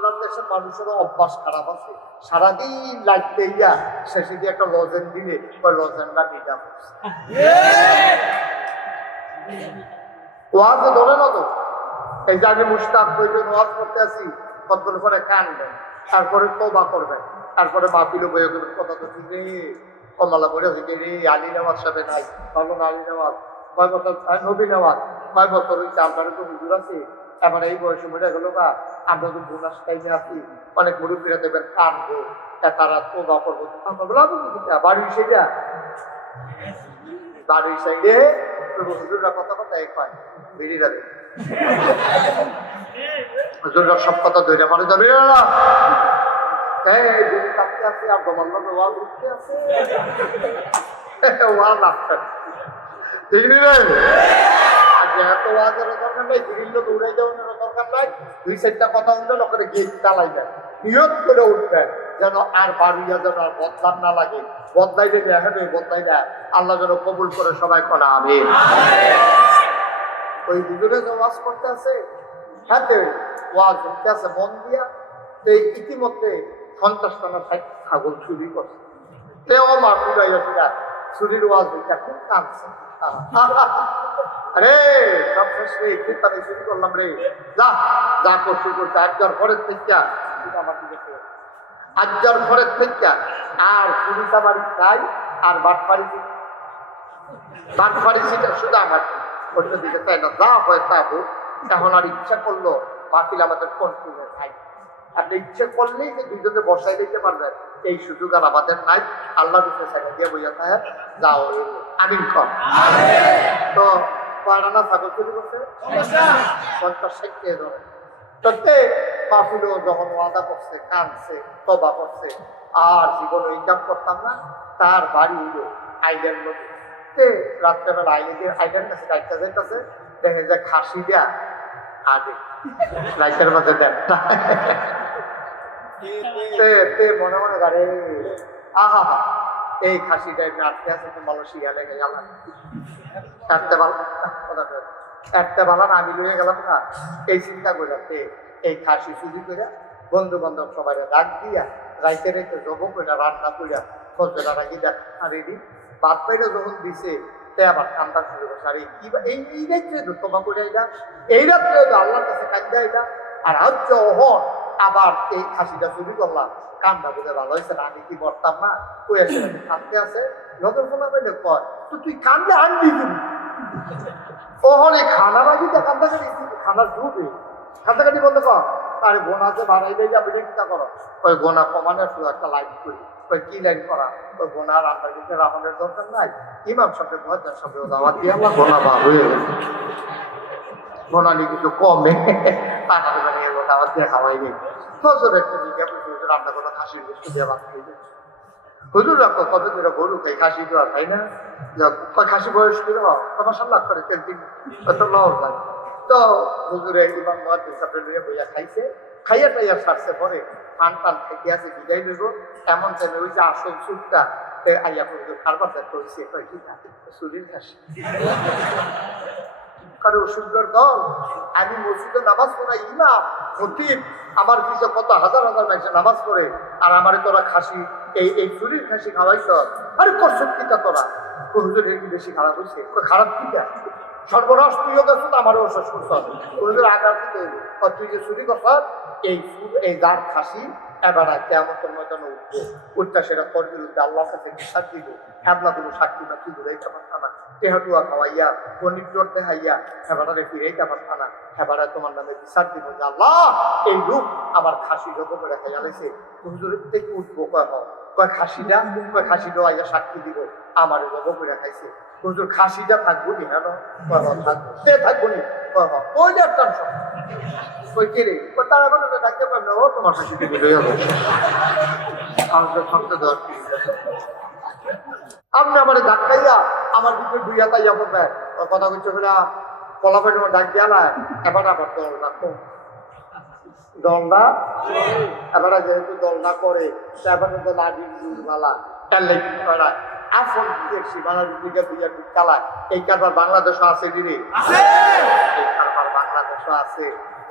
আপনার দেশের মানুষেরও অভ্যাস খারাপ আছে, সারাদিন লাগতে গিয়া শেষে দিয়ে একটা লজেন দিলে ওই লজেনটা নিটা করছে। ওয়াজে ধরে না তো, এই যে আমি মুস্তাক প্রয়োজন ওয়াজ করতে আসি, কতক্ষণ পরে কানবেন, তারপরে তওবা করবেন, তারপরে মাহফিলে বইয়ে কথা তো ঠিক রে কমলা বলে হইতে রে আলী নেওয়াজ সাথে নাই, ভালো না আলী নেওয়াজ কয় বছর, নবী নেওয়াজ কয় বছর হইতে আপনারা তো হুজুর আছে, এবার এই বয়সে মরে গেল বা আমরা তো বোনাস টাইমে আছি, অনেক মুরব্বীরা দেবেন কানবো, তারা তওবা করবো, বাড়ি সেটা বাড়ির সাইডে হুজুররা কথা কথা এক হয় বেরিয়ে যাবে, হুজুররা সব কথা ধরে মানে যাবে না, কাঁপতে আছে আর দমান্লাম ওয়াজ উঠতে আছে ওয়াজ আসছে ঠিক নি রে। আর যেহেতু ওয়াজেরও দরকার নাই, গিরিল দৌড়াই যাওয়ার দরকার নাই, দুই চারটা কথা উঠলে লোকের গেট চালাইবেন, নিয়ত করে উঠবেন যেন আর বাড়িয়া যেন আর বদলাম না লাগে, বদলাইলে দেখেন ওই বদলাইটা আল্লাহ যেন কবুল করে সবাই করা আমিন। ওই হুজুরে যে ওয়াজ করতে আছে, হাতে ওয়াজ উঠতে আছে মন দিয়া, এই ইতিমধ্যে 50 ছাগল চুরি করছে, তেও মা পুরাই চুরির ওয়াজ দিতে খুব কাঁদছে, আরে সব শেষ রে, কিন্তু আমি চুরি করলাম রে, যা যা করছি করতে আজ্ঞার ঘরের থেকে আমার দিকে আজ্ঞার ঘরের থেকে আর চুরি চামারি তাই আর বাটপাড়ি সেটা শুধু আমার ওটা দিতে চাই না, যা হয় তা হোক, এখন আর ইচ্ছা করলো বাতিল আমাদের কন্ট্রোলে নাই, আপনি ইচ্ছে করলেই যে দুজনে বসাই দিতে পারবেন এই সুযোগ আর আমাদের নাই, আল্লাহ রূপে সাইকেল দিয়ে বইয়া থাকে যাও আমিন কর। তো পাড়ানা ছাগল চুরি করছে 50-60 ধরে, প্রত্যেক মাহফিলও যখন ওয়াদা করছে, কাঁদছে, তওবা করছে, আর জীবন ইনকাম করতাম না, তার বাড়ি হইল আইডের লোক, রাত্রেবেলা আইডের কাছে গাইতে যাইতেছে, দেখে যে খাসি দেয়া আগে লাইটের মধ্যে দেন মনে মনে গাড়ি আহা এই খাসিটা এমনি আটকে আছে, তো ভালো শিয়া লেগে গেল, একটা বালা না আমি লইয়ে গেলাম না, এই চিন্তা করে এই খাসি চুরি করে বন্ধু বান্ধব সবাই ডাক দিয়া রাইতে রাইতে জব করে রান্না করিয়া ফজরা রাখি দেখ আর এদিন বাদ পাইলে যখন দিছে তে আবার কান্দা শুরু করছে, আর এই রাত্রে তো তোমা করে আইলা, এই রাত্রে আল্লাহর কাছে কান্দা আইলা, আর হচ্ছে ওহন আবার এই খাসিটা চুরি করলাম, কান্দা বুঝে ভালো হয়েছে না, আমি কি করতাম না, ওই আসে কান্দতে আছে, নতুন ফোনা পাইলে কয় তো তুই কান্দে আনবি তুমি, ওহনে খানা বাজিতে কান্দাকাটি, খানা ডুবে কান্দাকাটি বলতে কর, আরে গোনাতে বাড়াইলে যাবে চিন্তা করো, ওই গোনা কমানোর শুধু একটা লাইন করি, ওই কি লাইন করা, ওই গোনার আপনার দিকে রাখনের দরকার নাই, ইমাম সবকে ভয় সবকে দাওয়াত দিয়ে আমরা গোনা বার হয়ে গেছে, গোনা নিয়ে কিছু কমে টাকা টাকা নিয়ে দাওয়াত দিয়ে খাওয়াই নেই, ফজর একটা দিকে রান্না করা খাসির বস্তু দিয়ে ভাত খেয়ে দিচ্ছে, হুজুর রাখো কত করে গরু খাই, খাসি তো আর খাই না, খাসি বয়স করে তোমার লাভ করে তেল দিন লস যায়, তো হুজুরে ইমাম মুয়াজ্জিন সাহেব লইয়া বইয়া খাইছে, খাইয়া টাইয়া সারছে পরে টান টান থেকে আছে বিদায় দেবো, এমন টাইমে ওই যে আসল সুরটা আইয়া হুজুর কারবার দেখতে হয়েছে, কি চুরির খাসি, কারণ সুন্দর দল, আমি মসজিদে নামাজ পড়াই ইমাম খতিব, আমার পিছনে কত হাজার হাজার মানুষ নামাজ পড়ে, আর আমার তোরা খাসি এই চুরির খাসি খাওয়াইছ, আরে করছো কিটা তোরা, হুজুর একটু বেশি খারাপ হয়েছে, খারাপ কিটা সর্বনাশ তুইও গেছো তো আমারও শেষ করছ, হুজুর আগার থেকে তুই যে চুরি করছ এই দাঁড় খাসি এবার কেমন ময়দানে উঠবো, উঠটা সেটা তোর বিরুদ্ধে আল্লাহর কাছে বিশ্বাস দিব, হ্যাবলা কোনো সাক্ষী বা কি দূরে পারতা না, টেহাটুয়া খাওয়াইয়া গণিত জোর দেখাইয়া হেবারে ফিরেইতে পারতা না, হেবারে তোমার নামে বিচার দিব যে আল্লাহ এই লোক আমার খাসি জব করে খাইয়া লেছে, হুজুর থেকে উঠবো কয় খাসিটা, কয় খাসিটাও আইয়া সাক্ষী দিব আমার জব করে খাইছে, হুজুর খাসিটা থাকবো নি, হ্যাঁ থাকবো সে থাকবো নি, ওই টেনশন ওই কে রে তারা ডাকতে পারবে না, ও তোমার খাসি থেকে আপনি আমার ধাক্কাইয়া আমার ভিতরে দুইয়া তাইয়া পড়বে, কথা বলছে ফেরা কলাপের ডাক দিয়া এবার আবার দল রাখো দলটা, এবার যেহেতু দলটা করে এবার তো লাঠির জুরমালা আসল সীমানার দুইটা দুইয়া কালায়, এই কারবার বাংলাদেশও আছে দিদি, এই কারবার বাংলাদেশও আছে,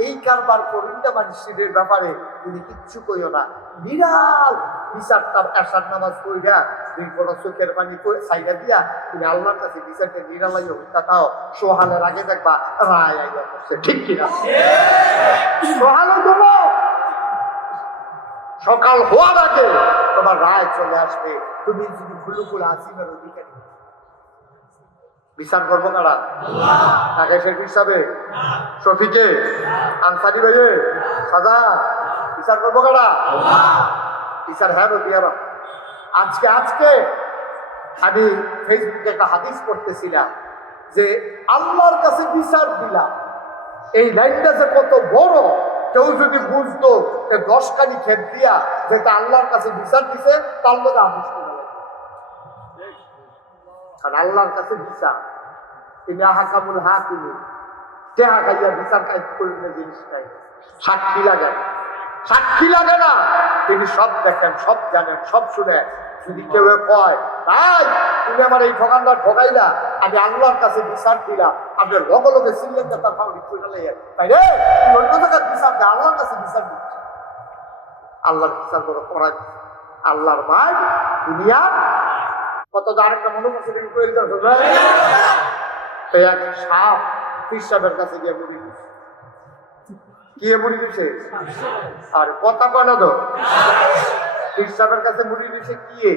এই কারবার করেন না মানুষের ব্যাপারে তুমি কিচ্ছু কইও না। বিরাট বিচারটা আসার নামাজ কইরা দুই বড় চোখের পানি সাইডা দিয়া তুমি আল্লাহর কাছে বিচারটা নিরালাই হত্যা খাও। সোহালের আগে দেখবা রায় আইয়া করছে, ঠিক কিনা? সোহালে বলো সকাল হওয়ার আগে তোমার রায় চলে আসবে। তুমি যদি ভুলুকুল আসিমের অধিকারী, বিচার করবো কারা? তাকে শেখ হিসাবে শফিকে আনসারি ভাইয়ে সাজা বিচার করবো কারা? বিচার হ্যাঁ দিয়া। আজকে আমি ফেসবুকে একটা হাদিস পড়তেছিলাম যে আল্লাহর কাছে বিচার দিলাম, এই লাইনটা যে কত বড়, কেউ যদি বুঝতো 10 ক্ষেত দিয়া যেটা আল্লাহর কাছে বিচার দিছে তার মধ্যে আবিষ করে। আর আল্লাহর কাছে বিচার তিনি হাকামুল হাকিম, টেহা খাইয়া বিচার কাজ করবে জিনিসটাই। সাক্ষী লাগে না, তিনি সব দেখেন, সব জানেন, সব শুনেন। যদি কেউ কয় তাই তুমি আমার এই ঠকানটা ঠকাইলা, আমি আল্লাহর কাছে বিচার দিলাম, আপনি লগে লগে চিনলেন যে তার ফাউন্ড তাই রে অন্য জায়গায় বিচার দেয়, আল্লাহর কাছে বিচার দিচ্ছে। আল্লাহর বিচার করো করাই আল্লাহর মায় দুনিয়া কত আরেকটা মনে করছে এক সাপ পিসাবের কাছে গিয়ে মুড়ি দিচ্ছে। গিয়ে মুড়ি দিচ্ছে আর কথা কয় না তো, পিসাবের কাছে মুড়ি দিচ্ছে কি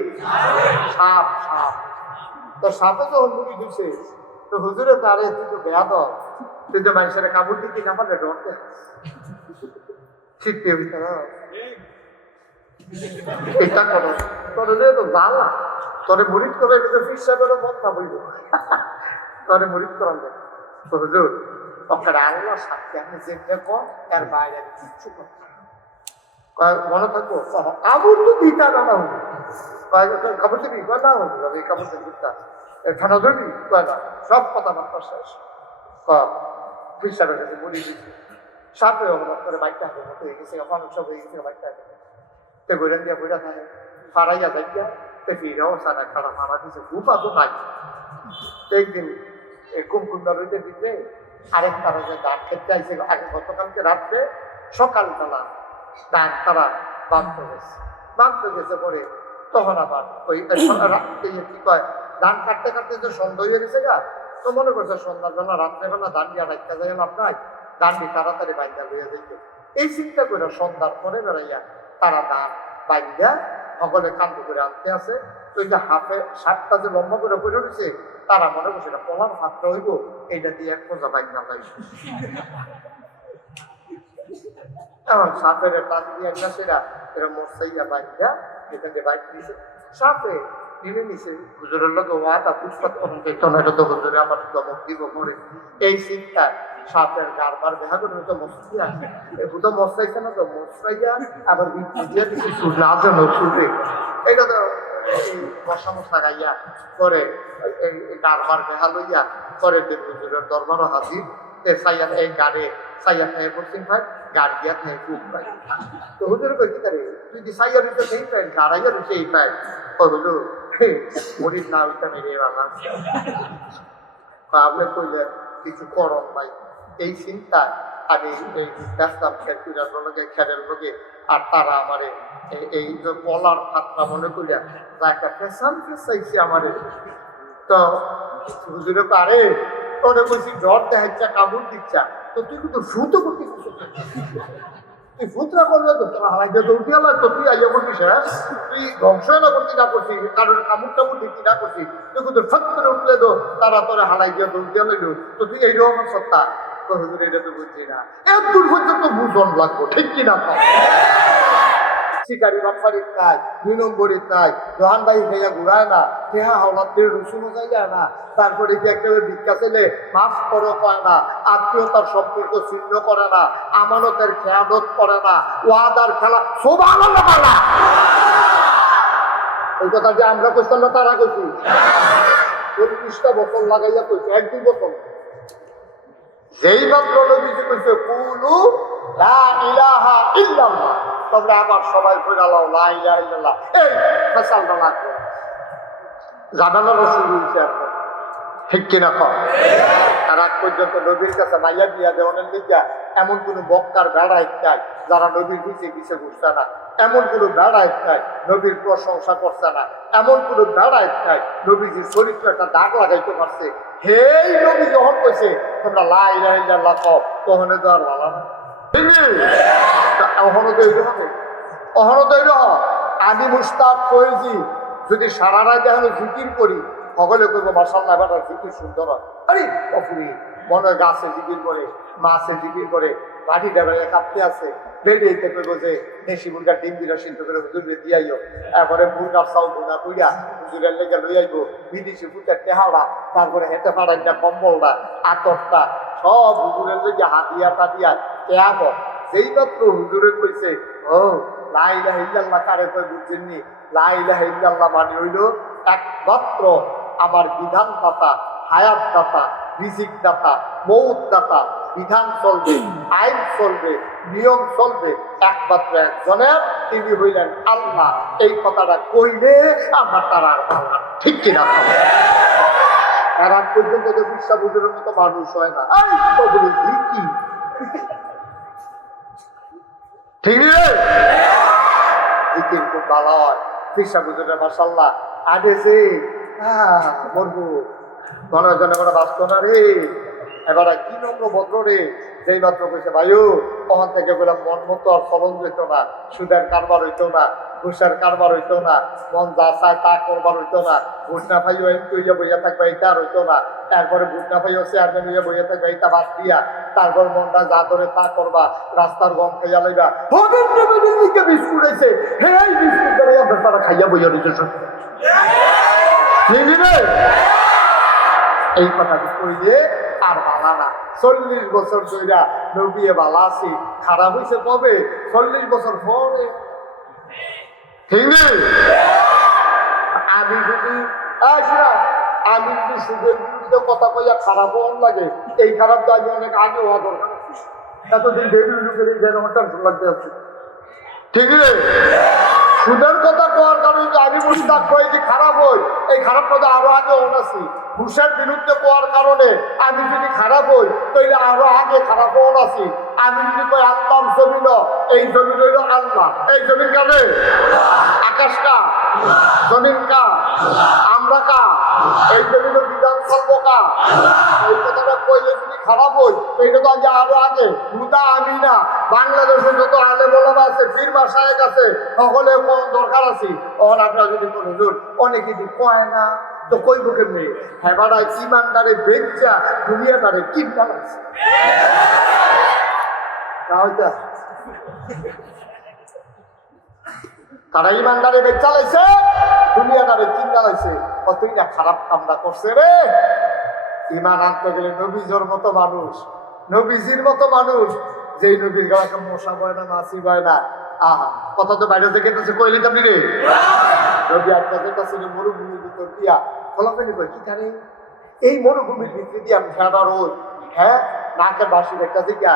সাপ। তো সাপে যখন মুড়ি দিচ্ছে তো হুজুরে তারে তুই তো বেয়াদ, তুই তো মানুষের কাপড় দিতে না পারলে ডর দেয় শীতে এটা করো তোরে তো জ্বালা, তোরে মুড়িদ করে পিসাবেরও মন না বইব, তোরে মুড়িদ করা যায়। তো হুজুর ওখানে আল্লাহ সাথে আমি যেটা কর এর বাইরে কিচ্ছু করতে মনে থাকবো কাপড় তো দিতা না হবো, কাপড় দিবি না হবো, এই কাপড় দিতা খানা ধরবি কয় না, সব কথাবার্তা শেষ। পিসাবের কাছে মুড়ি দিচ্ছি, সাপে অনুবাদ করে বাইকটা হাতে মতো হয়ে গেছে, মানুষ সব হয়ে গেছে বাইকটা হাতে তে বইরান দিয়া বইরা থাকে ফাড়াইয়া যাইয়া তে ফিরাও সারা খাড়া ফাড়া দিছে গুপা তো নাই। একদিন কুমকুন্ডা রইতে দিতে আরেক তারা যে দাঁত খেতে আইছে আগে গতকালকে রাত্রে সকালবেলা দাঁত তারা বাঁধতে গেছে পরে তখন আবার ওই কি কয় ধান কাটতে কাটতে যে সন্ধ্যা হয়ে গেছে গা, তো মনে করছে সন্ধ্যাবেলা রাত্রেবেলা ধান দিয়া রাখতে যাই আপনার ধানটি তাড়াতাড়ি বাইন্দা লইয়া যাইতে। এই চিন্তা করে সন্ধ্যার পরে বেড়াইয়া তারা ধান বাইন্দা সকলে কান্দ করে আনতে আছে। তো এই যে হাফে সাতটা যে লম্বা করে পড়ে উঠেছে তারা মনে করছে এটা পলার পাত্র হইব, এইটা দিয়ে এক মজা বাইন্দা যাইব। এখন সাপের টান দিয়ে একটা সেরা এরা মরসাইয়া বাইন্দা এখানে বাইক দিয়েছে। সাপে নেমে নিছে হুজুরের লোক ওয়াদা ফুটপাত করুন দেখতো না, এটা তো হুজুরে আমার দমক দিব করে এই চিন্তা সাপের গারবার দেখা করে তো মস্তি আছে তো মশাইছে না, তো মশাইয়া আবার বুঝিয়া দিচ্ছে না যেন ছুটে, এটা তো মশা মশা গাইয়া করে গারবার দেখা লইয়া করে হুজুরের দরবারও হাজির। সাইয়া এই গাড়ে সাইয়া খাই পশ্চিম ভাই গাড় দিয়া খাই খুব পাই। তো হুজুর কই কি করে তুই যে সাইয়া দিতে সেই পাই গাড়াইয়া দিতে এই পাই হুজুর মরিদ না ওইটা মেরে বাবা আপনি কইলেন কিছু করম ভাই। এই চিন্তা আমি এই ব্যস্তাম খেলার লোকে খেলের লোকে আর তারা আমারে এই বলার ফাত্রা মনে করিয়া যা একটা ফেসান ফেসাইছি আমারে। তো হুজুরে আরে তোরে বলছি জ্বর দেখাচ্ছা কামড় দিচ্ছা, তো তুই কিন্তু ভূত করতে তুই ভূতরা করলে তো তোরা হালাই দিয়ে দৌড়তে হলো, তো তুই আইয়া করছিস হ্যাঁ তুই ধ্বংস না করতে না করছিস কারণ কামড় টামড় দিচ্ছি না করছিস, তুই কিন্তু ফট করে উঠলে তো তারা তোরা হালাই দিয়ে দৌড়তে হলো, তো তুই এইটাও আমার সত্তা। তো হুজুর এটা তো বুঝছি না, এত দূর পর্যন্ত বুঝন লাগবো ঠিক কিনা? শিকারি বাপারির তাই 2 নম্বরের তাই দোহান ভাই ভাইয়া ঘুরায় না, কেহা হাওলাদের রসুনও যায় না, তারপরে কি একটা ভিক্ষা ছেলে মাফ করো কয় না, আত্মীয়তার সম্পর্ক ছিন্ন করে না, আমানতের খেয়ানত করে না, ওয়াদার খেলা সুবহানাল্লাহ বলা। এই কথা যে আমরা কইতাম না তারা কইছি 25টা বছর লাগাইয়া কইছে 1-2 বছর যেই মাত্র নবীজি কইছে কুলু লা ইলাহা ইল্লাল্লাহ, তোমরা আবার সবাই কইরা লাও লা ইলাহা ইল্লাল্লাহ, এই ফয়সালটা লাগবে জানানো শুরু হইছে। এখন ঠিক কিনা কম? আর আগ পর্যন্ত নবীর কাছে মাইয়া দিয়া দেওয়ানের লিগা এমন কোন বক্তার বেড়ায় নাই যারা নবীর পিছিয়ে পিছিয়ে ঘুরছে না, এমন কোন বেড়ায় নাই নবীর প্রশংসা করছে না, এমন কোন বেড়ায় নাই নবীজির চরিত্র একটা দাগ লাগাইতে পারছে। হেই নবী যখন কইছে তোমরা লা ইলাহা ইল্লাল্লাহ কও, তখন তো আর ভালো না, ঠিক অহনো তো এইরকম হবে, অহনো তো এইরকম। আমি মুস্তাক ফয়েজি যদি সারা রাত দেখানো জিকির করি, সকলে করবো মাশাআল্লাহ এবার জিকির সুন্দর হয়। আরে অপুরি মনে হয় গাছে জিকির করে, মাছে জিকির করে, মাটি ডাবায় কাঁপতে আছে, বেরিয়েতে করবো যে দেশি মুরগার ডিম দিলা সিদ্ধ করে হুজুরে দিয়াইও, এরপরে মুরগার চাউল ভুনা কইরা হুজুরের লেগে লই আইবো, বিদেশি ফুটের টেহাওড়া, তারপরে হেঁটে পাড়াইটা কম্বলটা আতরটা সব হুজুরের লেগে হাতিয়া টাতিয়া কেয়াব। যেই মাত্র হুজুরে কইছে ও লা ইলাহা ইল্লাল্লাহ কারে কই বুঝছেননি, লা ইলাহা ইল্লাল্লাহ মানে হইল একমাত্র আমার বিধান দাতা, হায়াত দাতা, রিজিক দাতা, মৌত দাতা, বিধান চলবে, আইন চলবে, নিয়ম চলবে একমাত্র একজনের, তিনি হইলেন আল্লাহ। এই কথাটা কইলে আমার তারা আর ভালো, ঠিক কিনা? তারা পর্যন্ত তো বিশ্বাস বুঝানোর মতো মানুষ হয় না, কি ঠিক জিকির খুব ভালো হয়, ফিসা বুঝে মাশাআল্লাহ। আগে যে মরবো জনে করে বাঁচত না রে, এবার কি নম্র ভদ্র রে, যেই মাত্র কইছে ভাইও ওখান থেকে বললাম মন মতো আর চলন যেত না, সুদের কারবার হইতো না, ঘুষের কারবার হইতো না, মন যা চায় তা করবার হইতো না, ভোট না পাইও এমপি হইয়া বইয়া থাকবে এটা আর হইতো না, তারপরে ভোট না পাইও চেয়ারম্যান হইয়া বইয়া থাকবে এটা বাদ দিয়া, তারপর মনটা যা ধরে তা করবা, রাস্তার গম খাইয়া লাইবা, বিস্কুট আছে হ্যাঁ বিস্কুট ধরে তারা খাইয়া বইয়া দিতেছ। এই কথাটি কইলে আর বালা না। 40 বছর ধইরা নবিয়ে বালা আছি, খারাপ হইছে কবে? 40 বছর পরে। ঠিক নেই? আমি যদি আমি যদি সুখের বিরুদ্ধে কথা কইয়া খারাপ হওয়ার লাগে, এই খারাপটা আমি অনেক আগে হওয়া দরকার, এতদিন দেবী লোকের এই যেরকমটা লাগতে আছে। ঠিক নেই? সুদের কথা কওয়ার কারণে আমি মুস্তাক কই যে খারাপ হই, এই খারাপ কথা আরো আগে ওনাছি। ঘুষের বিরুদ্ধে কোয়ার কারণে আমি যদি খারাপ হই তাহলে আরো আগে খারাপ হন আছি। আমি যদি কই আল্লাহর জমিন, এই জমিন হইল আল্লাহ, এই জমিন কারে? আকাশ কা? জমিন কা? আমরা কা? এই জমিন বিধান চলবো কা? এই কথাটা কইলে যদি খারাপ হই এইটা তো আজ আরো আগে মুদা আমি না, বাংলাদেশে যত আলে বলাবা আছে, পীর মাশায়েখ আছে, সকলে দরকার আছে। তখন আপনারা যদি কোন হুজুর অনেকে কয় না তো কইব কেমনি? হ্যাঁ বাড়া ইমানদারে বেচ্চা দুনিয়াদারে কিনতে লাগছে, তারা ইমানদারে বেচ্চা লাইছে, দুনিয়াদারে কিনতে লাইছে। কতই না খারাপ কামটা করছে রে। ইমান আনতে গেলে নবীজর মতো মানুষ, নবীজির মতো মানুষ, যেই নবীর গালাকে মশা বয় না, মাছি বয় না। আহা কথা তো বাইরে থেকে কইলি তুমি রে, নবী আপনাদের কাছে মরুভূমির ভিতর দিয়া খোলাফেলি করে কি জানে, এই মরুভূমির ভিতরে দিয়ে আমি ঝাড়া রোদ, হ্যাঁ নাকের বাসি একটা দিকে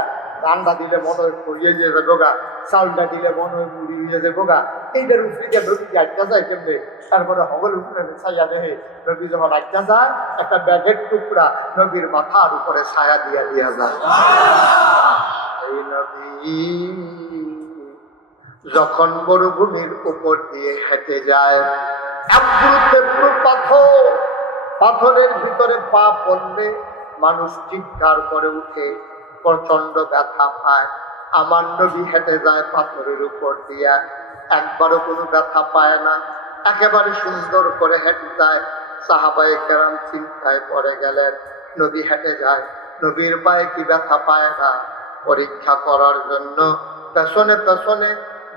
রান্না দিলে মনে হয় করিয়ে যাবে গোগা, চাউলটা দিলে মনে হয় মুড়ি হয়ে যাবে গোগা, এইটার উপরে দিয়ে নদী আটকা যায় কেমনে। তারপরে হগল উপরে ছায়া দেহে নবী যখন আটকা যায়, একটা ব্যাগের টুকরা নবীর মাথার উপরে ছায়া দিয়া দিয়া যায়। এই নবী যখন মরুভূমির উপর দিয়ে হেঁটে যায়, পাথর, পাথরের ভিতরে পা পড়লে মানুষ চিৎকার করে উঠে, প্রচন্ড ব্যথা পায়। আমার নবী হেঁটে যায় পাথরের উপর দিয়া, একবারও কোনো ব্যথা পায় না, একেবারে সুন্দর করে হেঁটে যায়। সাহাবায়ে কেরাম চিন্তায় পড়ে গেলেন, নবী হেঁটে যায়, নবীর পায়ে কি ব্যথা পায় না? পরীক্ষা করার জন্য পেছনে পেছনে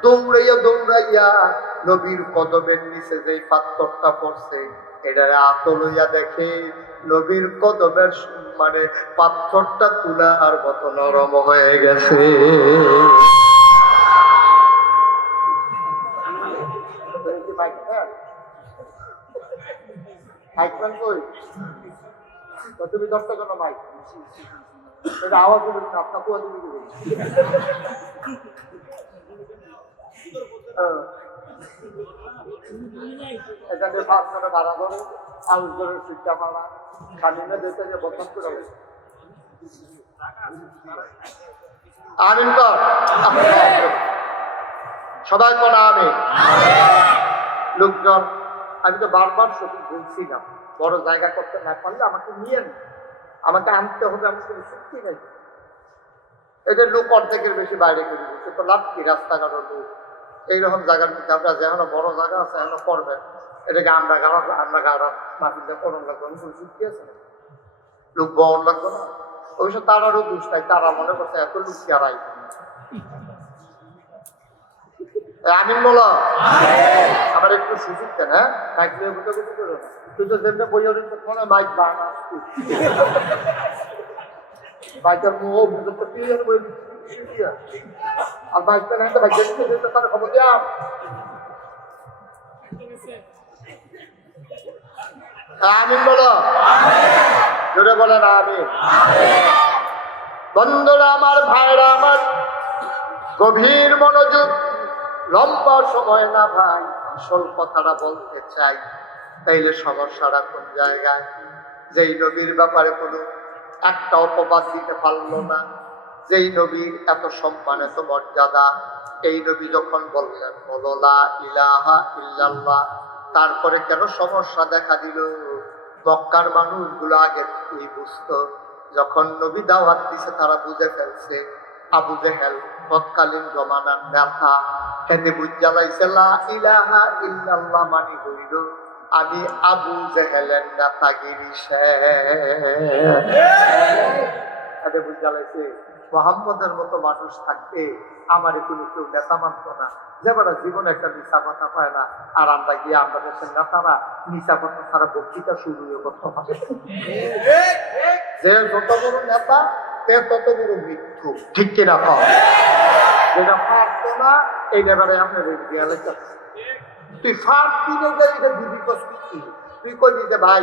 দৌড়াইয়া দৌড়াইয়া নবীর কদমের নিচে যে পাথরটা পড়ছে এটা আতো লইয়া দেখে নবীর কদমের মানে পাথরটা তুলার মতো নরম হয়ে গেছে। তুমি দশটা কেন মাইক এটা আওয়াজ দেবেন না, আপনার কুয়া তুমি দেবেন। এখানে 5 করে ভাড়া ধরে আউশ ধরে শিক্ষা ভাড়া খালি না যেতে যে বন্ধন করে আমিন কর সবাই করা আমি লোকজন আমি তো বারবার সঠিক বলছিলাম বড় জায়গা করতে না পারলে আমাকে নিয়ে আমাকে আনতে হবে আমি কোনো শক্তি নেই এদের লোক অর্ধেকের বেশি বাইরে করে দিচ্ছে তো লাভ কি রাস্তাঘাটের লোক এইরকম জায়গার মধ্যে আমরা যেখানে বড় জায়গা আছে এখনো করবেন এটাকে আমরা গাড়া মাটিতে করণ লাগবে আমি কোনো চুক্তি আছে না লোক বহন লাগবে না অবশ্য তারারও দোষ নাই তারা মনে করছে এত লোক কি আর আইছে আমিন বলো আমার একটু সুযোগ দেন হ্যাঁ থাকলে বুঝতে করো না তুই তো যেমনি বইয়ের মনে মাইক বানা বাইকের মুহ বুঝতে ক্লিয়ার বই আর বাইকটা নাই তো বাইকের দিতে তার খবর দেয়া আমিন বলো জোরে বলে না আমিন বন্ধুরা আমার ভাইরা আমার গভীর মনোযোগ লম্বা সময় না ভাই আসল কথাটা বলতে চাই তাইলে সমস্যাটা কোন জায়গায় যেই নবীর ব্যাপারে কোনো একটা অপবাদ দিতে পারলো না যেই নবীর এত সম্মান এত মর্যাদা এই নবী যখন বললেন বলো লা ইলাহা ইল্লাল্লাহ তারপরে কেন সমস্যা দেখা দিল মক্কার মানুষগুলো আগে এই বুঝতো যখন নবী দাওয়াত দিছে তারা বুঝে ফেলছে আবু জেহেল তৎকালীন জমানার নেতা খেতে বুঝালাইছে লা ইলাহা ইল্লাল্লাহ মানে হইল আমি আবু জেহেলের নেতাগিরি খেতে বুঝালাইছে মোহাম্মদের মতো মানুষ থাকতে আমার কোনো কেউ নেতা মানত না যে বেটা জীবনে একটা মিশা কথা পায় না আর আমরা গিয়ে আমরা দেশের নেতারা মিশা কথা ছাড়া বক্তৃতা শুরু করতে পারে যে যত বড় নেতা তত বড় মৃত্যু ঠিক কিনা কম যেটা পারতো না এই ব্যাপারে আপনার গেলে তুই ফার্ট দিনে যাই এটা দিবি কী তুই কই দিতে ভাই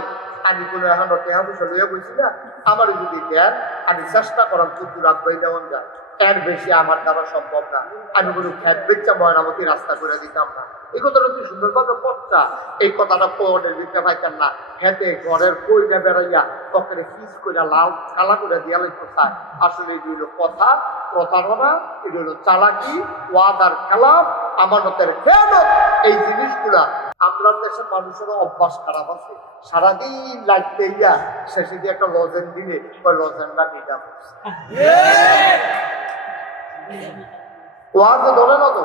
আমি কোনো এখন টেহা পয়সা লইয়া বলছি না আমার যদি দেন আমি চেষ্টা করাম কিন্তু রাখবাই দেওয়ান যায় এর বেশি আমার দ্বারা সম্ভব না আমি কোনো খ্যাত বেচা ময়নামতি রাস্তা করে দিতাম না এই কথাটা তুই সুন্দরভাবে পড়তা এই কথাটা পড়ে দিতে পাইতেন না হেঁটে ঘরের কইটা বেড়াইয়া তখন ফিস করে লাল কালা করে দিয়া লাগতো চায় আসলে এটি হলো কথা প্রতারণা এটি হলো চালাকি ওয়াদার খেলাফ আমানতের খেয়ানত এই জিনিসগুলা আমরা দেশের মানুষেরও অভ্যাস খারাপ আছে সারাদিন লাগতে গিয়া শেষে দিয়ে একটা লজেন দিলে ওই লজেনটা নিলাম ওয়াজে ধরে না তো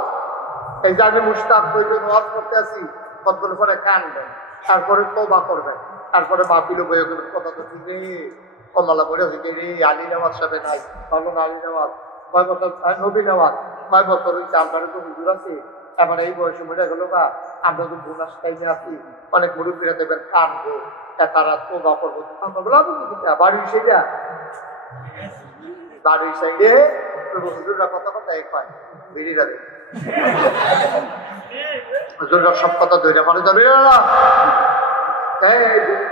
এই যে আমি মুস্তাক হইবেন ওয়াজ করতে আসি কতক্ষণ পরে কানবেন তারপরে তওবা করবেন তারপরে মাহফিলে বইয়ে কথা তো ঠিক কমলা বলে রে আলী নেওয়াজ সাথে নাই ভালো না আলী নেওয়াজ কয় বছর নবী নেওয়াজ কয় বছর হইছে আপনারও তো হুজুর আছে এবার এই বয়সে মরে গেল বা আমরা তো বোনাস টাইমে আছি অনেক মুরব্বীরা দেবেন কানবো তারা তওবা করবো বাড়ির সেইটা বাড়ির সাইডে হুজুররা কথা কথা এক পায় বেরিয়ে দেবে হুজুররা সব কথা ধরে মানে ধরে না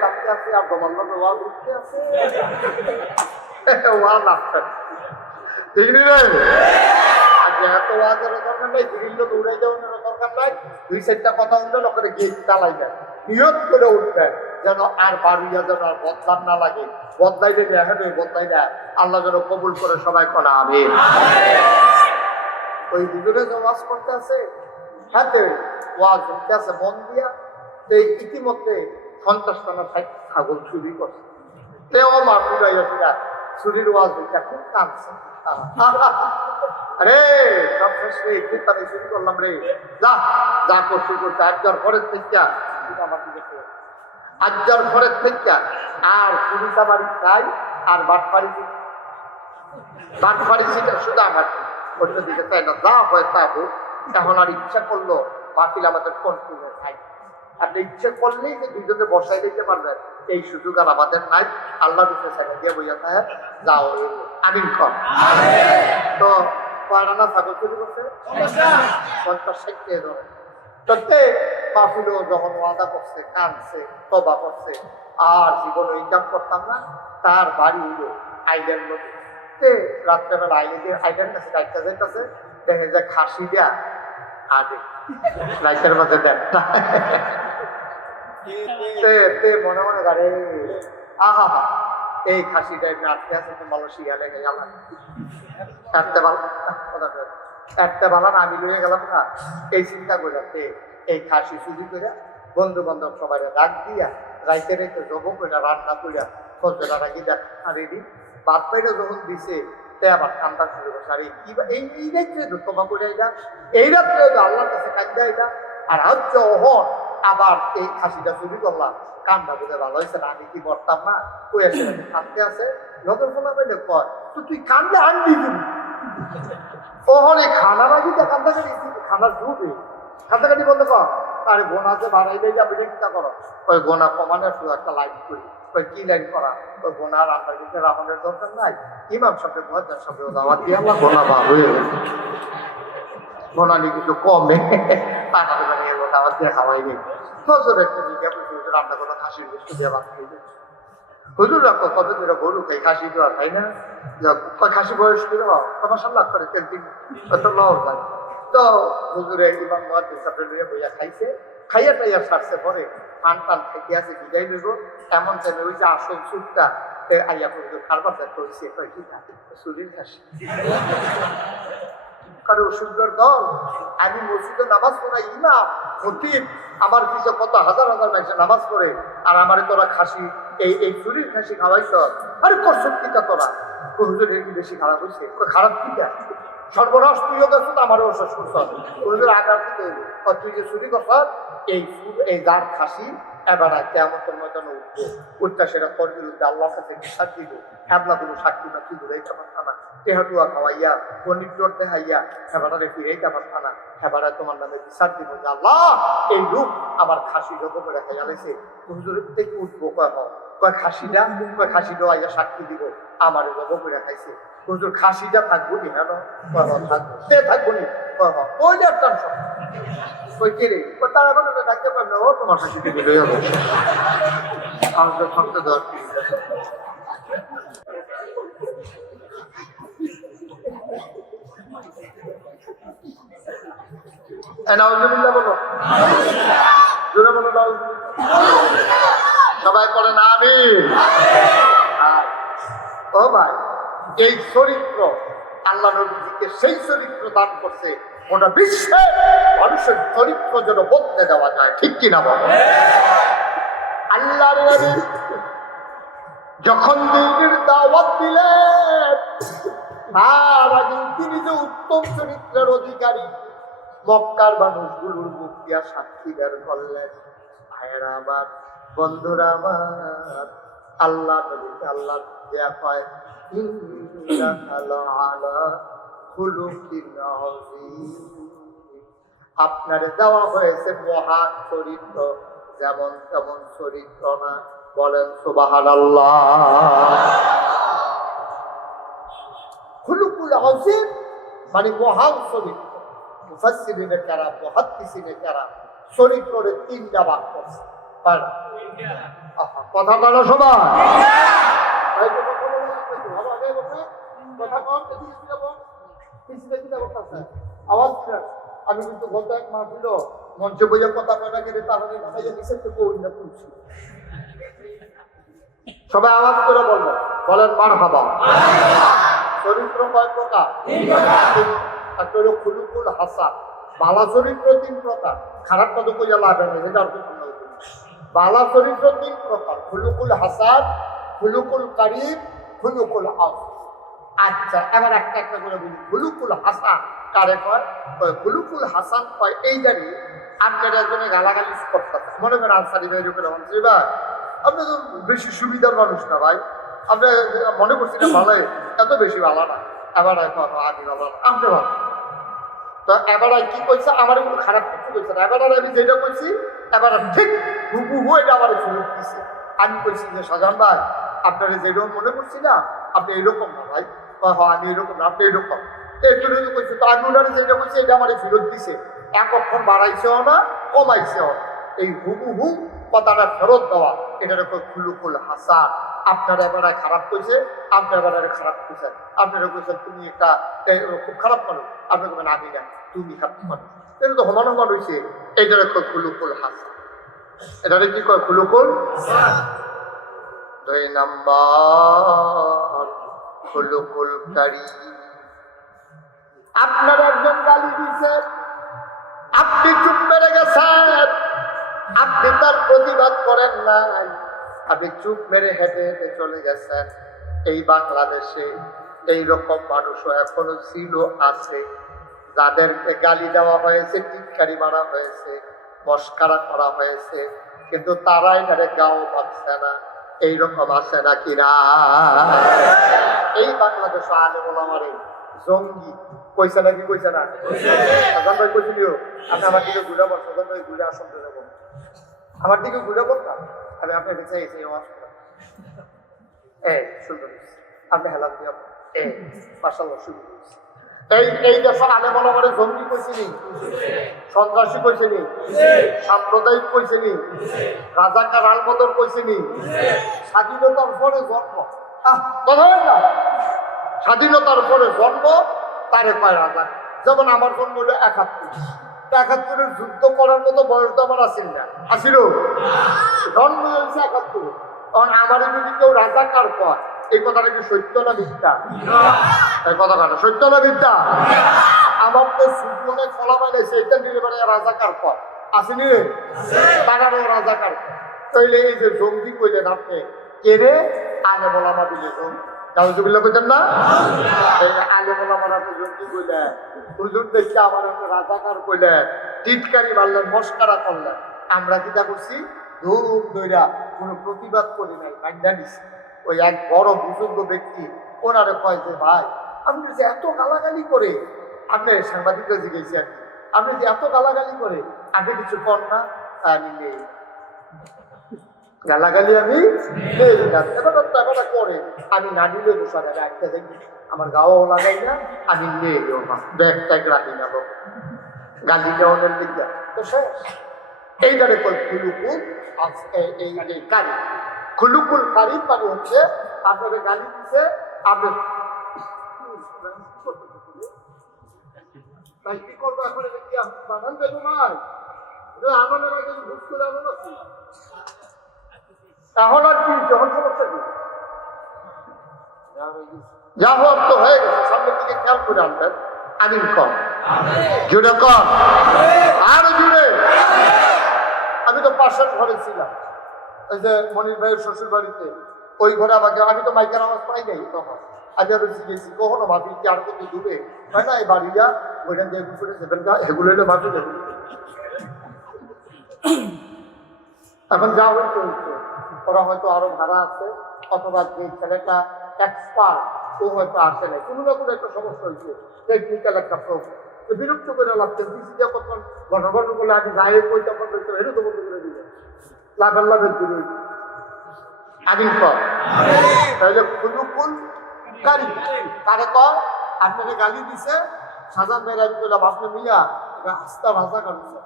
কাঁপতে আছে আর দমাল্লা ওয়াজ উঠতে আছে ওয়াজ আসছে ঠিক নি রে এত ওয়াজের দরকার নাই গ্রিল দৌড়াই যাওয়ার দরকার নাই দুই চারটা কথা উঠলে লোকের গেট চালাইবেন নিয়ত করে উঠবেন যেন আর বাড়িয়া যেন আর বদলাম না লাগে বদলাই দেবে এখন ওই বদলাই দেয় আল্লাহ যেন কবুল করে সবাই করা আমি ওই হুজুরে যে ওয়াজ করতে আছে হাতে ওয়াজ উঠতে আছে মন দিয়া এই ইতিমধ্যে 50 টানা ছাগল চুরি করছে তেও মা পুরাইয়া চুরির ওয়াজ দিতে খুব কাঁদছে আরে সব শেষে আমি শুরু করলাম রে যা যা করছি করছে আজ্জার ঘরের থেকে আমার দিকে আজ্জার ঘরের থেকে আর পুলিশ আমার খাই আর বাটপাড়ি ছিল শুধু আমার অন্য দিকে চাই না যা হয় তা হোক এখন আর ইচ্ছা করলো বাতিল আমাদের কন্ট্রোলে খাই আপনি ইচ্ছে করলেই যে দুজনে বসাই দিতে পারবেন এই সুযোগ আর আমাদের নাই আল্লাহ রূপে সাইডে দিয়ে বইয়া থাকে যাও আমিন কম তো পারানা ছাগল চুরি করছে 50-60 টাকা ধরে প্রত্যেক মাহফিলও যখন ওয়াদা করছে কাঁদছে তবা করছে আর জীবনে ইনকাম করতাম না তার বাড়ি হইল আইল্যান্ড নদী রাত্রেবেলা আইল্যান্ডের কাছে গাইতে যাইতেছে দেখে যে খাসি দেয়া আগে রাইতের মধ্যে দেন মনে মনে গাড়ি আহা এই খাসিটা এমনি আটকে আছে তো ভালো শিয়ালে গেলাম একটা বালা না আমি লইয়ে গেলাম না এই চিন্তা করতে এই খাসি চুরি করে বন্ধু বান্ধব সবাই ডাক দিয়া রাইতে রাইতে জব করে রান্না করিয়া ফজরা রাখি দেখ আর এদিন বাদ পাইটা যখন দিছে তে আবার ঠান্ডা শুরু করছে আর এই রাত্রে তো তোমা করে আইলা এই রাত্রে আল্লাহর কাছে কান্দা আইলা আর হচ্ছে ওহন আবার এই খাসিটা চুরি করলাম কান্দা বুঝে ভালো হয়েছে না আমি কি করতাম না ওই আসে কান্দতে আছে নজর ফোনা পেলে কয় তো তুই কান্দে আনবি তুমি ওহনে খানা রাখি তো কান্দাকাটি খানার ঢুকবে কান্দাকাটি বলতে কর আরে গোনাতে বাড়াইলে যাবে চিন্তা করো ওই গোনা কমানোর শুধু একটা লাইন করি ওই কি লাইন করা ওই গোনা রান্নার দিকে রাহনের দরকার নাই ইমাম সাহেব মহাজার সাহেব দাওয়াত দিয়ে আমার গোনা বা হয়ে গেছে গোনা নিয়ে কিছু কমে টাকা নিয়ে দাওয়াত দিয়ে খাওয়াই নেই ফজর একটা দিকে রান্না করা খাসির বস্তু দিয়ে ভাত খেয়ে যাচ্ছে হুজুর রাখো কবে ধরে গরু খাই খাসি তো আর তাই না খাসি বয়স করে তোমার সামনে করে তেল দিন লওয়া যায় তো হুজুরে ইমাম মুয়াজ্জিন সাহেব লইয়া বইয়া খাইছে খাইয়া টাইয়া সারছে পরে টান টান থেকে আছে বিদায় লইব এমন যেন ওই যে আসল সুরটা আইয়া হুজুর খারবার করছে চুরির খাসি কারো অসুবিধার দল আমি মসজিদে নামাজ পড়াই ইমাম খতিব আমার পিছনে কত হাজার হাজার মানুষ নামাজ পড়ে আর আমারে তোরা খাসি এই চুরির খাসি খাওয়াইছ আরে করছত কিটা তোরা হুজুর একটু বেশি খারাপ হয়েছে খারাপ কিটা সর্বনাশ তুইও গেছো তো আমারও অসুস্থ হুজুর আগার থেকে তুই যে চুরি করছ এই গান খাসি এবার কেমন ময়দানে উঠবো উঠটা সেটা কর বিরুদ্ধে আল্লাহর কাছে বিশ্বাস দিব হ্যাবলা কোনো সাক্ষী না তুই ঘুরাইতে পারতা না টেহাটুয়া খাওয়াইয়া পন্ডিত জোর দেখাইয়া হেবারে ফিরাইতে পারতা না হেবারে তোমার নামে বিচার দিব যে আল্লাহ এই লোক আমার খাসি জব করে খাইয়া লেছে হুজুর থেকে উঠবো কয় খাসিটা কয় খাসিটা আইয়া সাক্ষী দিব আমার জব করে খাইছে হুজুর খাসিটা থাকবো নি হ্যাঁ থাকবো সে থাকবো নি ওই টেনশন ওই কে রে তারা কোনো ডাকতে পারবে ও তোমার খাসি দিকে লইয়া বসে আমাদের থাকতে দর নাউজুবিল্লাহ বলো জোরে বলো সবাই পড়ে না আমিন ও ভাই এই চরিত্র আল্লাহ নবীকে সেই চরিত্র দান করছে ওটা বিশ্বে মানুষের চরিত্র যেন বদলে দেওয়া যায় ঠিক কিনা বলো আল্লাহর নবী যখন দ্বীনের দাওয়াত দিলেন তার আগে তিনি যে উত্তম চরিত্রের অধিকারী মক্কার মানুষগুলোর মুখ দিয়া সাক্ষী বের করলেন ভাইয়েরা আমার বন্ধুরা আমার আল্লাহ নবীকে আল্লাহ দেয়া কয় আপনার দেওয়া হয়েছে মহান চরিত্র যেমন তেমন চরিত্র না বলেন সুবহানাল্লাহ খুলুকুল আযীম মানে মহান চরিত্র মুফাসসিরিনে কেরাম মুহাদ্দিসিনে কেরাম চরিত্রের তিনটা ভাগ করছে কথা বলো সবাই আমি কিন্তু গত এক মাস দিল মঞ্চে বইয়া কথা কয়না কেটে তাহলে করছি সবাই আওয়াজ করে বলবো বলেন মারহাবা চরিত্র কয় প্রকার একটা হলো খুলুকুল হাসান বালা চরিত্র তিন প্রকার খারাপটা তো কইয়া লাভ নেই সেটা আর কিছু নয় বালা চরিত্র তিন প্রকার খুলুকুল হাসান খুলুকুল কারিম খুলুকুল আস আচ্ছা এবার একটা একটা করে বলি খুলুকুল হাসান কারে কয় খুলুকুল হাসান কয় এই জানি আপনার একজনে গালাগালি করতেছে মনে করেন আনসারি ভাই রূপে রহমান ভাই আপনি তো বেশি সুবিধার মানুষ না ভাই আপনি মনে করছিলেন ভালো এত বেশি ভালো না এবার আমি ভালো আপনি ভালো তো এবার কি কইছে আমার কোনো খারাপ কিছু কইছে না এবার আমি যেটা কইছি এবার ঠিক হুবহু এটা আমার ফেরত দিছে আমি কইছি যে শাহজাহান ভাই আপনারা যেরকম মনে করছি না আপনি এরকম না ভাই আমি এরকম না আপনি এরকম একটু কইছি তো আমি ওনারা যেটা কইছি এটা আমার ফেরত দিছে এক অক্ষর বাড়াইছেও না কমাইছেও না এই হুবহু কথাটা ফেরত দেওয়া এটার উপর খুলুকুল হাসান আপনারা এবারে খারাপ কইছে আপনি এবারে খারাপ কইছেন আপনারা কইছেন তুমি একটা খুব খারাপ মানুষ আপনি বলবেন আমি না তুমি খারাপ মানুষ এটা তো সমান সমান হয়েছে। এইটারে কয় খুলুকুল হাসান। এটারে কি কয়? খুলুকুল। 2 নাম্বার খুলুকুল কারীম। আপনার একজন গালি দিছে, আপনি চুপ মেরে গেছেন, আপনি তার প্রতিবাদ করেন নাই, আপনি চুপ মেরে হেঁটে হেঁটে চলে গেছেন। এই বাংলাদেশে এইরকম মানুষও এখনো ছিল, আছে, যাদেরকে গালি দেওয়া হয়েছে, টিটকারি মারা হয়েছে, মস্কারা করা হয়েছে, কিন্তু তারা এটারে গাও পাচ্ছে না। এইরকম আছে নাকি না? এই বাংলাদেশে আলেম ওলামারে জঙ্গি কইছে নাকি কইছে না? সাজান ভাই কইছিল, আপনি আমার দিকে ঘুরে বল, সাজান ভাই ঘুরে আসন তো যাবো, আমার দিকে ঘুরে বল না, আমি আপনাকে চাইছি সুন্দর আপনি হেলান দিয়ে মাশাআল্লাহ শুরু করছি। এই দেশের আলেম ওলামারে জঙ্গি কইছিনি, সন্ত্রাসী কইছিনি, সাম্প্রদায়িক কইছিনি, রাজাকার আলবদর কইছিনি। স্বাধীনতার পরে জন্ম, কথা হয় না, স্বাধীনতার পরে জন্ম তারে কয় রাজা। যেমন আমার জন্ম হলো 71 যুদ্ধ করার মতো বয়স তো আমার আসিল না, আসিল জন্ম হয়েছে 71। তখন আমার যদি কেউ রাজাকার কয়, এই কথাটা কি সত্য না মিথ্যা? এই কথা কাটা সত্য না মিথ্যা? আমার তো সুজনে ফলা বানাইছে, এটা নিলে মানে রাজাকার কয়, আসেনি রে তারারও রাজাকার। তাইলে এই যে জঙ্গি কইলেন আপনি, কে রে? আলেম ওলামা দিলে জঙ্গি। নাউজুবিল্লাহ কইতেন না? এই আলেম ওলামারা তো জঙ্গি কইলেন, হুজুর দেখছে আমার রাজাকার কইলেন, টিটকারি মারলেন, মস্কারা করলেন। আমরা কিটা করছি? ধূম দইরা কোনো প্রতিবাদ করি নাই, বান্ধা নিছি। ওই এক বড় বুজুর্গ ব্যক্তি ওনারে কয় যে ভাই, আপনি যে এত গালাগালি করে, আপনি সাংবাদিকরা জিজ্ঞেসি আর কি, আপনি যে এত গালাগালি করে আপনি কিছু কর না? আমি নেই গালাগালি, আমি নেই না, ব্যাপারটা করে আমি না নিলে দোষা দেবে একটা দেখি, আমার গাও লাগাই না, আমি নেই ব্যাগ ট্যাগ রাখি না, গালি দেওয়ানের দিকটা তো শেষ। এইটারে কই খুলুকুল এই কারি। খুলুকুল কারি মানে হচ্ছে আপনাদের গালি দিচ্ছে, আপনি কি করবো এখন? এটা কি বানান দেবো নয়, আমাদের আগে ভুল করে এমন আছি, তাহলে আর কি, যখন সমস্যা কি যা হওয়ার তো হয়ে গেছে, সামনের দিকে খেয়াল করে আনবেন। আমিন কম, জুড়ে কম, আরো জুড়ে। আমি তো পাশের ঘরে ছিলাম, ওই যে মনির ভাইয়ের শ্বশুর বাড়িতে, ওই ঘরে আমাকে, আমি তো মাইকের আওয়াজ পাই নাই তখন, আমি আরো জিজ্ঞেসি কখনো মাফি কি আর কত দূরে হয় না, এই বাড়িটা ওইখান দিয়ে ঘুরে যাবেন না, এগুলো হলে মাফি দেবেন। এখন যা হয়েছে হচ্ছে, ওরা হয়তো আরো ভাড়া আছে, অথবা যে ছেলেটা এক্সপার্ট ও হয়তো আসে নাই, কোনো না কোনো একটা সমস্যা হয়েছে, টেকনিক্যাল একটা প্রবলেম। তো বিরক্ত করে লাগছে, বিসি দিয়ে কত ঘন ঘন করলে আমি যাই কইতে পারবো, এটা তো বন্ধ করে দিবে, লাভের লাভের দূরে। আমিন কর। তাহলে খুলুকুল কারি কারে কর? আপনাকে গালি দিছে, সাজান মেয়েরা বললাম আপনি মিয়া আস্তা ভাষা কাটছে,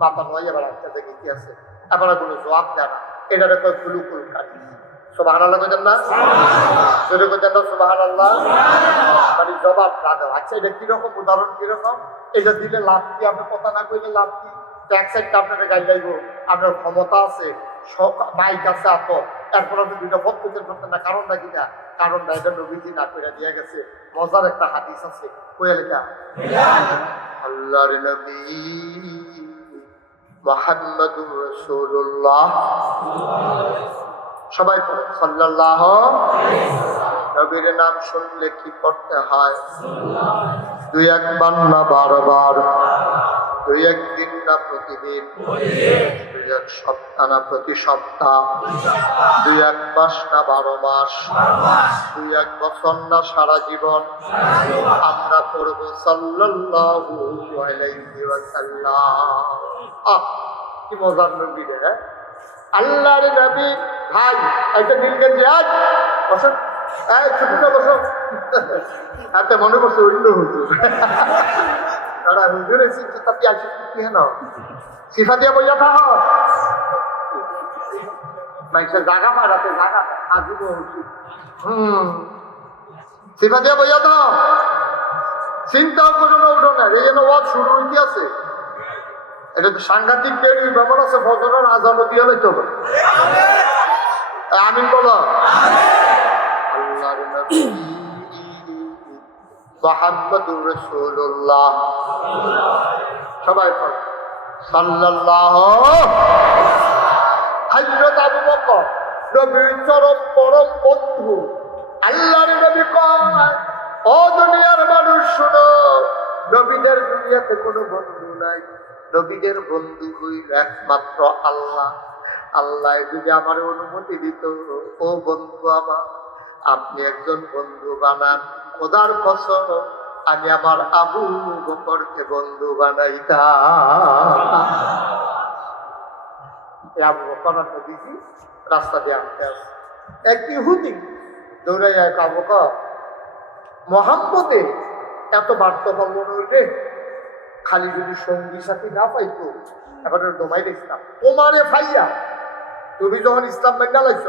মাথা নয়, এবার একটা জায়গায় কি আছে, এবার কোনো জবাব দেয় না, এটারে কয় খুলুকুল কারি। সুবহানাল্লাহ কইতেন না? জোরে কইতেন না সুবহানাল্লাহ? মানে জবাব না দেওয়া। আচ্ছা, এটা কিরকম উদাহরণ, কিরকম? এটা দিলে লাভ কি? আপনি কথা না কইলে লাভ কি? এক সাইডটা আপনাকে গাই গাইব, আপনার ক্ষমতা আছে, বাইক আছে, আপনার তারপর আপনি দুইটা পথ করতে পারতেন না, কারণটা কিনা? কারণটা এটা নবীজি না করে দিয়ে গেছে। মজার একটা হাদিস আছে, কইয়া লেখা, আল্লাহর নবী মুহাম্মদুর রাসূলুল্লাহ, সবাই পড়ে সাল্লাল্লাহু আলাইহি ওয়াসাল্লাম। নবীর নাম শুনলে কি করতে হয়? দুই একবার না বারবার, দুই একদিন না প্রতিদিন, দুই এক সপ্তাহ না প্রতি সপ্তাহ, দুই এক মাস না 12 মাস, দুই এক বছর না সারা জীবন আমরা পড়ব সাল্লাল্লাহু আলাইহি ওয়াসাল্লাম। কি মজার নবী রে, আল্লাহর নবী। ভাই একটা দিলকেন যে আজ বসো, ছুটিটা বসো, হাতে মনে করছে অন্য হুজুর, তারা হুজুরের সিফাতি আসি কি হেন সিফাতিয়া বইয়া থাক মানুষের জায়গা পাড়াতে জায়গা আজিব হুজুর, সিফাতিয়া বইয়া তো চিন্তাও করো না উঠোনের, এই জন্য ওয়াজ শুরু হইতে আছে। এটা তো সাংঘাতিক দেরি ব্যাপার আছে, ফজরের আজানও দিয়ে লইতে হবে। আমিন বলো। আল্লাহর নবী মুহাম্মদুর রাসূলুল্লাহ, সবাই পড়ো সাল্লাল্লাহু। হযরত আবু বকর নবীর চরম পরম বন্ধু। আল্লাহর নবী কয়, ও দুনিয়ার মানুষ শোনো, নবীদের দুনিয়াতে কোনো বন্ধু নাই, নবীদের বন্ধু হইল একমাত্র আল্লাহ। আল্লাহ যদি আমার অনুমতি দিত, ও বন্ধু আমার, আপনি একজন বন্ধু বানান, খোদার কসম আমি আমার আবু বকরকে বন্ধু বানাইতাম। আবু বকর নবীজি রাস্তা দিয়ে আনতে আসে, এক ইহুদি দৌড়াই এক আবু বকর, মোহাম্মদের এত বার্তা পারল নইলে, খালি যদি সঙ্গী সাথী না পাইতো এখন দমাই দেখতাম তোমারে ভাইয়া। তুমি যখন ইসলাম মেনে লাইছ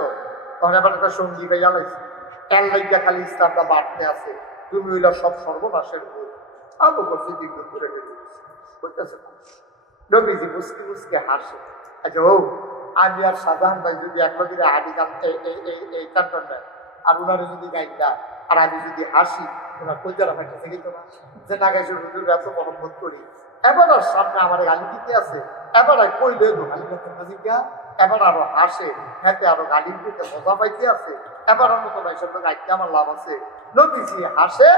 তখন এবার একটা সঙ্গী ভাইয়া লাইছ, এর লাইগা খালি ইসলামটা বাড়তে আছে, তুমি হইলা সব সর্বনাশের ভুল। আবু বকর সিদ্দিক ঘুরে বুঝতেছে নবীজি মুসকি মুসকে হাসে। আচ্ছা ও, আমি আর সাধারণ ভাই যদি একদিনে আদি গান এই কান্টন নেয় আর ওনারে যদি গাইতা আর আমি যদি হাসি, ওনার কইতারা ফাইতেছে কিন্তু না যে না গাইছে হুজুর এত মহব্বত করি, এবার আর সামনে আমার গালি দিতে আছে, এবার আর কইলে তো গালি করতে জিজ্ঞা, এবার আরো হাসে, হাতে আরো গালি দিতে মজা পাইতে আছে, এবার অন্য ভাই সব গাইতে আমার লাভ আছে। নবীজি হাসে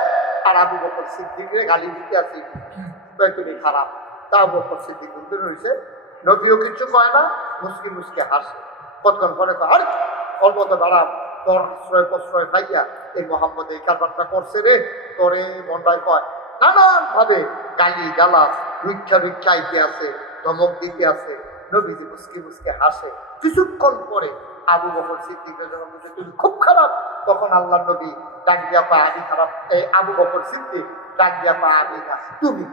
আর আবু বকর সিদ্দিকরে গালি দিতে আছে, তুমি খারাপ। তা আবু বকর সিদ্দিক বলতে রয়েছে, নবীও কিছু কয় না, মুসকি মুসকি হাসে। কতক্ষণ পরে আর অল্প তো বেড়া তোর আশ্রয় প্রশ্রয় খাইয়া এই মোহাম্মদ এই কারবারটা করছে রে, তোরে মন্ডায় কয় নানান ভাবে গালি গালাস ভিক্ষা ভিক্ষা আইতে আছে, ধমক দিতে আছে। নবীজি মুসকি মুসকি হাসে। কিছুক্ষণ পরে আবু বকর সিদ্দিকের যখন বলছে তুমি খুব খারাপ, তখন আল্লাহ নবী ডাক দিয়া পা আমি খারাপ, এই আবু বকর সিদ্দিক ডাক দিয়া পা আমি না তুমি।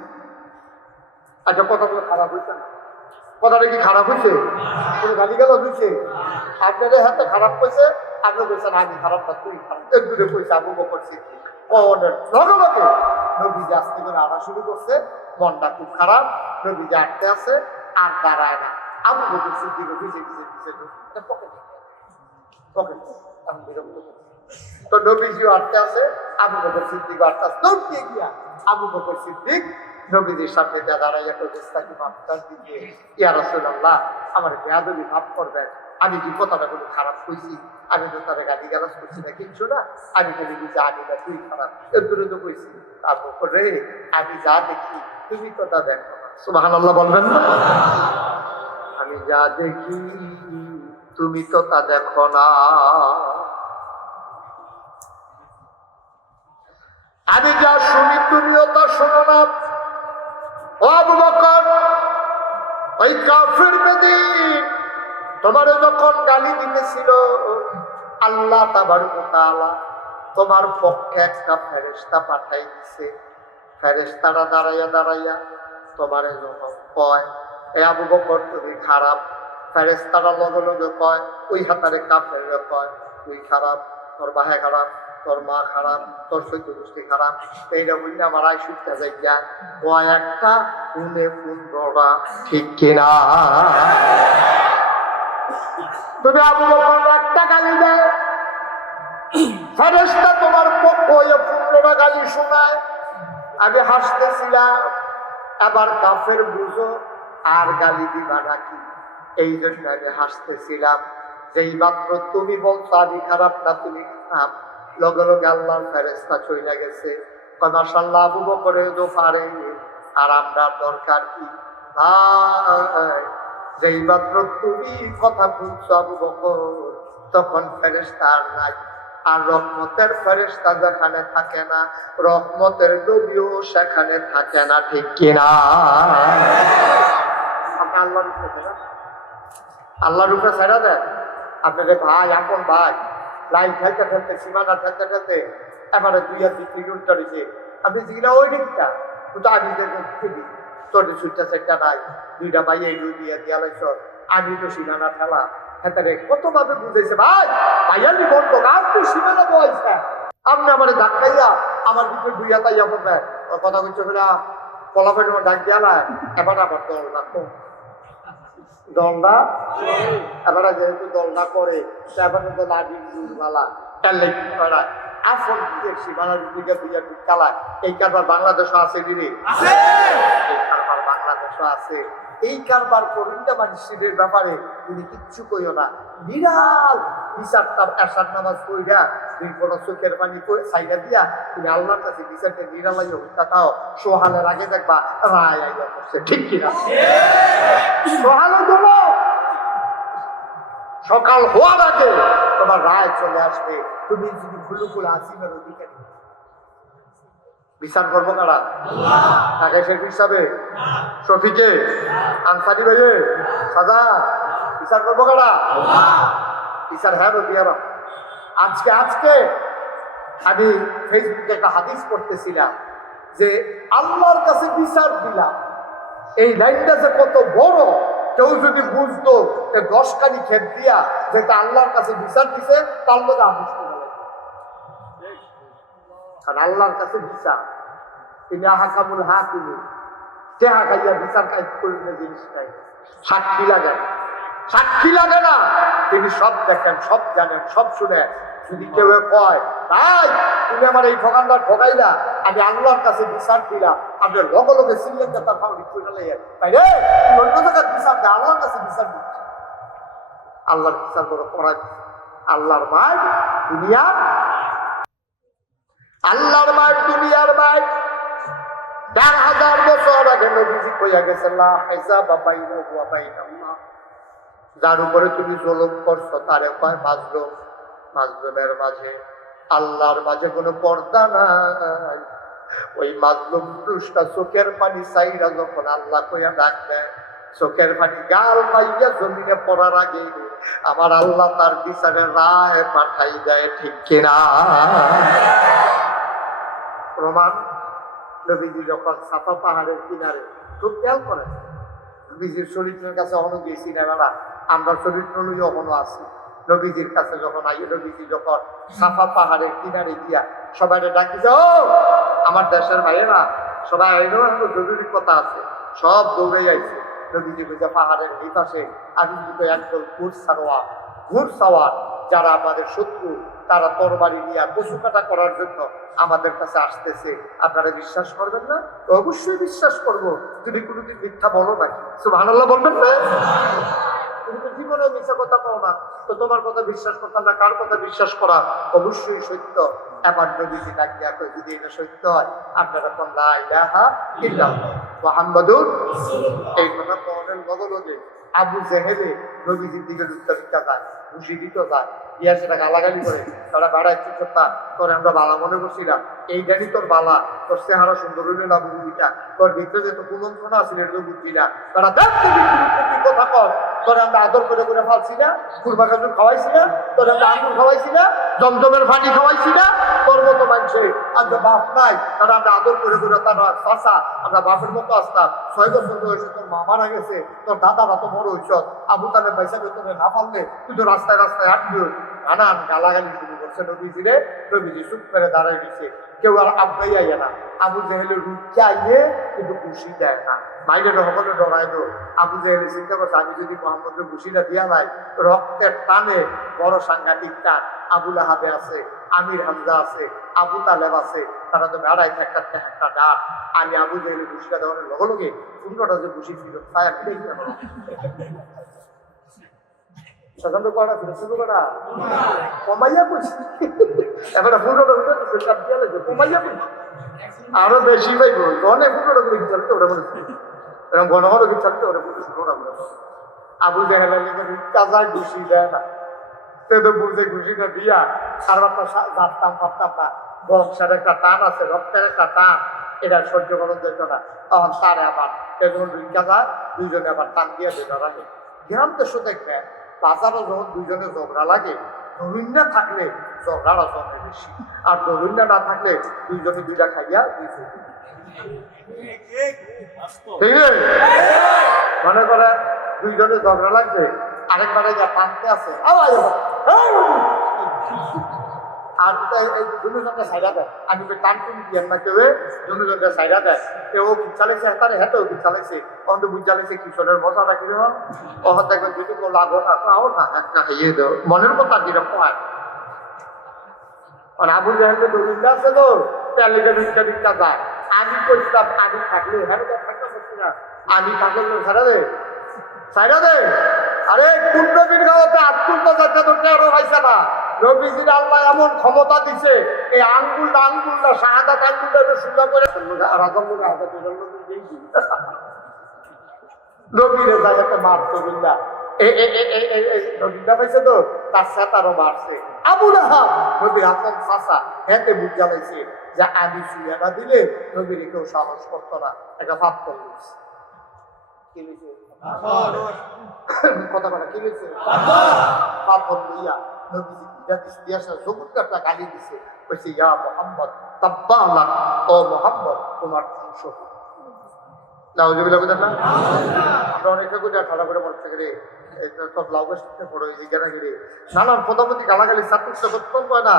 আচ্ছা কথাগুলো খারাপ হয়েছে না? কথাটা কি খারাপ হয়েছে? কোনো গালি গালাজ হয়েছে? আপনাদের হাতে খারাপ হয়েছে, আপনি বলছেন আমি খারাপ না তুই খারাপ, এর দূরে কইছে আবু বকর সিদ্দিক। লগে লগে নবীজি আস্তে করে আনা শুরু করছে, মনটা খুব খারাপ, নবীজি আটতে আছে আর দাঁড়ায় না। আবু বকর সিদ্দিক ভিজে ভিজে ভিজে পকেট আমি বিরক্ত করছি। তো নবীজিও আটতে আছে, আবু বকর সিদ্দিক আটতে আছে, দৌড়তে গিয়া আবু বকর সিদ্দিক নবীজির সামনে দাঁড়াইয়া প্রতিষ্ঠাকে মাফতার দিকে, ইয়া রাসূলুল্লাহ আমার বেয়াদবি মাফ করবেন, আমি কি কথাটা কোনো খারাপ কইছি? আমি তো তারা গালি গালাজ করছি না, কিচ্ছু না, আমি খালি বুঝি আমি না তুই খারাপ, এর দূরে তো কইছি। আবু বকর রে, আমি যা দেখি তুমি তো তা দেখো না, সুবহানাল্লাহ বলবেন না? আমি যা দেখি তুমি তো তা দেখো না, আমি যা শুনি তুমিও তা শোনো না। ও আবু বকর, ওই কাফির বেদিন তোমারে যখন গালি দিতেছিল, আল্লাহ তাবারক ওয়া তাআলা তোমার পক্ষে একটা ফেরেশতা পাঠাই দিছে। ফেরেশতারা দাঁড়াইয়া দাঁড়াইয়া তোমারে যখন কয় এ আবু বকর তুমি খারাপ, ফেরেশতারা লগে লগে কয় ওই হাতারে কাফেররা কয় তুই খারাপ, তোর ভাই খারাপ, তোর মা খারাপ, তোর সৈত গোষ্ঠী খারাপ, এইটা বললে আমার আয় সুখটা যাই যা ও একটা পুনে পুনরা, ঠিক কিনা? তুমি আবু বকর একটা গালি দেয়, ফেরেশতা তোমার পক্ষ হয়ে 15টা গালি শোনায়। আমি হাসতেছিলাম, আবার কাফের বুঝো আর গালি দিবা নাকি, এই জন্য আমি হাসতেছিলাম। যেই মাত্র তুমি বলছো আমি খারাপ না তুমি খারাপ, লগে লগে আল্লাহর ফেরেশতা চইলা গেছে। মাশাআল্লাহ আবু বকরের তো পারে, আর আমরা দরকার কি ভাই? যেই মাত্র তুমি কথা বলছো আবু বকর, তখন ফেরেশতা আর নাই। আর রহমতের ফেরেশতা যেখানে থাকে না, রহমতের নবীও সেখানে থাকে না, ঠিক কিনা? আপনি আল্লাহর উপরে ছেড়া, আল্লাহর উপরে ছেড়া দেন। আপনাদের ভাই আপন ভাই লাইন ঠেলতে ঠেলতে সীমানা ঠেলতে ঠেলতে এবারে 2 কিলোমিটার হয়েছে, আপনি যেগুলা ওই দিকটা কিন্তু আমি দেখি তোর সুইটা সেটা নাই, 2টা ভাই এই দিয়ে দিয়ালাইছ, আমি তো সীমানা ঠেলা হেতারে কত ভাবে বুঝেছে ভাই, ভাইয়ালি বলতো আপনি সীমানা বলছেন। আপনি আমার ধাক্কাইয়া আমার ভিতরে দুইয়া তাইয়া পড়বে কথা বলছে ফেরা কলাপের ডাক দিয়া এবার আবার দল রাখতো দলটা এবার যেহেতু দলটা করে এবার তো লাঠির জুরমালা আসল সীমানার দিকে দুইয়া কালায় এই কারবার বাংলাদেশও আছে দিদি এই কারবার বাংলাদেশও আছে এই কারবার করিন্দা মানুষের ব্যাপারে তুমি কিচ্ছু কইও না বিরাল বিচারটা এসার নামাজ কইরা দুই বড় চোখের পানি সাইডা দিয়া তুমি আল্লাহর কাছে বিচারটা নিরালাই হত্যা খাও সোহালের আগে দেখবা রায় আইয়া করছে ঠিক কিনা সোহালে বলো সকাল হওয়ার আগে তোমার রায় চলে আসবে তুমি যদি খুলুকুল আসিমের অধিকারী বিচার করবো কারা ঢাকা শেখ হিসাবে শফিকে আনসারি ভাইয়ে সাজা বিচার করবো কারা বিচার হ্যাঁ বিয়ারা আজকে আমি ফেসবুকে একটা হাদিস পড়তেছিলাম যে আল্লাহর কাছে বিচার দিলাম এই লাইনটা যে কত বড় কেউ যদি বুঝতো 10 কানি ক্ষেত দিয়া যেটা আল্লাহর কাছে বিচার দিছে তার মধ্যে আবিষ করে কারণ আল্লাহর কাছে বিচার তিনি হাকামুল হাকিমি টেহা খাইয়া বিচার কাজ করবে জিনিসটাই সাক্ষী লাগে না তিনি সব দেখেন সব জানেন সব শুনেন যদি কেউ কয় তাই তুমি আমার এই ঠকানটা ঠকাইলা আমি আল্লাহর কাছে বিচার দিলাম আপনি লগে সিলেন তার ফাউন্ডি তাই রে অন্য জায়গায় বিচার দেয় আল্লাহর কাছে বিচার দিচ্ছে আল্লাহর বিচার করে করাই আল্লাহর মায় দুনিয়ার দুনিয়ার মায় 1000 বছর আগে নবীজি কইয়া গেছেন লা হিসাব বাইনাহু ওয়া বাইনাল্লাহ যার উপরে তুমি জুলুম করছো তারে কয় মাজলুমের মাঝে আল্লাহর মাঝে কোনো পর্দা নাই ওই মাজলুম পুরুষটা চোখের পানি চাইরা যখন আল্লাহ কইয়া ডাক দেয় চোখের পানি গাল পাইয়া জমিনে পড়ার আগে আমার আল্লাহ তার বিচারের রায় পাঠাই দেয় ঠিক কিনা প্রমাণ নবীজি যখন সাফা পাহাড়ের কিনারে খুব খেয়াল করেন নবীজির চরিত্রের কাছে এখনো গেছি না আমরা চরিত্র লইয়া এখনো আছি নবীজির কাছে যখন আইয়ে নবীজি যখন সাফা পাহাড়ের কিনারে গিয়া সবাই ডাকি যাও আমার দেশের ভাইয়েরা সবাই আইনো এখন জরুরি কথা আছে সব দৌড়ে আইছে নবীজি বুঝে পাহাড়ের এই পাশে আমি কিন্তু একদল ঘুরসাওয়ার যারা আমাদের শত্রু তারা তরবারি নিয়ে পশু কাটা করার জন্য আমাদের কাছে আসতেছে আপনারা বিশ্বাস করবেন না অবশ্যই বিশ্বাস করবো তুমি কোনোদিন মিথ্যা বলো নাকি সুবহানাল্লাহ বলবেন না তুমি তো জীবনেও মিথ্যা কথা পাও না তো তোমার কথা বিশ্বাস করতাম না কার কথা বিশ্বাস করা অবশ্যই সত্য এবার নবীজি ডাকিয়া কই যদি এটা সত্য হয় আপনারা কোন লা ইলাহা ইল্লাল্লাহ মুহাম্মাদুর এই কথা বলেন বদলগে আবু জেহেলে নবীজির দিকে উত্তরিকা যায় খুশি দিত যায় ইয়া সেটা গালাগালি করে তারা বাড়াইছে করতা তোরে আমরা বালা মনে করছিলাম এই জানি তোর বালা তোর চেহারা সুন্দর হইলে না বুঝিটা তোর ভিতরে যে তো কুলঙ্কনা আছে এটা তো বুঝবি না তারা দেখ কি কথা কর তোরে আমরা আদর করে ফালছি না কুরবা খাজুর খাওয়াইছি না তোরে আমরা আঙুর খাওয়াইছি না জমজমের ফাটি খাওয়াইছি না তোর মতো মানুষে আর যে বাপ নাই তারা আমরা আদর করে তারা চাষা আমরা বাপের মতো আসতাম 6 বছর বয়সে তোর মা মারা গেছে তোর দাদারা তো বড় হইছ আবু তালেব বাইসাকে তোরে না পারলে তুই তো রাস্তায় হাঁটবি নানান গালাগালি শুরু করছে নবীজিরে নবীজি চুপ করে দাঁড়ায় দিচ্ছে কেউ আর আব্বাই আইয়া না আবু জেহেলের রুটকে আইয়ে কিন্তু খুশি দেয় না বাইরে সকলে ডরাই দো আবু জেহেলে চিন্তা করছে আমি যদি মোহাম্মদের খুশিটা দিয়া নাই রক্তের টানে বড় সাংঘাতিক টান আবু লাহাবে আছে আমির হামজা আছে আবু তালেব আছে তারা তো বেড়াইছে একটা ডাক আমি আবু জেহেলে খুশিটা দেওয়ার লগে সুন্দরটা যে খুশি ছিল তাই আমি দেখি সেখান তো করা শুরু করা কমাইয়া কইছি এবার ফুটোটা উঠে তো কাট দিয়া লাগে কমাইয়া কইছি আরো বেশি পাইব অনেক ফুটোটা করে চলতে ওরা মনে এরকম ঘন ঘন কি চলতে ওরা ফুটো শুরুটা মনে আবু জেহেল কাজার ঘুষি দেয় না সে তো বুঝে ঘুষিটা দিয়া আর একটা জানতাম পারতাম না বংশের একটা টান আছে রক্তের একটা টান এটা সহ্য করা যেত না তখন তারে আবার এগুলো কাজা দুইজনে আবার টান দিয়ে বেটা রাখে গ্রাম দেশও দেখবে বাজারও যখন দুইজনে ঝগড়া লাগে দরুন্যা থাকলে ঝগড়াটা জমে বেশি আর দরুন্যা না থাকলে দুইজনে দুইটা খাইয়া মনে করে দুইজনে ঝগড়া লাগবে আরেকবারে যা টানতে আছে আর দুজনকে সাইডা দেয়, আমি টান টুন দিয়ে না কেউ দুজনকে সাইডা দেয়, কেউ চালাইছে তারে হেঁটেও চালাইছে, অন্ত বুঝ চালাইছে কিশোরের মজাটা কিরকম, অহন দেখবে যদি লাগো না তাও না একটা খাইয়ে দেও মনের কথা কিরকম হয়। আর আবু জাহেলের দলিলটা আছে তো প্যালিকা ভিক্ষা ভিক্ষা যায়, আমি করছিলাম আমি থাকলে হ্যাঁ থাকতে পারছি না, আমি থাকলে সাইডা দে। আরে কোন নবীর গাওয়াতে আত্মুল্লা যাচ্ছে তো টেরো হয়েছে না, নবীজির আল্লাহ এমন ক্ষমতা দিছে এই আঙ্গুলটা শাহাদাত আঙ্গুলটা সোজা করে নবীরে জায়গাতে মারতো বিল্লাহ নবীটা পাইছে তো তার সাতারও মারছে। আবু লাহাব নবীর আপন চাচা হেতে বুঝ জ্বালাইছে যে আমি শুয়ে না দিলে নবীর কেউ সাহস করতো না, একটা ভাব করল কথা বলা কি হয়েছে পাথর লইয়া নবীজি জবুরটা গালি দিছে, বলছে ইয়া মুহাম্মদ তাব্বালাক, ও মুহাম্মদ তোমার ধ্বংস হোক। নাউজুবিল্লাহ বুঝেন না, আমরা অনেকে গুজা ঠাড়া করে বলতে গেলে সব লাউগাছতে পড়ো এই জিজ্ঞাসা গিরে নানান প্রধানমন্ত্রী গালাগালি ছাত্র করতে হয় না।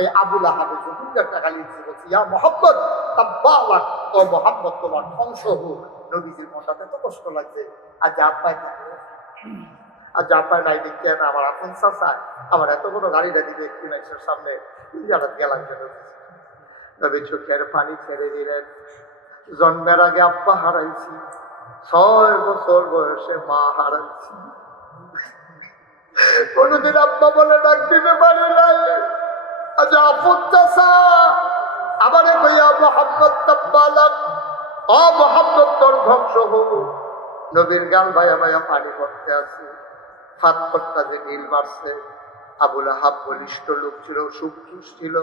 এই আবু লাহাবের জবুরটা গালি দিছে, বলছে ইয়া মুহাম্মদ তাব্বালাক, ও মুহাম্মদ তোমার ধ্বংস হোক। নবীজির মনটাতে তো কষ্ট লাগছে, আর যা পায় থাকে আর যা পায় নাই দেখতে না আমার আপন চাচা আমার এত বড় গাড়িটা দিবে একটি মানুষের সামনে গেলাম যেন নবী চোখের পানি ছেড়ে দিলেন। জন্মের আগে আব্বা হারাইছি, 6 বছর বয়সে মা হারাইছি, কোনদিন আব্বা বলে ডাক দিতে পারি নাই। আজ আপন চাচা আমারে কইয়া মুহাম্মদ তাব্বালাক, ও মুহাম্মদ তোর ধ্বংস হোক। নবীর গাল ভাইয়া ভাইয়া পানি পড়তে আছে, ফাতফটটা যে নীল মারছে। আবু লাহাব বলিষ্ঠ লোক ছিল, সুপুরুষ ছিল,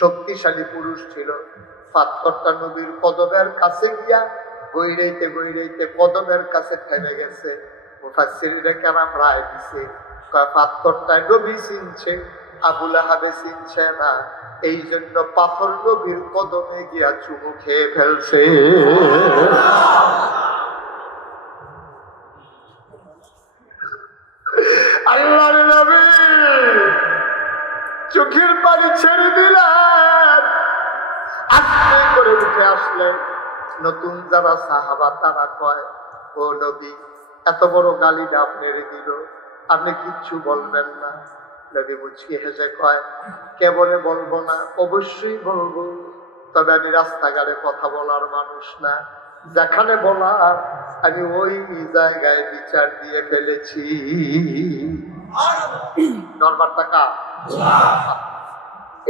শক্তিশালী পুরুষ ছিল। ফাতফটটা নবীর কদমের কাছে গিয়া গৈরাইতে কদমের কাছে থেমে গেছে। মুফাসসিরিনে কেরাম রায় দিছে, পাথরটায় নবী চিনছে, আবু লাহাবে চিনছে না, এই জন্য পাথর নবীর কদমে গিয়া চুমু খেয়ে ফেলছে। আল্লাহর নবী চোখের পানি ছেড়ে দিলেন, আস্তে করে উঠে আসলেন। নতুন যারা সাহাবা তারা কয়, ও নবী এত বড় গালিটা আপনারে দিল, আপনি কিচ্ছু বলবেন না? নবী মুচকি হেসে কয়, কেবলে বলবো না, অবশ্যই বলবো, তবে আমি রাস্তাঘাটে কথা বলার মানুষ না, যেখানে বলার আমি ওই জায়গায় বিচার দিয়ে ফেলেছি। দরবার টাকা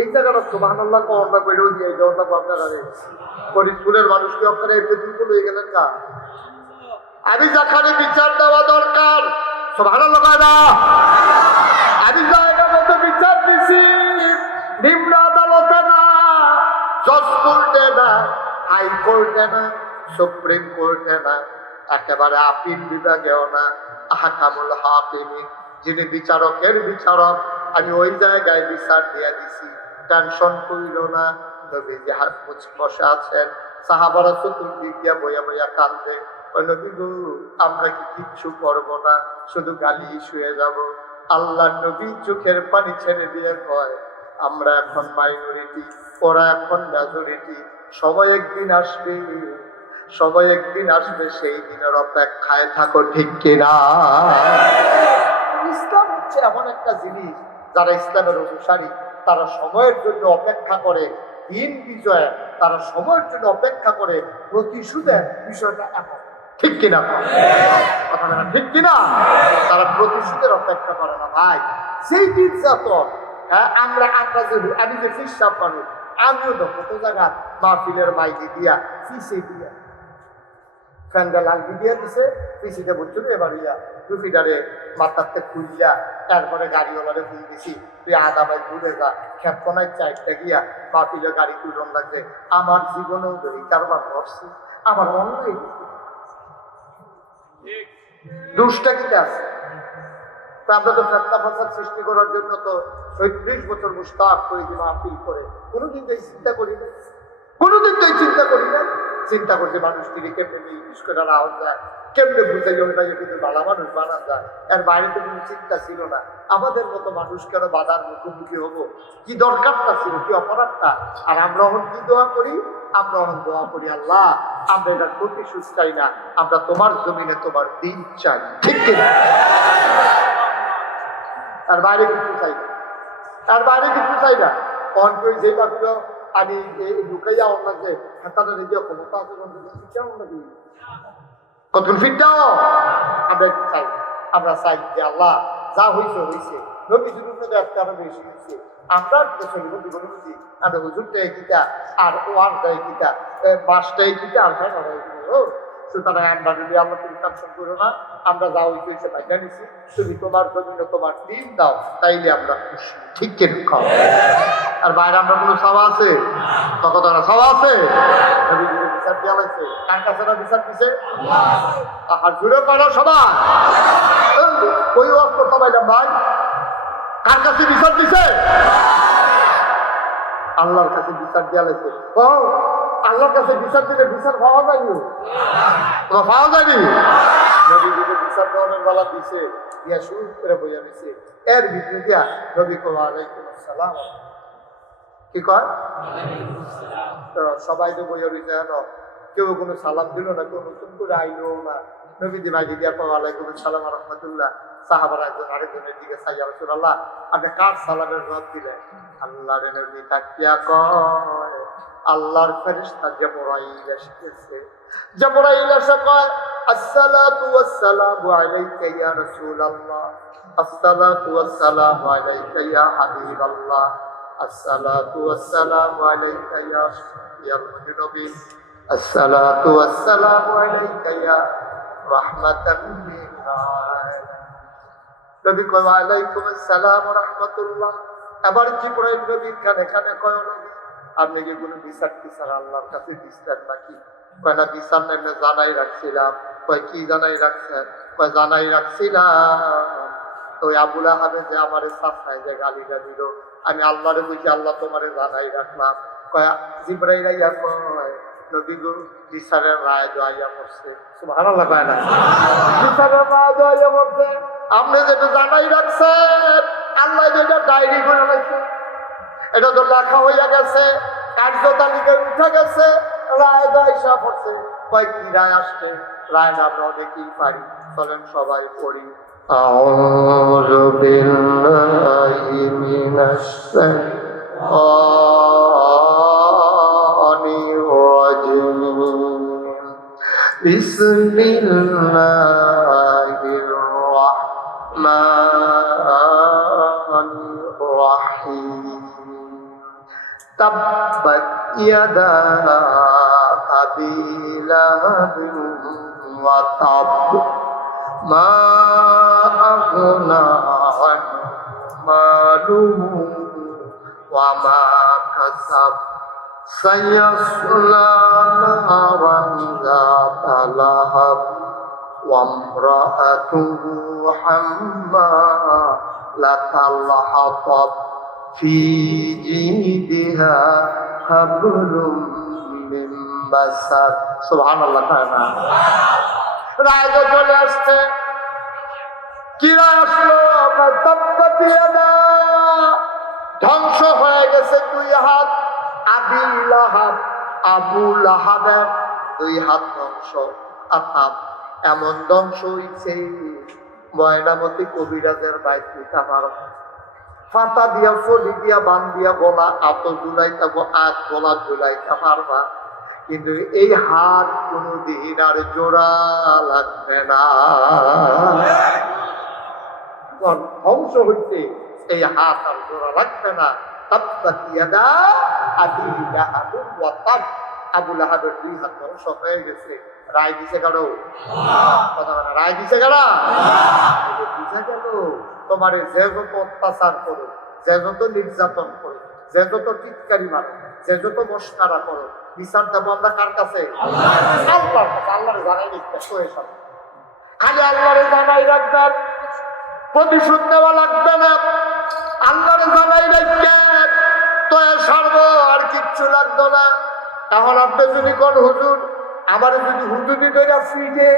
এই জায়গাটা সুবহানাল্লাহ কোনটা কইলো দিয়ে দরবার আপনারা ফরিদপুরের মানুষকে আপনারা এই পৃথিবী হয়ে গেলেন না। আমি যেখানে বিচার দেওয়া দরকার সুবহানাল্লাহ কয় না, আমি জায়গা মতো বিচার দিছি, নিম্ন আদালতে না, জজ কোর্টে না, হাইকোর্টে না, সুপ্রিম কোর্টে না, একেবারে আপিল বিভাগেও না, আহকামুল হাকিমিন যিনি বিচারকের বিচারক, আমি ওই জায়গায় বিচার দিয়ে দিছি, টেনশন করিল না। নবীজি হাত মুছে বসে আছেন, সাহাবারা চতুর্দিক দিয়া বইয়া বইয়া কান্দে। ওই নবী গো আমরা কি কিচ্ছু করবো না, শুধু গালি শুয়ে যাব। আল্লাহ নবী চোখের পানি ছেড়ে দিয়ে কয়, আমরা এখন মাইনরিটি, ওরা এখন মেজরিটি, সময় একদিন আসবে, সময় একদিন আসবে, সেই দিনের অপেক্ষায় থাকো, ঠিক কিনা? ইসলাম হচ্ছে এমন একটা জিনিস, যারা ইসলামের অনুসারী তারা সময়ের জন্য অপেক্ষা করে, দিন বিজয়ে তারা সময়ের জন্য অপেক্ষা করে, প্রতিশোধের বিষয়টা এমন, ঠিক কিনা? কথা না ঠিক কিনা? তারা প্রতিশোধের অপেক্ষা করে না ভাই। সেই নির্যাতন, হ্যাঁ আমরা যে আমি যে ফিসাব মানুষ, আমিও তো কত জায়গা মাহফিলের মাইকে দিয়া ফিসে দিয়া ফ্যান্ডা লাগবি দিয়ে দিছে, পিসিতে বলছিল এবার ইয়া টুপিটারে মাথাতে খুললা, তারপরে গাড়িওয়ালারে ফুল দিছি, তুই আধা মাইল ঘুরে যা, খেপনায় চারটা গিয়া মাহফিলে গাড়ি তুলন লাগছে। আমার জীবনেও ধরি কারবার ধরছি, আমার মনে হয় দুষ্টা কিতে আছে। আমরা তো ফেতনা ফাসাদ সৃষ্টি করার জন্য তো ৩৬ বছর মুস্তাক করে যে মাহফিল করে, কোনোদিন তো এই চিন্তা করি না, কোনোদিন তো এই চিন্তা করি না চিন্তা করছে মানুষটিকে কেমনে ইংলিশ করে আওয়াজ যায়, কেমনে বুঝাই ওটাকে কিন্তু ভালো মানুষ বানা যায়। এর বাইরে তো কোনো চিন্তা ছিল না। আমাদের মতো মানুষ কেন বাধার মুখোমুখি হবো? কি দরকারটা ছিল, কি অপরাধটা? আর আমরা এখন কি দোয়া করি? আমরা এখন দোয়া করি, আল্লাহ আমরা এটার প্রতিশোধ চাই না, আমরা তোমার জমিনে তোমার দিন চাই। ঠিক কিনা? আর বাইরে কিছু চাই না, আর বাইরে কিছু চাই না। অন করে যে বাকিগুলো আমি লুকাইয়া অন্যকে হাতাটা নিজে ক্ষমতা আছে নাকি কতক্ষণ ফিরটাও আমরা একটু চাই। আমরা চাই যে আল্লাহ যা হয়েছে হয়েছে, নবীজির উন্নতি একটা আরো বেশি হয়েছে। আমরা চলিব জীবন বুঝি, আমরা হুজুরটাই কিতা আর ওয়ানটাই কিতা, বাসটাই কিতা আর ভাই নড়াই কিতা। সুতরাং আমরা যদি আল্লাহ তুমি কাপশন করো না, আমরা যা হয়েছে হয়েছে বাইকা নিছি, তুমি তোমার জমিনে তোমার দিন দাও, তাইলে আমরা খুশি। ঠিক কেন খাও? আর বাইরে আমরা কোনো সাবা আছে? তখন তারা সাবা আছে? বিচার দেওয়া লাগছে, কার কাছে না বিচার দিছে? আর জুড়ে পারো সবাই ওই ওয়াজ করতে পারলাম ভাই, কার কাছে বিচার দিছে? আল্লাহর কাছে বিচার দেওয়া লাগছে। ও আল্লাহর কাছে বিচার দিলে বিচার পাওয়া যায়নি, পাওয়া যায়নি। নবী যদি বিচার দেওয়ার বেলা দিছে, দিয়া শুরু করে বইয়া দিছে, এর ভিতরে দিয়া নবী ওয়ালাইকুম আসসালাম কি কয়? তো সবাই তো বইয়া দিছে, কেউ কোনো সালাম দিল না, কেউ নতুন করে আইলো না। নবী দি ভাই দিদি আপা ওয়ালাইকুম আসসালাম রহমতুল্লাহ। সাহাবারা একজন আরেকজনের দিকে চাইয়া রাসূলুল্লাহ আপনি কার সালামের জবাব দিলেন? আল্লাহর নবী তাকিয়া কয় আল্লাহর ফেরেশতা জিবরাইল এসেছে। জিবরাইল এসে কয় আসসালাতু ওয়াসসালামু আলাইকা ইয়া রাসূলুল্লাহ, আসসালাতু ওয়াসসালামু আলাইকা ইয়া হাবিবাল্লাহ, আসসালাতু ওয়াসসালামু আলাইকা ইয়া নবী, আসসালাতু ওয়াসসালামু আলাইকা ইয়া রাহমাতাল লিল আলামিন। নবী কয় ওয়ালাইকুম আসসালাম ওয়া রাহমাতুল্লাহ। আবার জিবরাইল নবীর কানে কানে কয় নবী আপনি কি কোনো বিচার টিচার আল্লাহর কাছে দিচ্ছেন নাকি? কয় না বিচার না, এমনি জানাই রাখছিলাম। কয় কি জানাই রাখছেন? কয় জানাই রাখছিলাম তো আবুল আহাবে যে আমারে সাফায় যে গালিটা দিল, আমি আল্লাহরে বুঝি আল্লাহ তোমারে জানাই রাখলাম। কয় জিবরাইল আইয়া কয় নবী গো বিচারের রায় দোয়াইয়া মরছে। সুবহানাল্লাহ কয় না? বিচারের রায় দোয়াইয়া মরছে। আপনি যেটা জানাই রাখছেন, আল্লাহ যেটা ডায়েরি করে রাখছে, এটা তো লেখা হইয়া গেছে, কার্য তালিকায় উঠে গেছে, রায় দোয়াইসা পড়ছে। কয় কি রায় আসছে? রায় না আমরা অনেকেই পারি, চলেন সবাই পড়ি। আউযু বিল্লাহি মিনাশ শাইতানির রাজিম। বিসমিল্লাহির রাহমানির রাহিম। তাব্বাত ইয়াদা আবি লাহাবিন ওয়া তাব মা আগনা আনহু মালুহু ওয়া মা কাসাব সায়াসলা নারান যাতা লাহাব ওয়া ইমরাআতুহু হাম্মালাতাল হাতাব ফি জিদিহা হাবলুম মিন মাসাদ। সুবহানাল্লাহ। রায় চলে আসছে। কি রায় আসলো? ধ্বংস হয়ে গেছে দুই হাত। আবি লাহাব, আবু লাহাবের দুই হাত ধ্বংস। আহাব এমন ধ্বংস হইছে ময়নামতি কবিরাজের বাইক নিতে পারবে, ফাতা দিয়া ফলি দিয়া বান দিয়া গলা আত ঝুলাইতে আত গলা ঝুলাইতে পারবা, কিন্তু এই হাত কোনো দিন আর জোড়া লাগবে না। ধ্বংস হইতে এই হাত আর জোড়া লাগবে না। তাব্বাত ইয়াদা আবি লাহাব ওয়া তাব। আবু লাহাবের দুই হাত ধ্বংস হয়ে গেছে। রায় দিছে কারো? কথা বলে রায় দিছে কারা? বুঝা গেল তোমারে যে যত অত্যাচার করো, যে যত নির্যাতন করো, যে যত টিটকারি মারো, যে যত মস্কারা করো, বিচার দেবো আমরা কার কাছে? আল্লাহর কাছে। আল্লাহরে জানাই দিচ্ছে খালি আল্লাহরে জানাই রাখবেন, প্রতিশোধ নেওয়া লাগবে না। আল্লাহরে জানাই রাখবেন তো সারবো, আর কিচ্ছু লাগতো না। এখন আপনি যদি কোন হুজুর আমার যদি হুজুরি ধরে ফ্রিজে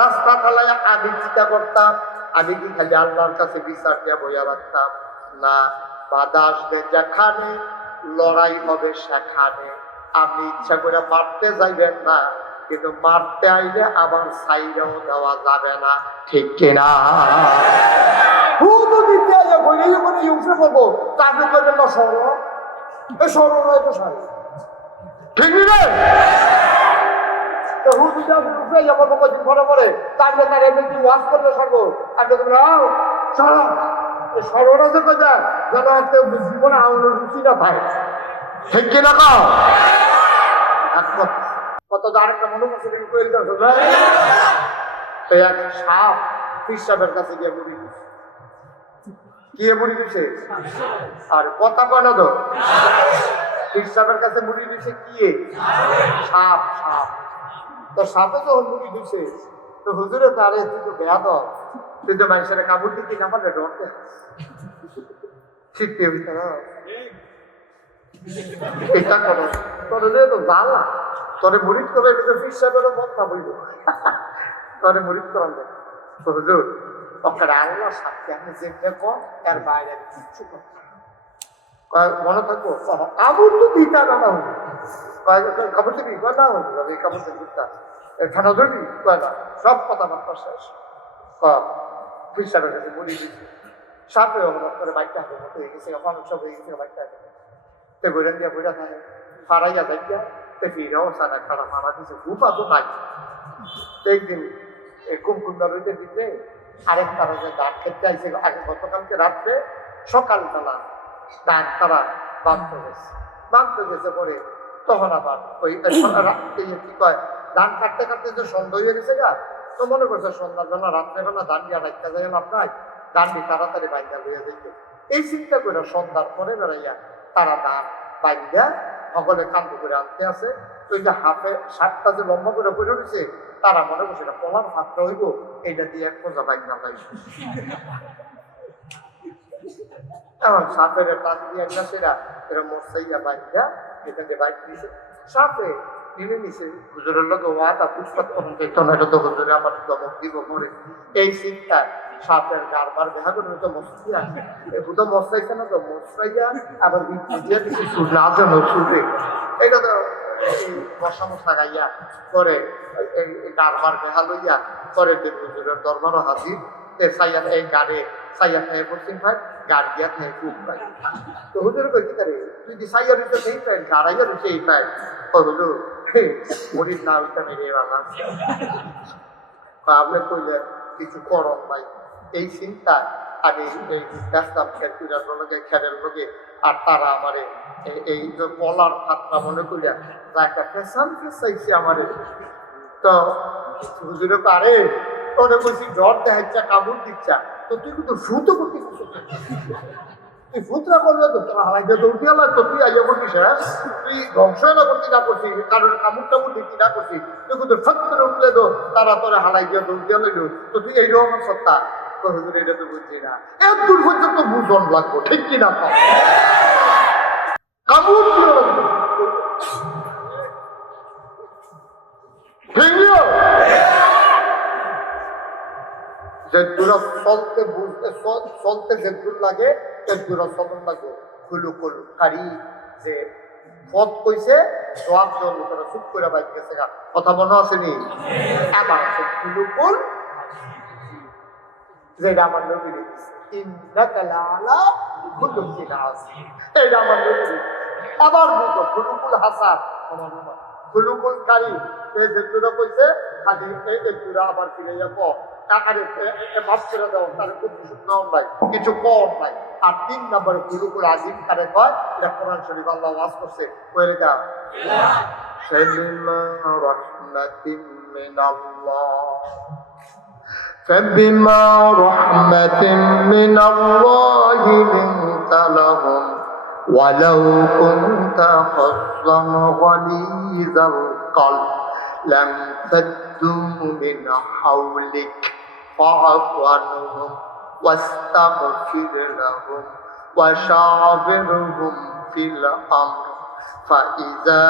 রাস্তা চালায় আমি চিন্তা করতাম আমি কি খালি আল্লাহর কাছে বিচার দিয়া বইয়া রাখতাম? না, বাধা আসবে যেখানে লড়াই হবে সেখানে। আপনি ইচ্ছা করে মারতে যাইবেন না, কিন্তু মারতে আইলে আবার সাইডেও দেওয়া যাবে না, ঠিক কিনা? দিতে আইয়া বইলে করে ইউসে করবো তাকে করবেন না সরল, এ সরল নয় তো সারি, ঠিক রে? জীবনে আউলের রুচি না থাকে, ঠিক কিনা? কত আরেকটা মনে করছে এক সাপ পীর সাহেবের কাছে গিয়ে মুড়ি দিচ্ছে। গিয়ে মুড়ি দিচ্ছে আর কথা কয় না তো, পীর সাহেবের কাছে মুড়ি দিচ্ছে কি? সাপ। সাপ তো সাপে যখন মুড়ি দিচ্ছে তো হুজুরে তারে তুই তো বেয়া দাও, তুই তো মানুষের কাপড় দিতে না পারলে ডরতে শিখতে হইতে না। এটা করো তোরে তো জ্বালা, তোরে মুড়িদ করে পীর সাহেবেরও মন না বইল, তোরে মুড়িদ করান দেয় তো হুজুর ওখানে আল্লাহ সাক্ষী আমি যে দেখো এর বাইরে কিচ্ছু করতে মনে থাকবো কাপড় তো দিতা না হলো কাপড় দিবি না হলো এই কাপড় দিবি এখানে ধরবি না, সব কথাবার্তা শেষ। পীর সাহেবের কাছে মুড়ি দিচ্ছি, সাপে অনুবাদ করে বাইকটা হাতে মতো হয়ে গেছে, মানুষ সব হয়ে গেছে বাইকটা হাতে তো বইলেন দিয়া বইটা থাকে ফাড়াইয়া যাইয়া তো ফিরাও সারা খাড়া মারা দিছে গুপা তো নাই। তো একদিন কুমকুন্দা রইতে দিতে আরেক তারা যে দাঁত খেতে আইসে আগে গতকালকে রাত্রে সকালবেলা দাঁত তারা বাঁধতে গেছে পরে তখন আবার ওই কি কয় ধান কাটতে কাটতে যে সন্ধ্যা হয়ে গেছে গা, তো মনে করছে সন্ধ্যাবেলা রাত্রেবেলা ধান দিয়া রাখতে যাই আপনার ধানটি তাড়াতাড়ি বাইন্দা লইয়া যাইতে। এই চিন্তা করে সন্ধ্যার পরে বেড়াইয়া তারা ধান বাইন্দা সকলে কান্দ করে আনতে আছে। ওই যে হাফে সাতটা যে লম্বা করে পড়ে উঠেছে তারা মনে করছে এটা পলার হাতটা হইব, এইটা দিয়ে এক মজা বাইক না পাই। এমন সাপের টান দিয়ে একটা সেরা এরা মরসাইয়া বাইকটা এটাকে বাইক দিয়েছে সাপে নিয়ে নিছে। হুজুরের লোক ওয়াটা ফুটপাত করুন দেখতো না, এটা তো হুজুরে আমার দমক দিব মরে। এই চিন্তায় সাপের গারবার দেখা করে তো মশাইয়া তো মশাইছে না তো মশাইয়া আবার দিয়ে দিচ্ছে না যেন সুরে এটা তো মশা মশা গাইয়া করে গারবার দেখা লইয়া করে দেব হুজুরের দরবারও হাজির। সাইয়াদ এই গাড়ে সাইয়া খেয়ে পশ্চিম পাই গাড় গিয়া খেয়ে খুব পাই। তো হুজুর কই কি করে তুই দি সাইয়া দিতে সেই পাই গাড়াইয়া দিতে এই পাই হুজুর মরির না ওইটা মেরে বাবা আপনি কইলেন কিছু করম ভাই। এই চিন্তা আমি এই ব্যস্তাম খেলকুড়ার লগে খেলের লগে আর তারা আমারে এই যে কলার ফাতরা মনে করিয়া যা একটা ফেসান ফেসাইছে আমারে। তো হুজুরে পারে তোরে বলছি জ্বর দেখাচ্ছা কামড় দিচ্ছা তো তুই কিন্তু ভূতও করতে তুই ভূতরা করলে তো তোরা হালাই দিয়ে দৌড়ি আলাই তো তুই আইয়া করছিস তুই ধ্বংস না করতে না করছিস কারণ কামড় টামড় দিতে না করছিস তুই কিন্তু ফট করে উঠলে তো তারা তোরা হালাই দিয়ে দৌড়ি আলাই তো তুই এইরকম সত্তা তো হুজুর এটা তো বুঝছি না এর দূর পর্যন্ত বুঝন লাগবো ঠিক কিনা কামড় যে দূর চলতে বুঝতে চলতে যে দূর লাগে এর দূর চলন লাগে খুলুকুল কারি যে পথ কইছে জবাব দেওয়ার ভিতরে চুপ করে বাইক গেছে কথা মনে আসেনি। এবার সে খুলুকুল যেটা আমার নবী দিচ্ছে এইটা আমার নবী আবার বুঝো খুলুকুল হাসান আমার নাম খুলুকুল কারি যে দূর কইছে খালি এই দূর আবার ফিরে যাবো মাফ করে দেওয়া তার নাই কিছু কম নাই। আর 3 নম্বরে খুলুকুল আজিম কারে কয় এটা কোরআন শরীফ আল্লাহ ওয়াজ করছে কইলে দা فبما رحمة من الله لنت لهم ولو كنت فظا غليظ القلب لانفضوا من حولك فاعف عنهم واستغفر لهم وشاورهم في الأمر فإذا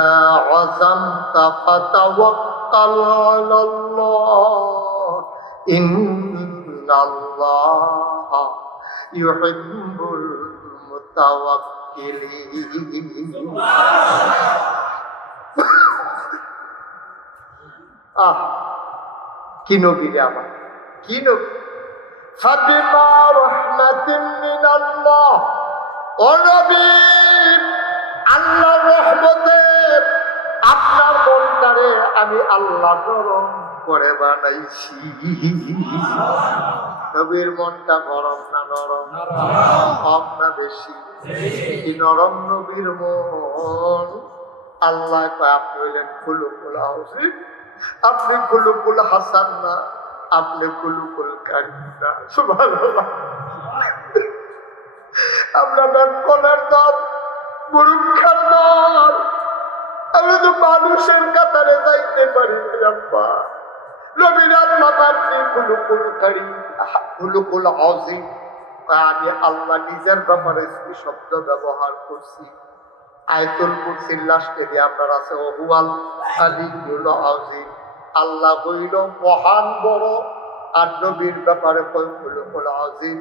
عزمت فتوكل তাওয়াক্কাল আলাল্লাহ ইন্নাল্লাহা ইউহিব্বুল মুতাওয়াক্কিলিন। কি নবী রে আমার, কি নবী! ফাবিমা রাহমাতিন মিনাল্লাহ, ও নবী, আল্লাহর রহমতে আপনার মনটারে আমি আল্লাহ নরম করে বানাইছি। নবীর মনটা গরম না নরম? কম না বেশি? কি নরম নবীর মন! আল্লাহ কয় আপনি হইলেন খুলুকুল হাসান, আপনি খুলুকুল হাসান না, আপনি খুলুকুল কারীম না। সুবহানাল্লাহ। আমরা ব্যাকরণের দল, মুরুক্ষার দল, আমরা তো মানুষের কাতারে যাইতে পারি না। আব্বা নবীর আল্লাহ আপনি খুলুকুল কারীম, খুলুকুল আযীম। আমি আল্লাহ নিজের ব্যাপারে কি শব্দ ব্যবহার করছি? আয়াতুল কুরসির লাস্টে দিয়ে আপনার আছে ওহুয়াল আলিয়্যুল আযীম, আল্লাহ হইল মহান বড়। আর নবীর ব্যাপারে খুলুকুল আযীম,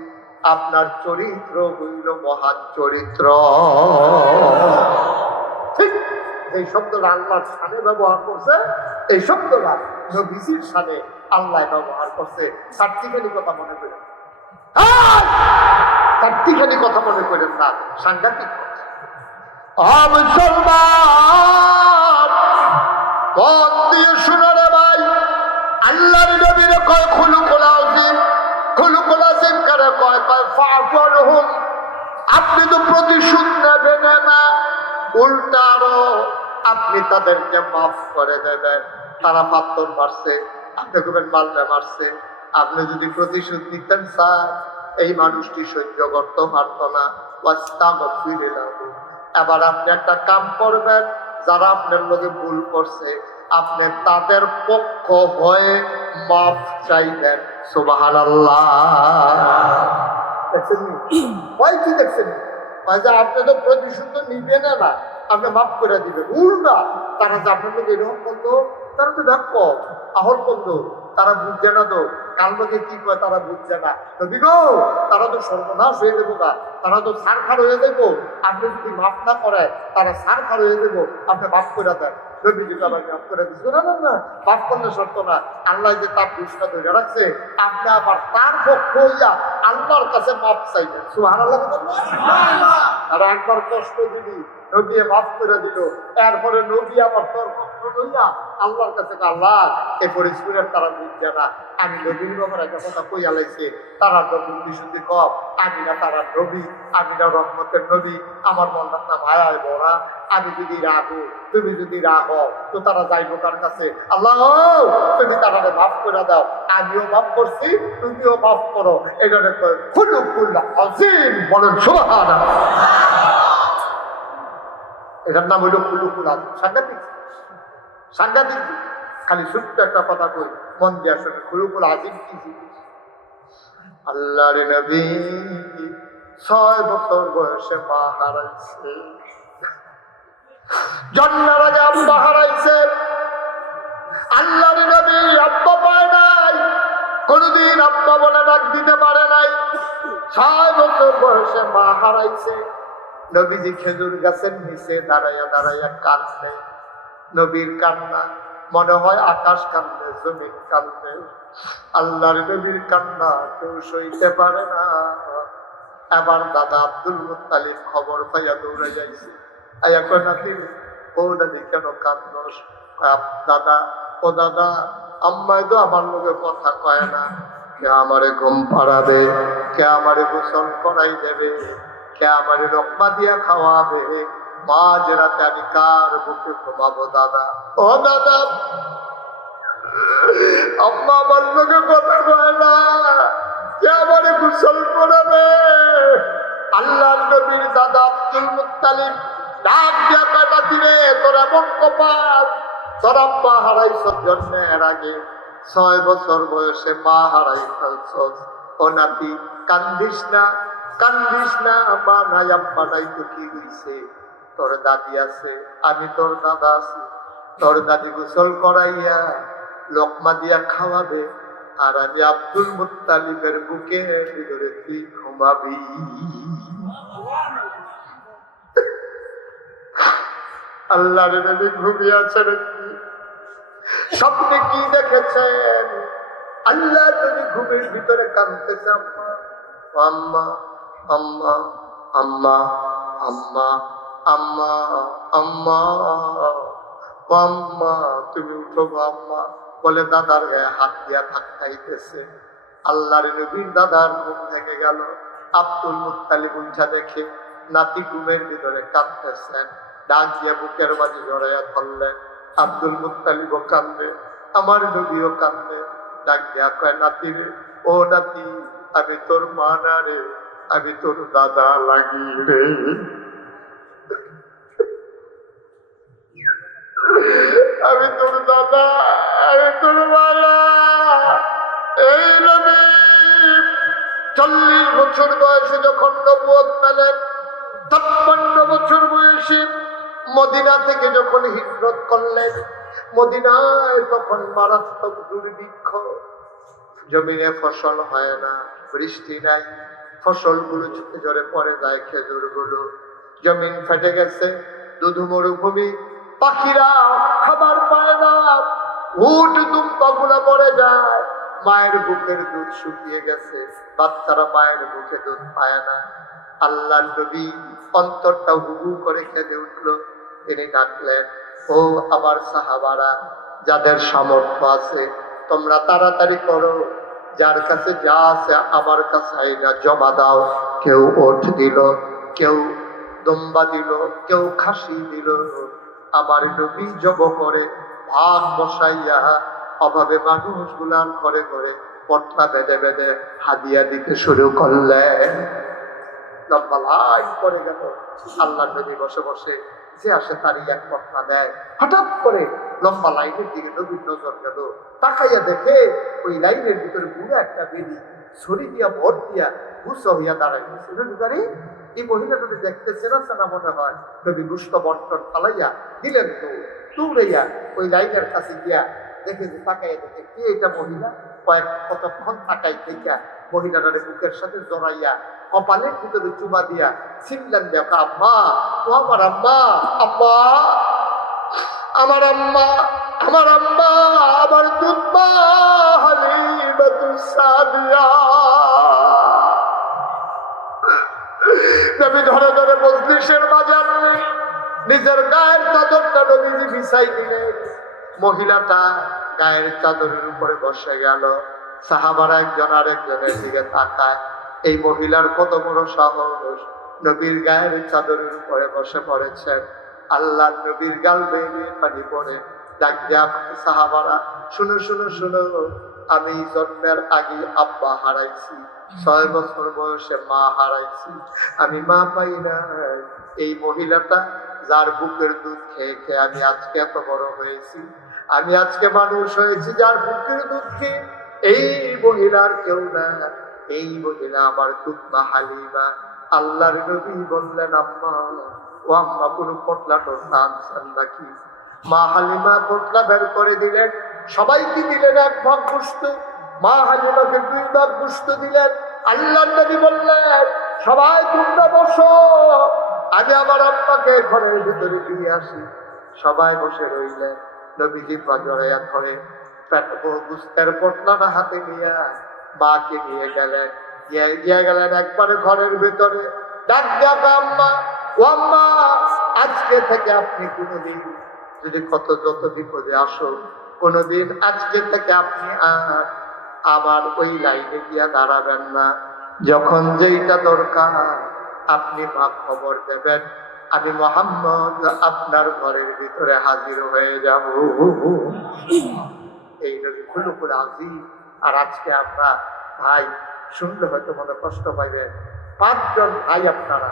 আপনার চরিত্র হইল মহান চরিত্র। ঠিক এই শব্দটা আল্লাহর সানে ব্যবহার করছে, এই শব্দটা নবীজির সানে আল্লাহ ব্যবহার করছে। চারটিখানি কথা মনে করেন, চারটিখানি কথা মনে করেন না, সাংঘাতিক কথা। মুসলমান মন দিয়ে শুনো রে ভাই, আল্লাহর নবীর কয় খুলুকুল আযীম। খুলুকুল আযীম কারে কয়? কয় ফাফু আনহুম, আপনি তো প্রতিশোধ নেবেন না, উল্টা আরো আপনি তাদেরকে মাফ করে দেবেন। তারা পাথর মারছে, আপনি কবেন মালটা মারছে, আপনি যদি প্রতিশোধ নিতেন স্যার, এই মানুষটি সহ্য করতে পারত না। এবার আপনি একটা কাম করবেন, যারা আপনার লোকে ভুল করছে আপনি তাদের পক্ষ হয়ে মাফ চাইবেন। সুবহানাল্লাহ। দেখছেন কি দেখছেন? আপনি তো প্রতিশোধ নিবেন না, আপনি মাফ করে দিবেন। উল্টা তারা যে আপনার লোক এরকম করতো, তারা তো দেখ আহল করতো, তারা বুঝছে না তো কাল লোকে কি কয়, তারা বুঝছে না। নবী গো, তারা তো সর্বনাশ হয়ে দেবো না, তারা তো সারখার হয়ে দেবো। আপনি যদি মাফ না করে তারা সারখার হয়ে দেবো, আপনি মাফ করে দেন। নবী যদি আবার মাফ করে দিচ্ছে না, না না, মাফ করলে শর্ত না। আল্লাহ যে তার দুষ্টা ধরে রাখছে, আপনি আবার তার পক্ষ হইয়া আল্লাহর কাছে মাফ চাইবেন। সুবহানাল্লাহ। আর একবার কষ্ট দিবি, নবী মাফ করে দিল, এরপরে নবী আবার তোর পক্ষ হইয়া আল্লাহর কাছে, আল্লাহ এই পরিস্থিতির তারা বুঝছে না, আমি নবীর ব্যাপারে একটা কথা কইয়া লাইছে, তারা তো বুদ্ধি শুদ্ধি কম, আমি না তারা নবী, আমি না রহমতের নবী, আমার মনটা না ভায়ায় ভরা, আমি যদি রাখো, তুমি যদি রাখো তো তারা যাইবো তার কাছে। আল্লাহ তুমি তারা মাফ করে দাও, আমিও মাফ করছি, তুমিও মাফ করো। এটা খুলুকুল আযীম বলেন সুবহানাল্লাহ। এটার নাম হইল খুলুকুল আযীম। সাংঘাতিক, সাংঘাতিক। খালি ছোট্ট একটা কথা কই, মন দিয়ে শুনে। খুলুকুল আযীম কি জিনিস? আল্লাহর নবী 6 বছর বয়সে মা হারাইছে, জন্মের আগে আব্বা হারাইছে। আল্লাহর নবী আব্বা পায় নাই, কোনদিন আব্বা বলে ডাক দিতে পারে নাই। 6 বছর বয়সে মা হারাইছে। নবীজি খেজুর গাছের নিচে দাঁড়াইয়া দাঁড়াইয়া কাঁদছে। নবীর কান্না মনে হয় আকাশ কান্দে, জমিন কান্দে। আল্লাহর নবীর কান্না কেউ সইতে পারে না। এবার দাদা আব্দুল মুত্তালিব খবর পাইয়া দৌড়ে যাইছে, আয়া কয় নাতি, ও দাদি কেন কান্দস? দাদা, ও দাদা, আম্মাই তো আমার লোকে কথা কয় না, কে আমারে ঘুম পাড়াবে, কে আমারে গোসল করাই দেবে, কে আমারে রকমা দিয়া খাওয়াবে, মাঝ রাতে আমি কার বুকে ঘুমাবো দাদা? ও দাদা, আম্মা আমার লোকে কথা কয় না, কে আমারে গোসল করাবে? আল্লাহর নবীর দাদা আব্দুল মুত্তালিব ডাক দিয়া কয়, নাতি রে, তোর এমন কপাল, তোর আব্বা হারাইছ জন্মের আগে, 6 বছর বয়সে মা হারাই ফেলছ। ও নাতি, কান্দিস না, কান্দিস না, মা নাই আব্বা নাই তো কি হইছে? তোর দাদি আছে, আমি তোর দাদা আছি, তোর দাদি গোসল করাইয়া লোকমা দিয়া খাওয়াবে, আর আমি আব্দুল মুত্তালিবের বুকে ভিতরে তুই ঘুমাবি। আল্লাহর নবী ঘুমিয়ে আছেন। স্বপ্নে কি দেখেছেন? আল্লাহ নবী ঘুমের ভিতরে কাঁদতেছে, আম্মা আম্মা আম্মা আম্মা আম্মা আম্মা আম্মা, তুমি উঠো গো আম্মা। বলে দাদার গায়ে হাত দিয়া ধাক্কাইতেছে। আল্লাহর নবীর দাদার ঘুম ভেঙে গেল। আব্দুল মুত্তালিব উঠা দেখে নাতি ঘুমের ভিতরে কাঁদতেছেন। ডাক দিয়া বুকের মাঝে জড়াইয়া ধরলেন। আব্দুল মুত্তালিবও কান্দে, আমার নবীও কান্দে। ডাক দিয়া কয়, নাতি রে, ও নাতি, আমি তোর মা না রে, আমি তোর দাদা লাগি রে। আমি তোর দাদা, আমি তোর বাবা। এই নবী 40 বছর বয়সে যখন নবুয়ত পেলেন, 56 বছর বয়সে মদিনা থেকে যখন হিজরত করলেন, মদিনায় তখন মারাত্মক দুর্ভিক্ষ, জমিনে ফসল হয় না, বৃষ্টি নাই, ফসলগুলো ঝুঁকে ঝরে পড়ে যায়, খেজুরগুলো জমিন ফেটে গেছে, দুধু মরুভূমি, পাখিরা খাবার পায় না, উট দুম্বাগুলা মরে যায়, মায়ের বুকের দুধ শুকিয়ে গেছে, বাচ্চারা মায়ের বুকে দুধ পায় না। আল্লাহর নবী অন্তরটা হুহু করে কেঁদে উঠলো। তিনি ডাকলেন, ও আমার সাহাবারা, যাদের সামর্থ্য আছে তোমরা তাড়াতাড়ি করো, যার কাছে যা আছে আমার কাছে আইনা জমা দাও। কেউ ওঠ দিল, কেউ দম্বা দিল, কেউ খাসি দিল। আমার নবী জব করে ভাগ বসাইয়া অভাবে মানুষগুলার ঘরে ঘরে পটলা বেঁধে বেঁধে হাদিয়া দিতে শুরু করলেন। লম্বা লাইন করে গেল। আল্লাহ নবী বসে বসে যে আসে তারই এক পটলা দেয়। হঠাৎ করে লম্বা লাইনের দিকে নবীর নজর গেল। তাকাইয়া দেখে ওই লাইনের ভিতরে বুড়ো একটা বেরি ছড়ি দিয়া ভর দিয়া গুছা হইয়া দাঁড়াইছে। নবী, এই মহিলাটা দেখতেছে না সেনা মনে হয়। নবী গুস্ত বন্টন ফালাইয়া দিলেন, তো দৌড়াইয়া ওই লাইনের কাছে গিয়া দেখে যে তাকাইয়া দেখে কে এটা মহিলা। কতক্ষণ তাকাই দেখা মহিলাটারে বুকের সাথে জড়াইয়া কপালের ভিতরে চুমা দিয়া চিনলেন, দেখা আম্মা, ও আমার আম্মা, আম্মা, আমার আম্মা, আমার আম্মা, আমার দুধমা হালিমাতুস সাদিয়া। নবী ধরে ধরে মজলিসের মাঝে আনলেন, নিজের গায়ের চাদরটা নবীজি বিছাই দিলেন। মহিলাটা গায়ের চাদরের উপরে বসে গেল। সাহাবারা একজন আরেকজনের দিকে তাকায়, এই মহিলার কত বড় সাহস, নবীর গায়ের চাদরের উপরে বসে পড়েছেন। আল্লাহ নবীর গাল বেরিয়ে পানি পড়ে। ডাক দিয়া সাহাবারা, শুনো শুনো শুনো, আমি জন্মের আগে আব্বা হারাইছি, 6 বছর বয়সে মা হারাইছি, আমি মা পাই না। এই মহিলাটা যার বুকের দুধ খেয়ে খেয়ে আমি আজকে এত বড় হয়েছি, আমি আজকে মানুষ হয়েছি যার বুকের দুধ খেয়ে। এই মহিলার কেউ না, এই মহিলা আমার দুধমা হালিমা। আল্লাহর নবী বললেন, আম্মা, ও আম্মা, কোনো পটলা টটলা আনছেন নাকি? মা হালিমা পটলা বের করে দিলেন, সবাইকে দিলেন 1 ভাগ গোশত, মা হালিমাকে 2 ভাগ গোশত দিলেন। আল্লাহর নবী বললেন, সবাই তোমরা বসো, আমি আমার আম্মাকে ঘরের ভিতরে দিয়ে আসি। সবাই বসে রইলেন। নবীজি পা জড়াইয়া ধরে গোশতের পটলাটা হাতে নিয়ে মাকে নিয়ে গেলেন। গিয়ে গেলেন একবারে ঘরের ভিতরে। ডাক দিয়া, আম্মা, ও আম্মা, আজকে থেকে আপনি কোনোদিন যদি যত বিপদে আসো, কোনোদিন আজকে থেকে আপনি আর আমার ওই লাইনে গিয়া দাঁড়াবেন না। যখন যেইটা দরকার আপনি মা খবর দেবেন, আমি মুহাম্মদ আপনার ঘরের ভিতরে হাজির হয়ে যাব। এই নবী খুলুকুল আযীম। আর আজকে আমরা ভাই শুনলে হয়তো মনে কষ্ট পাইবেন, 5 জন ভাই আপনারা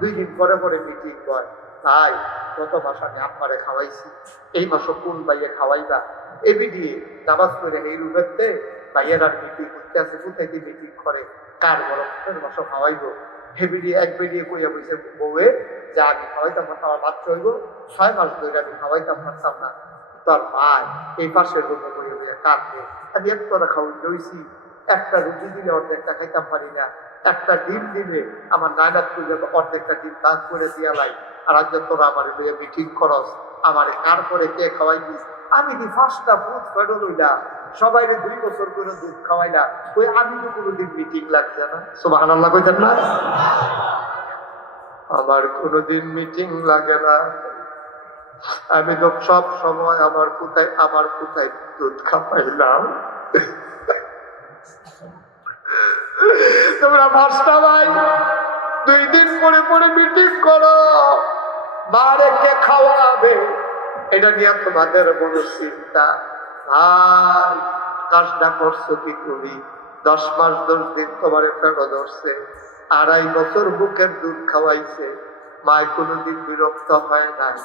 2 দিন পরে পরে মিটিং হয়, তাই গত মাস আমি আপনারে খাওয়াইছি, এই মাসও কোন ভাইয়ে খাওয়াইবা, এবি দিয়ে নামাজ করে এই রুমেতে ভাইয়েরা মিটিং করতে আছে, কোথায় কি মিটিং করে, কার বড় মাসও খাওয়াইবো। হেবিডি এক বেরিয়ে কইয়া বইছে বউয়ে যে আমি খাওয়াইতাম না, আমার বাচ্চা হইব, 6 মাস ধরে আমি খাওয়াইতাম পারতাম না, তার মা এই পাশের রুমে বইয়ে বইয়ে কাঁদবে। আমি এক করে খাওয়াই লইছি, একটা রুটি দিলে অর্ধেকটা খাইতাম পারি না, একটা ডিম দিলে আমার নায়নাত তুলে অর্ধেকটা ডিম দাঁত করে দিয়া লাই। আর আজ তোরা আমার লইয়া মিটিং করস, আমার কার করে কে খাওয়াইবি? আমি দি ফার্স্টটা দুধ ফেরো লইলাম, সবাই 2 বছর করে দুধ খাওয়াইলা, ওই আমি তো কোনোদিন মিটিং লাগছে না। সুবহানাল্লাহ কইতেন না? আমার কোনোদিন মিটিং লাগে না, আমি তো সব সময় আমার কোথায় দুধ খাওয়াইলাম। তোমরা ফার্স্টটা ভাই 2 দিন পরে পরে মিটিং করো, মারে কে খাওয়াবে এটা নিয়ে তোমাদের বড় চিন্তা। ভাই কাজটা করছো কি তুমি? 10 মাস 10 দিন তোমারে ফেরো ধরছে, 2.5 বছর বুকের দুধ খাওয়াইছে, মায় কোনোদিন বিরক্ত হয় নাই।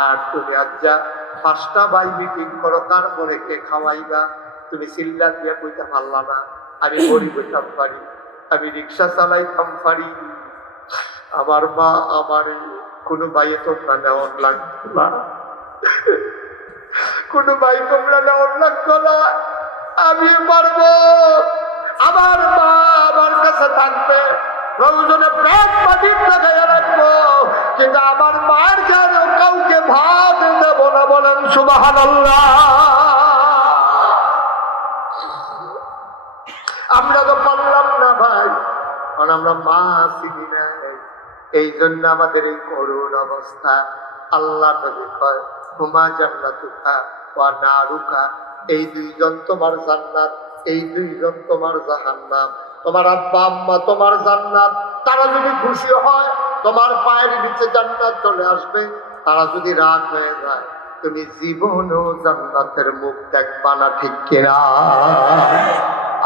আর তুমি আজ যা 5টা ভাই মিটিং করো, তারপরে কে খাওয়াইবা? তুমি চিল্লা দিয়ে কইতে পারলা না আমি গরিব হইতাম পারি, আমি রিক্সা চালাইতাম পারি, আমার মা আমার কোনো ভাইয়ে তোমরা নেওয়ার লাগতো না, কোনো ভাই তোমরা নেওয়ার লাগতো না, আমি পারবো, আমার মা আমার কাছে থাকবে, প্রয়োজনে পেট পাটির লাগাইয়া রাখবো, কিন্তু আমার মায়ের যেন কাউকে ভাত দেব না। বলেন সুবহানাল্লাহ। আমরা তো পারলাম না ভাই, কারণ আমরা মা চিনি না, এই জন্য আমাদের এই করুণ অবস্থা। আল্লাহ নবী কয় হুমা জান্নাতুকা ওয়া নারুকা, এই 2 জন তোমার জান্নাত, এই 2 জন তোমার জাহান্নাম। তোমার আব্বা আম্মা তোমার জান্নাত, তারা যদি খুশি হয় তোমার পায়ের নিচে জান্নাত চলে আসবে, তারা যদি রাগ হয়ে যায় তুমি জীবনও জান্নাতের মুখ দেখবা না, ঠিক কিনা?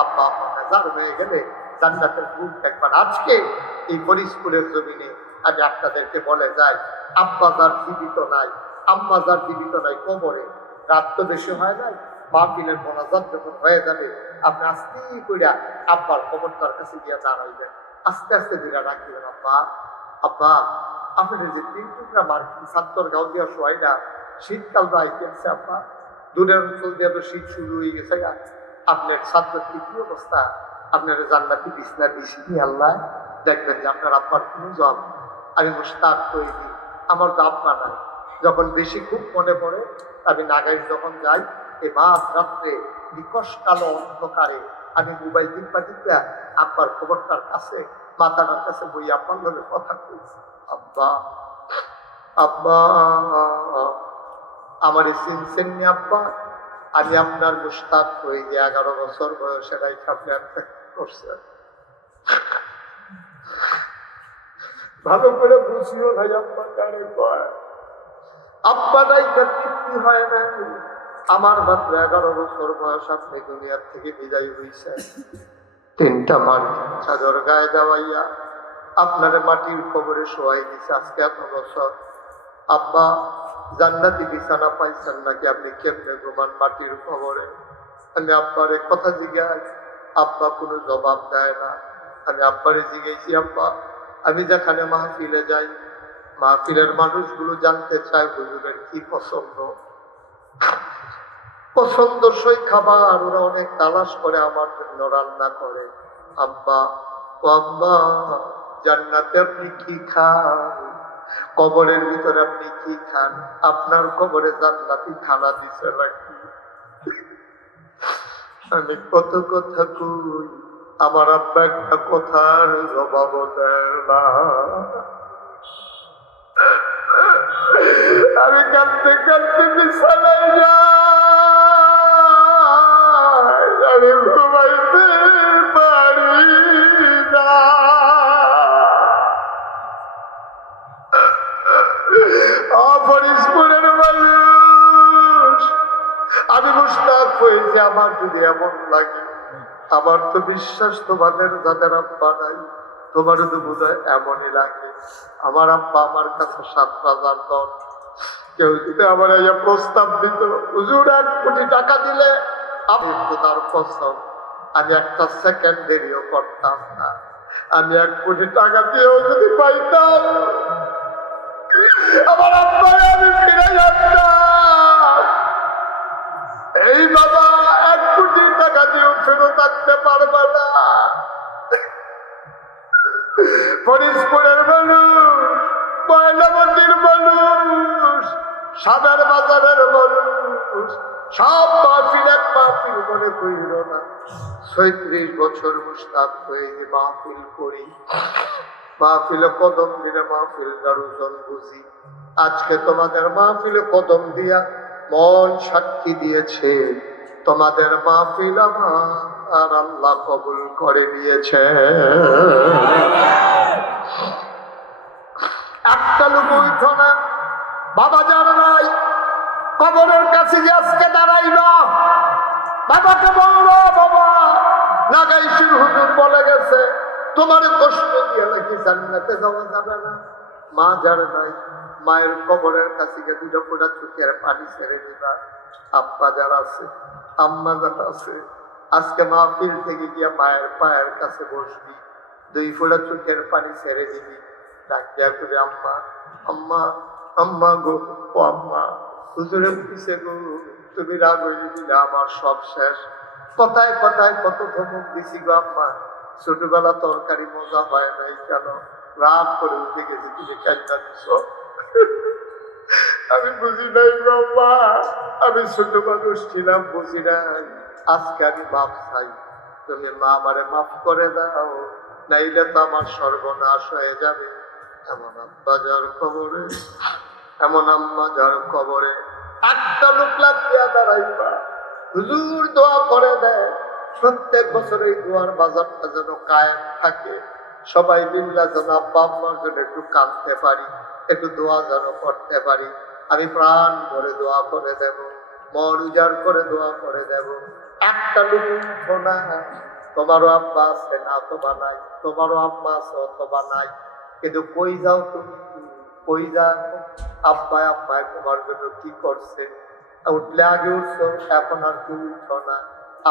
আব্বা আম্মা বেজার হয়ে গেলে জান্নাতের মুখ দেখবা না। আজকে এই ফরিদপুরের জমিনে আমি আপনাদেরকে বলে যাই, আব্বা যার জীবিত নাই, আম্মা যার জীবিত নাই, কবরে রাত তো বেশি হয় নাই, মাহফিলের মোনাজাত যখন হয়ে যাবে আপনি আস্তে কইরা আব্বার কবরটার কাছে গিয়ে দাঁড়াইবেন, আস্তে আস্তে দিরা রাখবেন, আব্বা আব্বা আপনার যে 3 টুকরা মার্কিন ছাত্র গাও দিয়া শোয়াই না, শীতকাল তো আইতে আছে আব্বা, দূরের অঞ্চল দিয়ে তো শীত শুরু হয়ে গেছে, আপনার ছাত্রের কি অবস্থা? আপনার জান্নাতি বিছনা দিছি আল্লাহ, দেখবেন যে আপনার আব্বার কোনো জব। আমি মুশতাক করে দিই, আমার তো আব্বা নাই। যখন বেশি খুব মনে পড়ে আমি নাগাইজ যখন যাই, এই মাঝ রাত্রে নিকশ কালো অন্ধকারে আমি মোবাইল টিপা আব্বার খবরটার কাছে মাথাটার কাছে বই আব্বার লোকের কথা কইছি, আব্বা আব্বা আমার চিনছেন নি আব্বা? আমি আপনার মুশতাক হয়ে যে 11 বছর বয়সে আপনি করছেন, ভালো করে বুঝিও নাই আব্বা কারে কয়, আব্বা নাই তৃপ্তি হয় না। আমার মাত্র 11 বছর বয়স, আপনি দুনিয়ার থেকে বিদায় হয়েছে, 3টা মার্কিন চাদর গায়ে দেওয়াইয়া আপনারে মাটির কবরে শোয়াই দিছে আজকে এত বছর। আব্বা জান্নাতি বিছানা পাইছেন নাকি? আপনি কেমনে ঘুমান মাটির কবরে? আমি আব্বারে কথা জিজ্ঞাস, আব্বা কোনো জবাব দেয় না। আমি আব্বারে জিজ্ঞেসি, আব্বা আমি যেখানে মাহফিলে যাই, মাহফিলের মানুষগুলো জানতে চায় হুজুরের কি পছন্দ, পছন্দসই খাবার ওরা অনেক তালাশ করে আমার জন্য রান্না করে। আব্বা ও আব্বা জান্নাতে আপনি কি খান? কবরের ভিতরে আপনি কি খান? আপনার কবরে জান্নাতি খানা দিছে নাকি? আমি কত কথা কই, আমার আব্বা একটা কথার জবাব দেয় না। আমি কাঁদতে কাঁদতে বিছানায় যাই, আমি ঘুমাইতে পারি না। ফরিদপুরের মানুষ, আমি মুশতাক হয়েছি। আমার যদি এমন লাগে, আমার তো বিশ্বাস তোমাদের যাদের আব্বা নাই তোমারও তো বোধ হয় এমনই লাগে। আমার আব্বা আমার কাছে 7 রাজার দল। কেউ যদি আমার এই প্রস্তাব দিত, হুজুর 1 কোটি টাকা দিলে আমি তো তার পছন্দ, আমি একটা সেকেন্ড দেরিও করতাম না। আমি 1 কোটি টাকা দিয়েও যদি পাইতাম আমার আব্বারে আমি ফিরে যেতাম। এই বাবা 1 কোটি টাকা দিয়েও ফেরত আনতে পারবে না। ফরিদপুরের মানুষ, ময়নামতির মানুষ, সাদার বাজারের মানুষ, সব মাহফিল এক মাহফিল মনে করিল না। 36 বছর মুস্তাক হয়ে যে মাহফিল করি, মাহফিলে কদম দিলে মাহফিল দারুজন বুঝি। আজকে তোমাদের মাহফিলে কদম দিয়া মন সাক্ষী দিয়েছে, তোমাদের মাহফিল আমার আল্লাহ কবুল করে নিয়েছে। একটা লোক উঠো না, বাবা যার নাই কবরের কাছে যে আজকে দাঁড়াইল, বাবাকে বলল বাবা লাগাইছির হুজুর বলে গেছে তোমার কষ্ট দিয়ে নাকি জান্নাতে যাওয়া যাবে না। মা যার নাই মায়ের কবরের কাছে গিয়ে 2 ফোঁটা চোখের পানি ছেড়ে দিবা। আব্বা যারা আছে, আম্মা যারা আছে, আজকে মাহফিল থেকে গিয়ে মায়ের পায়ের কাছে বসবি, 2 ফোঁটা চোখের পানি ছেড়ে দিবি। ডাক দেয়া করে আম্মা আম্মা আম্মা গো, ও আম্মা হুজুরে উঠেছে গো, তুমি রাগ হয়ে দিলে আমার সব শেষ। কথায় কথায় কত ধমক দিছি গো আম্মা, ছোটবেলা তরকারি মজা হয় নাই কেন, রাগ করে উঠে গেছি, তুমি কান্না দিছ। আমি বুঝি নাই বাবা, আমি ছোট মানুষ ছিলাম, বুঝি নাই। আজকে আমি মাফ চাই, তুমি মা আমারে মাফ করে দাও, নাইলে তো আমার সর্বনাশ হয়ে যাবে। এমন আব্বা যার কবরে, এমন আম্মা যার কবরে, একটা লোক লাগিয়া দাঁড়াইবা, হুজুর দোয়া করে দেয়। প্রত্যেক বছর এই দোয়ার বাজারটা যেন কায়েম থাকে, সবাই মিল্লা যেন আব্বা আম্মার জন্য একটু কাঁদতে পারি, একটু দোয়া যেন করতে পারি। আমি প্রাণ করে দোয়া করে দেব, মন উজাড় করে দোয়া করে দেব। একটা লোক উঠো না, তোমারও আব্বা আছে না অথবা নাই, তোমারও আম্মা আছে অথবা নাই, কিন্তু কই যাও তুমি, কই যাও? আব্বায় আব্বায় তোমার জন্য কি করছে? উঠলে আগে উঠছো, এখন আর কেউ উঠো না।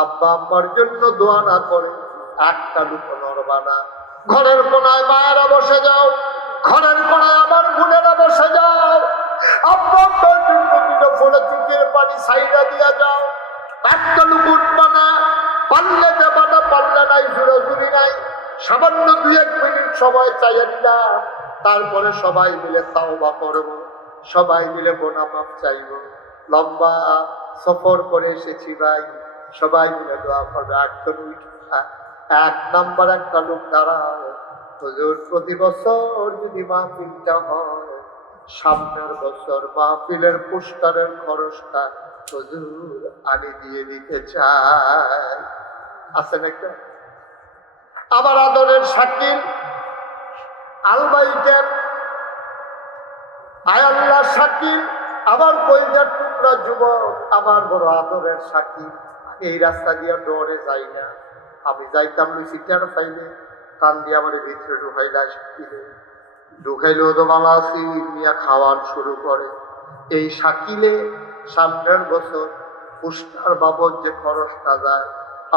আব্বা আব্বার জন্য দোয়া না করে একটা লুকো নড়বা না। ঘরের কোনায় মায়েরা বসে যাও, ঘরের কোনায় আমার বোনেরা বসে যাও, আব্বা আব্বার জন্য 2 ফোঁটা চোখের পানি ছাইড়া দিয়া যাও। একটা লুক উঠবা না, পারলে দেবা না, পারলে নাই, জোরাজুরি নাই। সামান্য 2-1 মিনিট সময় চাইয়া দিলাম, তারপরে সবাই মিলে তাওবা করব, সবাই মিলে গুনাহ মাফ চাইব। লম্বা সফর করে এসেছি ভাই, সবাই মিলে দোয়া করবে। 1 নাম্বার একটা লোক দাঁড়াও, হুজুর প্রতি বছর যদি মাহফিলটা হয়, সামনের বছর মাহফিলের পোস্টারের খরচটা হুজুর আগে দিয়ে দিতে চাই। আছেন একটা আমার আদরের শাকিল আলবাইকের, আয় আল্লাহ শাকিল আমার কইজার টুকরা যুবক, আমার বড় আদরের শাকিল। এই রাস্তা দিয়ে ডরে যাই না, আমি যাইতাম সিটার ফাইলে কান দিয়ে আমার ভিতরে ঢুকাইলা, শাকিলে ঢুকাইলেও তো ভালো আছি নিয়ে খাওয়ার শুরু করে। এই শাকিলে সামনের বছর পোস্টার বাবদ যে খরচটা যায়,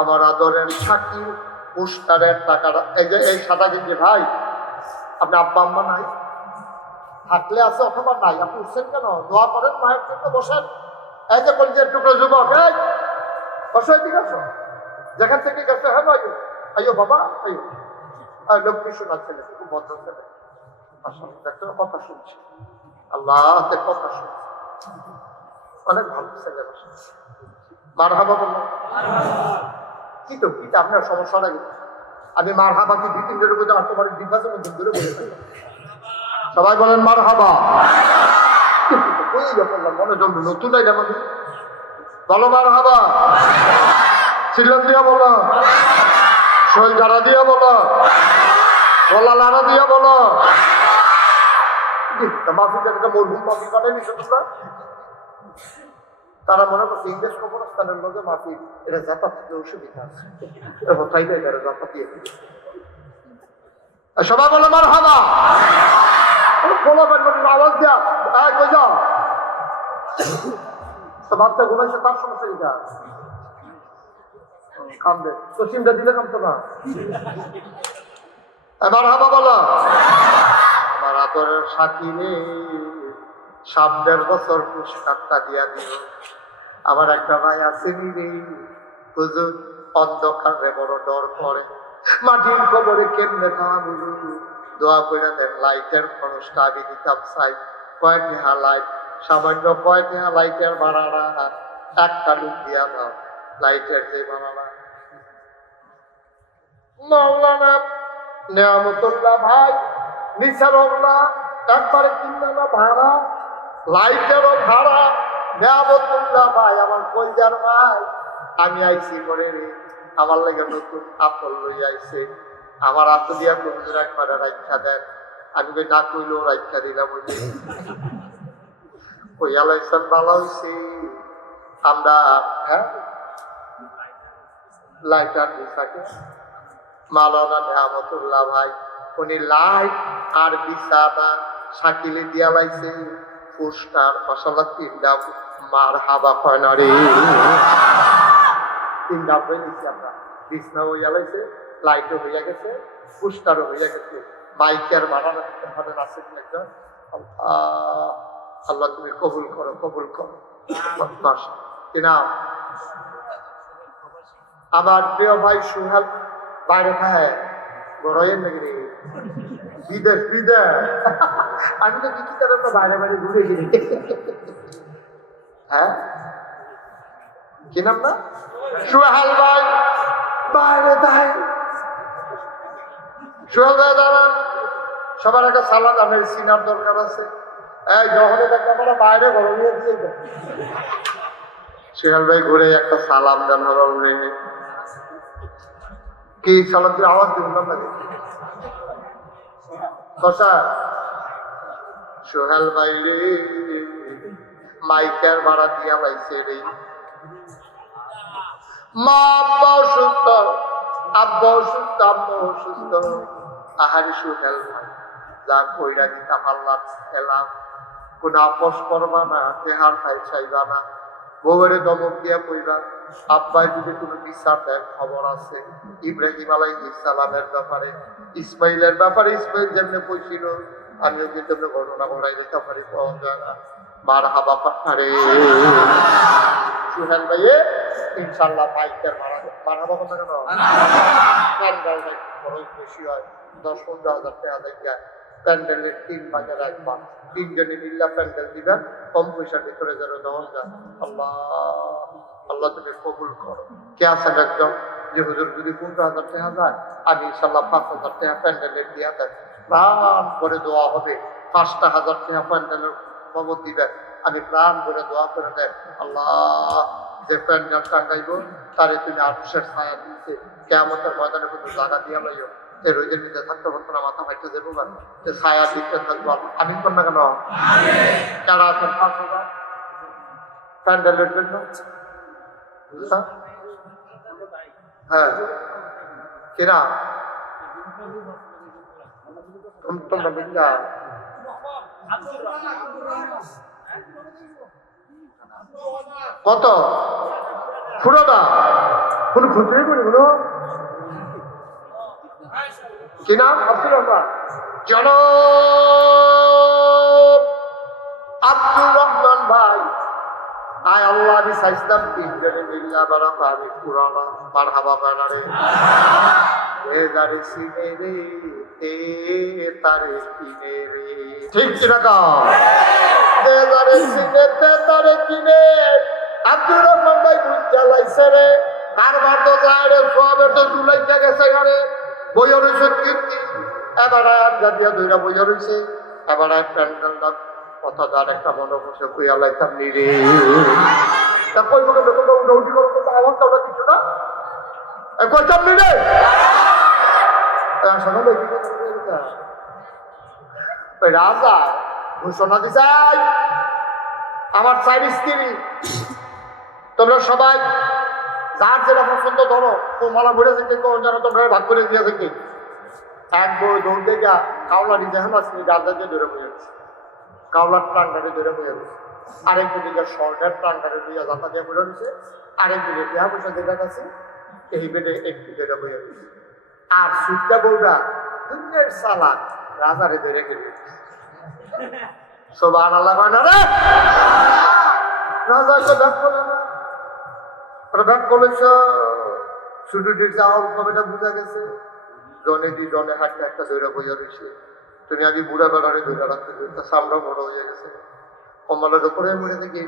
আমার আদরের শাকিল পোস্টারের টাকাটা, এই যে এই সাদা গেঞ্জি ভাই, আপনি আব্বা আম্মা নাই, থাকলে আছে অথবা নাই, আপনি উঠছেন কেন? দোয়া করেন মায়ের জন্য, বসেন। এই যে কলিজার টুকরো যুবক, এই বসে, ঠিক আছে, যেখান থেকে গেছে, হ্যাঁ ভাই আইও বাবা আইও। লক্ষ্মী শোনার ছেলে, খুব ভদ্র ছেলে, আসলে কথা শুনছি, আল্লাহ কথা শুনছি, অনেক ভালো ছেলে। মারহাবা বললাম কি তো কি আপনার সমস্যা নাই, আমি মারহাবা কি 2-3 দিনের মধ্যে তোমার দিবাসের মধ্যে দূরে বলে থাকি। সবাই বলেন মারহাবা। মনে জন্য নতুন আমাদের বলো মারহাবা, চিল্লান দিয়া বলো, শৈল গাড়া দিয়া বলো, গলা লাড়া দিয়া বলো। মাফিটা একটা মরহুম মাফি বানাইনি তোমরা, তারা মনে করছে ইংরেজ কবরস্থানের লোকে মাফি, এটা জাপাত অসুবিধা আছে, তাই না, এটা জাপাত দিয়ে সবাই বলে মারহাবা। আওয়াজ দেয়া কই যাও, বাচ্চা ঘুমাইছে তার সমস্যা এটা কামবে, তো চিন্তা দিলে কামতো না। এবার হাবা বলো, আমার আদরের সাকিনে সামনের বছর পুরস্কারটা দিয়া দিও। আমার একটা ভাই আসেনি রে হুজুর, অন্ধকারে বড় ডর করে, মাটির কবরে কেমনে থাকা হুজুর, দোয়া করে দেন লাইটের খরচটা আমি দিতাম চাই। কয়েকটি লাইট, সামান্য কয়েকটি লাইটের ভাড়াটা একটা লুক দিয়া দাও, লাইটের যে ভাড়াটা। মাওলানা নেয়ামতুল্লাহ ভাই নিসারুল্লাহ একবারে কিনলাম ভাড়া, লাইটেরও ভাড়া। নেয়ামতুল্লাহ ভাই আমার কলজার ভাই, আমি আইছি করে রে, আমার লাগে নতুন আপল লই আইছে, আমার আপল দিয়া কবুতর একবারে রাখা দেন। আমি কই না কইলেও রাখা দিলাম। ওই আলাইসান ভালো হয়েছে, আমরা হ্যাঁ লাইটার দিশাকে মাওলানা নেয়ামতুল্লাহ ভাই উনি লাইট আর বিছানা সাকিলে দিয়া লাইছে, পোস্টার মশালা তিনটা মার হাবা কয় না রে, তিনটা বই দিচ্ছি আমরা। বিছনা হইয়া লাইছে, লাইটও হইয়া গেছে, পোস্টারও হইয়া গেছে, মাইকের বানানো হবে আছে একজন। আল্লাহ তুমি কবুল করো, কবুল করো। কি নাম? আমার প্রিয় ভাই সুহাল বাইরে খায় বড়য়ের নাকি রে, বিদেশ বিদেশ। আমি তো কিছু তার বাইরে বাইরে ঘুরে গিয়ে। হ্যাঁ কি নাম না? সুহাল ভাই বাইরে দেয়, সুহাল ভাই দাঁড়া, সবার একটা সালাদ আমার সিনার দরকার আছে। এই যখনই দেখো আমরা বাইরে গরমিয়ে দিয়ে দেয়। সুহাল ভাই ঘুরে একটা সালাম দেন হরে, কি সালাদের আওয়াজ দিন না কষা। সোহেল ভাই রে মাইকের ভাড়া দিয়া পাইছে রে, মা আব্বা অসুস্থ, আব্বা অসুস্থ, আব্বা অসুস্থ। আহারে সোহেল ভাই যা কইরা দিতা পাল্লার খেলাম, কোন আপোষ করবা না, তেহার খাই চাইবা না, বউরে দমক দিয়া কইবা আব্বাই যদি কোনো বিচার দেয় খবর আছে ইব্রাহিম আলাইহিস সালামের ব্যাপারে, ইসমাইলের ব্যাপারে। ইসমাইল যেমনি কইছিল আমিও কিন্তু ঘটনা ঘটাই দিতে পারি, পাওয়া যায় না। মার হাবা পাঠারে সুহেল ভাইয়ে ইনশাল্লাহ মাইকের মার হাবা কথা কেন প্যান্ডেল খরচ বেশি হয়, 10-15 হাজার টাকা দেখা প্যান্ডেলের 3 ভাগের 1 ভাগ, 3 জনে মিল্লা প্যান্ডেল দিবেন, কম পয়সার ভিতরে যেন দেওয়া যায়। আল্লাহ আল্লাহ তুমি কবুল করো। কে আছেন একজন যে হুজুর যদি 15,000 টাকা যায় আমি ইনশাল্লাহ 5,000 টাকা প্যান্ডেলের দিয়া দেন, প্রাণ করে দোয়া হবে। 5,000 টাকা প্যান্ডেলের খবর দিবেন, আমি প্রাণ করে দোয়া করে দেন। আল্লাহ যে প্যান্ডেল টাঙ্গাইব তারে তুমি আরশের ছায়া দিতে, কিয়ামতের ময়দানে কোনো জায়গা দিয়া লইও, এই রোজের ভিতরে থাকতে পারতো না, মাথা ফাইতে যাবো না, যে ছায়া দিতে থাকবো। আমি কর না কেন কারা আছেন 5,000 প্যান্ডেলের জন্য? হ্যাঁ কিনা তোমরা বুঝলা কত পুরোটা কোন ক্ষতি করি বলো কি নাম? আব্দুর রহমান, জনাব আব্দুর রহমান ভাই। আয় আল্লাহ আমি চাইছিলাম 3 জনে মিল্লা বারা পাবি পুরানা মারহাবা বানারে এ দারে সিনে রে এ তারে কিনে রে, ঠিক কিনা কাও দে দারে সিনে তে তারে কিনে। আব্দুর রহমান ভাই বুঝ জ্বালাইছে রে, কারবার তো যায় রে, সবে তো জুলাইতে গেছে গারে, বইয়া রয়েছে কীর্তি। এবার আঞ্জা দিয়া দইরা বইয়া রয়েছে, এবার প্যান্ডেলটা কথা যার একটা মনে বসে কইয়া লাইতাম নি রে, তা কই বকে তোমরা উঠি করো, তো আওয়াজ তো ওটা কিছু না কইতাম নি রে। আসলে কি কথা ওই রাজা ঘোষণা দিছে আমার 4 স্ত্রী, তোমরা সবাই যার যেটা পছন্দ ধরো, তোমালা ঘুরে থেকে কোন যেন তোমরা ভাগ করে দিয়ে থেকে এক বই দৌড় দেখা কাউলারি যেখানে আসছে রাজাকে ধরে বয়ে গেছে, কাউলার প্রাণটাকে ধরে বয়ে গেছে, আরেক দিকে স্বর্ণের প্রাণটাকে দিয়ে যাতা দিয়ে বলে দিচ্ছে, আরেক দিকে দেহা পয়সা যেটা কাছে এই বেডে একটু ধরে বয়ে গেছে। আর সুদ্ধা বউটা দুনিয়ার সালা রাজারে ধরে গেছে। সোবান আল্লাহ কয় না রে, রাজাকে দেখো না, প্রভাব কলেছ ছুটিটির চাউল কবেটা বুঝা গেছে জনে দি জনে হাঁটতে একটা দৈরা বইয়া রয়েছে তুমি আমি বুড়া বেড়ারে দৈরা রাখতে সামরা বড় হয়ে গেছে কম্বলের উপরে মরে দেখি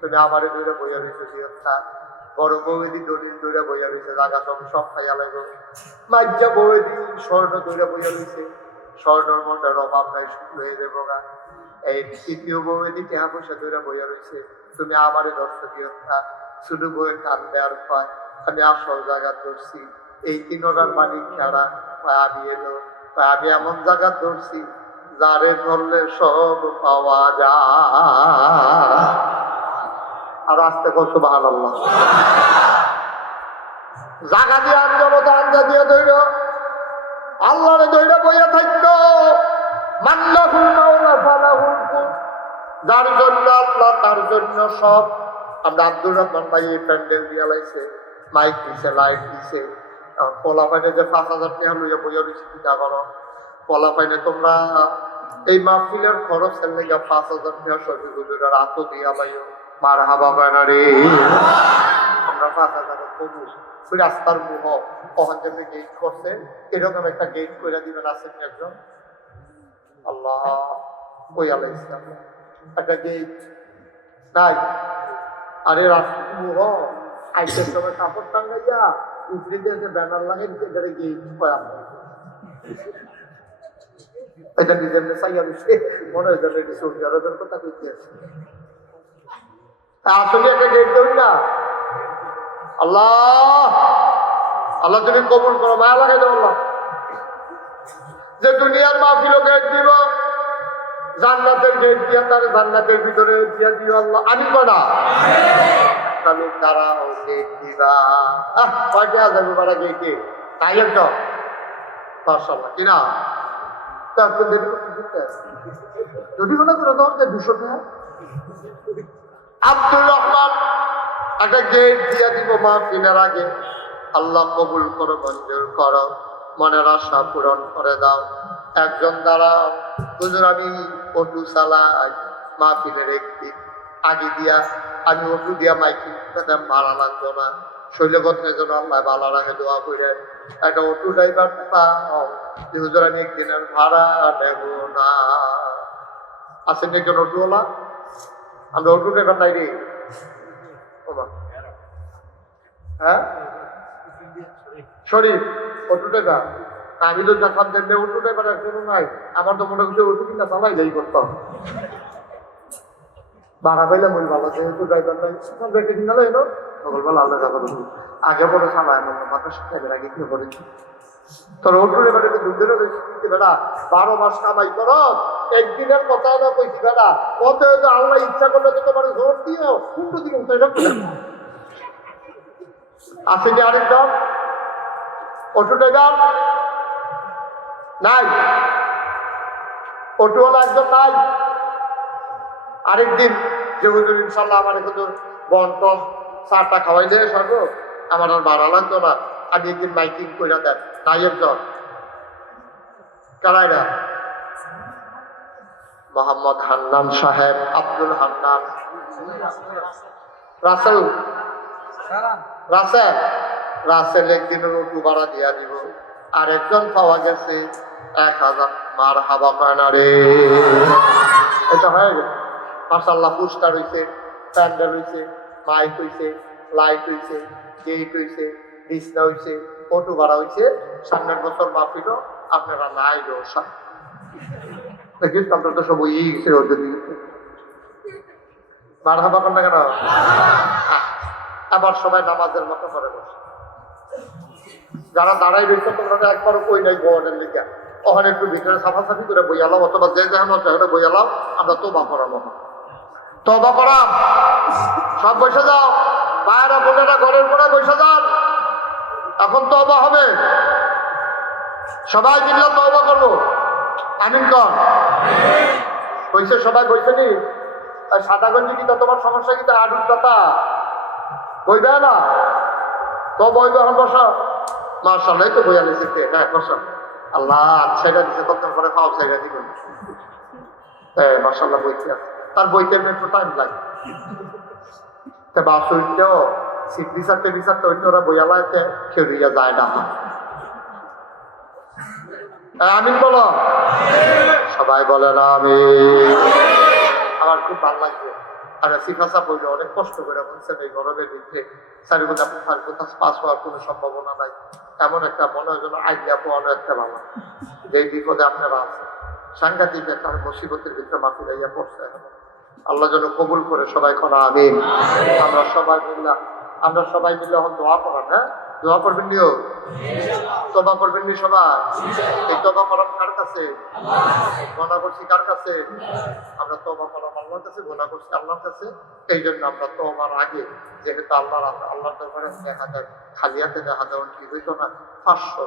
তুমি আমারে দৈরা বইয়া রয়েছে একটা বড় বৌদি দলিল দৈরা বইয়া রয়েছে জাগা সব সব খাইয়া লাগবে মাজ্জা বৌদি স্বর্ণ দৈরা বইয়া রয়েছে স্বর্ণর মধ্যে অভাব নাই শুক্ল হয়ে যাবো গা এই তৃতীয় বৌদি টেহা পয়সা দৈরা বইয়া রয়েছে তুমি আমারে দর্শকীয়তা শুধু বইয়ের কান দেওয়ার পায় আমি আসল জায়গা ধরছি এই তিনোটার মালিক ছাড়া আমি এলো আমি এমন জায়গা ধরছি যারে ধরলে সব পাওয়া যায় আর আসতে কত ভালো আল্লাহ জায়গা দিয়ে আঞ্জনতা আঞ্জা দিয়ে দৈর আল্লাহরে দৈরা বইয়া থাকতো মান্নাহুল মাওলা ফালাহুল কুল যার জন্য আল্লাহ তার জন্য সব আমরা আব্দুর রহমান ভাই এই প্যান্ডেল দিয়া লাইছে মাইক দিছে লাইট দিছে পলা পাইনে যে 5,000 টাকা লইয়া বইয়া রয়েছে চিন্তা করো পলা পাইনে তোমরা এই মাহফিলের খরচের লেগে 5,000 টাকা সবজি গুজুরের আতো দিয়া লাইও মার হাবা বানা রে আমরা 5,000 কবু রাস্তার মুহ কখন যে গেট করছে এরকম একটা গেট করে দিবেন আছেন একজন আল্লাহ কই আলাইছে একটা গেট নাই আরে রাস্তা মুহ আইসের সময় কাপড় টাঙ্গাইয়া উপরে দিয়ে যে ব্যানার লাগাই এটারে গেট কয়া এটা নিজের চাইয়া দিচ্ছে মনে হয় যেন এটি সৌদি আরবের কথা কইতে আছে আসলে একটা গেট দেবেন না আল্লাহ আল্লাহ তুমি কবুল করো মায়া লাগাই দেবো আল্লাহ যে দুনিয়ার মাহফিল গেট দিব জান্নাতের গেট দিয়া তার জান্নাতের ভিতরে দিয়া দিও আল্লাহ আমি কনা আমি দাঁড়াও গেট দিবা কয়টা যাবে বাড়া গেটে তাই একটা মাশাআল্লাহ কিনা যদি মনে করো তোমাকে 200 টাকা আব্দুর রহমান একটা গেট দিয়া দিব মাহফিলের আগে আল্লাহ কবুল করো মঞ্জুর করো মনের আশা পূরণ করে দাও একজন দাঁড়াও হুজুর আমি অটু চালাই মাহফিলের একদিন আগে দিয়া আমি অটু দিয়া মাইকিং ভাড়া লাগতো না শৈলগতের জন্য আল্লাহ ভালো রাখে দোয়া করে একটা অটু ড্রাইভার পাও হুজুর আমি একদিনের ভাড়া নেব না আসেন একজন অটুওয়ালা আমরা অটু ড্রাইভার নাই রে হ্যাঁ শরীফ অটু ড্রাইভার আমি তো যখন দেখলে অটু ড্রাইভার একজনও নাই আমার তো মনে করছে অটু কিনা চালাই যাই করতাম ভাড়া পাইলে মূল ভালো যেহেতু ড্রাইভার নাই ব্যাটে কিনা এলো সকালবেলা আল্লাহ যাবো আগে পরে চালায় মাথা শিখাইবেন আগে কি করেছি তোর অটু ড্রাইভারে দুধেরও বেশি দিতে বেড়া 12 মাস কামাই করো একদিনের কথা না কইছি বেড়া কত আল্লাহ ইচ্ছা করলে তো তোমার জোর দিও কোনটু দিন আসেনি আরেকজন অটো ড্রাইভার নাই অটোওয়ালা একজন নাই আরেকদিন যে হুজুর ইনশাল্লাহ আমার কিন্তু বন্টন চাটা খাওয়াইলে সর্ব আমার আর ভাড়া লাগতো না আমি একদিন মাইকিং করে দেন নাই একজন কারাইরা মোহাম্মদ হান্নান সাহেব আব্দুল হান্নান রাসেল রাসেল রাসেল একদিনের অটু ভাড়া দিয়া দিব আর একজন পাওয়া গেছে 1000 মার হাবা পায়না রে এটা হয়ে গেছে মাশাআল্লাহ পুরস্কার হইছে প্যান্ডেল হইছে মাইক হইছে লাইট হইছে গেট হইছে বিছনা হইছে অটু ভাড়া হইছে সামনের বছর মাহফিল আপনারা নাই রোসা দেখিস আপনার তো সব ই গেছে ওদের দিকে মার হাবা কন্যা কেন আবার সবাই নামাজের মতো করে বসে যারা দাঁড়াই রয়েছে তোমরা একবারও কই নাই বোর্ডের লিখা ওখানে একটু ভিতরে সাফাসাফি করে বইয়ালাম অথবা যে যেমন সেখানে বইয়ালাম আমরা তোবা করাবো তবা করাম সব বসে যাও মায়েরা বোনেরা ঘরের পরে বসে যান এখন তবা হবে সবাই মিললে তবা করবো আমিন কর বইছে সবাই বইছে নি সাদা গঞ্জি কি তোমার সমস্যা কি তার আডুর কথা বইবে না তো বইবে এখন বসা মাশাআল্লাহ তো বইয়া লেছে কে হ্যাঁ বসা আল্লাহ ছেড়ে দিছে কত করে খাওয়া ছেড়ে দিবেন হ্যাঁ মাশাআল্লাহ বইতে তার বইতে একটু টাইম লাগে তা বাসুরটাও সিট বিচারতে বিচারতে অন্যরা বইয়ালাতে খেলিয়া যায় না। আমিন বলো, সবাই বলে না আমি। আমার খুব ভালো লাগছে। আর সিফাসা বইলে অনেক কষ্ট করে বলছেন এই গরমের ভিতরে চারিগুলো পাস হওয়ার কোনো সম্ভাবনা নাই, এমন একটা মনে হয় যেন আইডিয়া পাওয়ানো একটা ভালো, যে বিপদে আপনারা আছে সাংঘাতিক একটা মুসিবতের ভিতরে মাফি লাইয়া পড়ছে। আল্লাহ যেন কবুল করে সবাই করা আমিন। আমরা সবাই মিলে এখন দোয়া করান। হ্যাঁ, দোয়া করবেন নিও, তবা করবেন নি সবাই। এই তবা করার কার কাছে? গোনা করছি কার কাছে? আমরা তবা করাম আল্লাহর কাছে, গোনা করছি আল্লাহর কাছে। এই জন্য আমরা তবার আগে যেহেতু আল্লাহর দরবারে দেখা যায়, খালি হাতে দেখা দেওয়া ঠিক হইতো না। 500,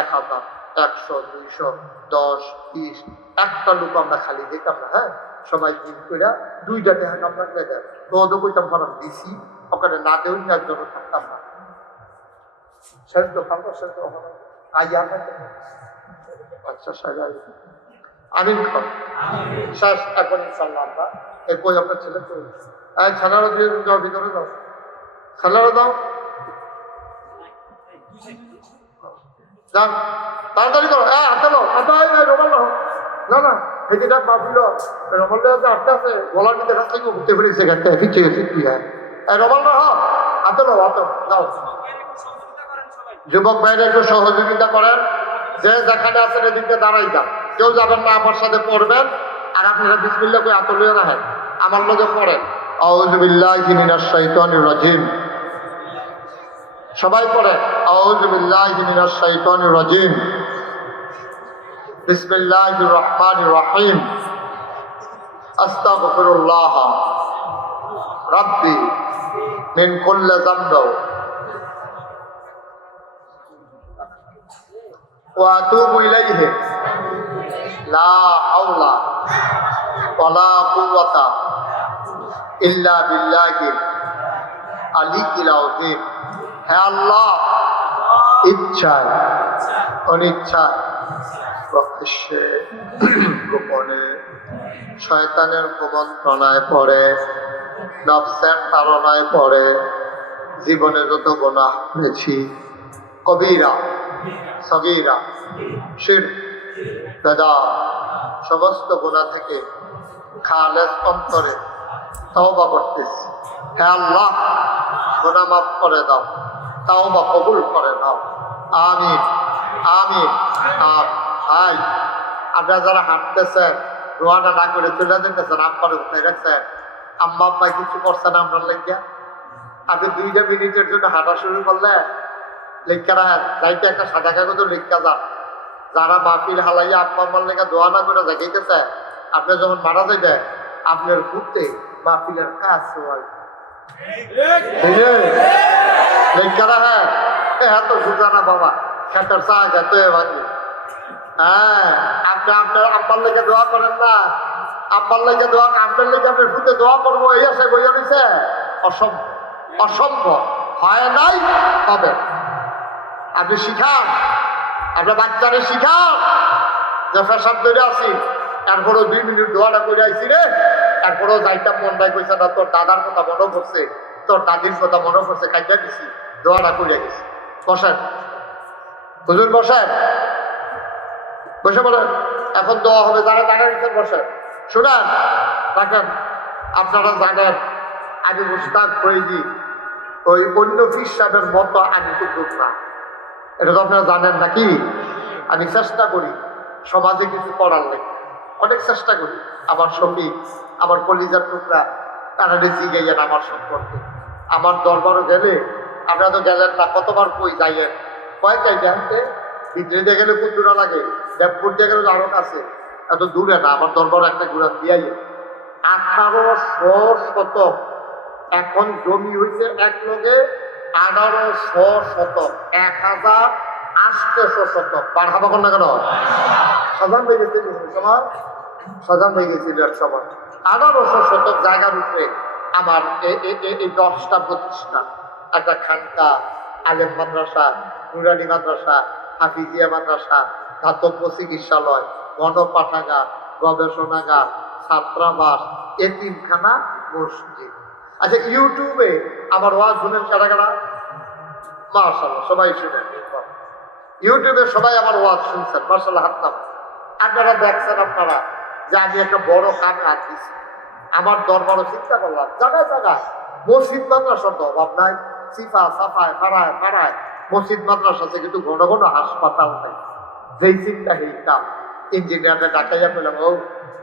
1000, 100, 200, 10, 20 একটা লোক আমরা খালি দিতাম না। হ্যাঁ, সবাই দিন করে 2টা টাকা আমরা দেয় তো ওদের কইতাম ফরাম দিছি, ওখানে না দেউন না জন্য থাকতাম না। শেষ তো খাবো, শেষ তো আচ্ছা সাজাই আমিন খান শেষ। এখন ইনশাল্লাহ আমরা এই কই আপনার ছেলে কই ছানারও দিয়ে যাও, ভিতরে যাও, ছানারও দাও, যান তাড়াতাড়ি করো। হ্যাঁ, হাতে লো, রোমাল না না না হেঁটেটা বাপিল রোমালটা আছে, আটটা আছে গলার মধ্যে কাছ থেকে ঘুরতে ফিরেছে গাড়িটা ফিরছে গেছে কি হয়। রোমাল না হোক, হাতে লো, হাতে যাও। যুবক ভাইরা একটু সহযোগিতা করেন, যে যেখানে আছেন এদিকে দাঁড়াই যান, কেউ যাবেন না, আমার সাথে পড়বেন। আর আপনারা বিসমিল্লাহ করে আতলিয়ে রাখেন, আমার মধ্যে পড়েন আউযু বিল্লাহি মিনাশ শাইতানির রাজিম। সবাই পড়েন আউযু বিল্লাহি মিনাশ শাইতানির রাজিম, বিসমিল্লাহির রহমানির রহিম, আস্তাগফিরুল্লাহ রাব্বি মিন কুল্লি যামবি ওয়া আতুবু ইলাইহি লা হাওলা ওয়ালা কুওয়াতা ইল্লা বিল্লাহিল আলিয়্যিল আযীম। হে আল্লাহ, ইচ্ছায় অনিচ্ছায় প্রকাশ্যে গোপনে শয়তানের কুমন্ত্রণায় পড়ে, নফসের তাড়নায় পড়ে জীবনে যত গুনাহ করেছি, কবিরা সগীরা শিরক বেদাত সমস্ত গুনাহ থেকে খালেস অন্তরে তওবা করতেছি। হে আল্লাহ, গুনাহ মাফ করে দাও, তওবা কবুল করে নাও। আমিন আমিন। ভাই, আপনারা যারা হাঁটতেছেন দোয়াটা না করে চলে যেতেছেন, আব্বার উঠাই রাখছেন, আম্মা আব্বা কিছু করছেন আপনার লেগিয়া। আপনি 2 মিনিটের জন্য হাঁটা শুরু করলে লেখা রাখেন, যাইতে একটা সাদা কাগজও লেখা যান। যারা মাহফিল হালাইয়া আব্বা আম্মার লেখা দোয়া না করে দেখাইতেছে, আপনি যখন মারা যাইবে আপনার ঘুরতে মাহফিলের কাজ হয় লেখা রাখেন। এত সুজা না বাবা, খেতের চা খেতে ভাবি। হ্যাঁ, আপনি আপনার আব্বার লেগে দোয়া করেন না, আব্বার লেগে দোয়া, আপনার লেগে আপনার ফুটে দোয়া করবো এই আছে বইয়া দিছে, অসম্ভব অসম্ভব, হয় নাই হবে। আপনি শিখান, আপনার বাচ্চারে শিখান যে ফেসাব ধরে আসি, তারপরেও 2 মিনিট দোয়াটা করে আইসি রে, তারপরেও যাইতাম মনটাই কইছে না, তোর দাদার কথা মনে করছে, তোর দাদির কথা মনে করছে, কাজটা দিছি, দোয়াটা করে গেছি। বসেন হুজুর, বসেন, বসে বলেন, এখন দোয়া হবে। যারা জানেন বসেন, শুনেন দেখেন। আপনারা জানেন আমি মুস্তাক ফৈজি ওই অন্য পীর সাহেবের মতো আমি কিন্তু না, এটা তো আপনারা জানেন নাকি। আমি চেষ্টা করি সমাজে কিছু করার লাগে, অনেক চেষ্টা করি। আমার সঙ্গী, আমার কলিজার টুকরা, তারা জিগাইয়েন আমার সম্পর্কে। আমার দরবারও গেলে, আপনারা তো গেলেন না, কতবার কই যাইয়েন, কয়েকটাই জানতে ভিতরে গেলে খুব দূরা লাগে, দেবপুর দিয়ে গেলে আরো কাছে, এত দূরে না। আমার দরবার একটা ঘুরা দিয়াই 1800 শতক, এখন জমি হয়েছে এক লগে 1800 শতক, 1800 শতক। বাড়াবা কর না কেন, সাজান হয়ে গেছিল সময়, সাজান হয়ে গেছিল এক সময়। 1800 শতক জায়গার উপরে আমার এই 10টা প্রতিষ্ঠান, একটা খানকা, আলেম মাদ্রাসা, নুরানি মাদ্রাসা, হাফিজিয়া মাদ্রাসা, ধাতব্য চিকিৎসালয়, গণপাঠাগার, গবেষণাগার, ছাত্রাবাস, এতিমখানা, মসজিদ, আচ্ছা, ইউটিউবে আমার ওয়াজ শুনেন কারা কারা? মাশাআল্লাহ, সবাই শুনেন। ইউটিউবে সবাই আমার ওয়াজ শুনছেন, মাশাআল্লাহ, হাত নামান। আপনারা দেখছেন আপনারা যে আমি একটা বড় কামে হাত দিচ্ছি। আমার দরবারও চিন্তা করলাম, জায়গায় জায়গায় মসজিদ মাদ্রাসার তো অভাব নাই। সিফা সাফায় ফাড়ায় ফাড়ায় মসজিদ মাদ্রাসা আছে, কিন্তু ঘন ঘন হাসপাতাল নাই। যেই চিন্তা সেই কাম। ইঞ্জিনিয়ারটা ডাকাইয়া পেলাম, ও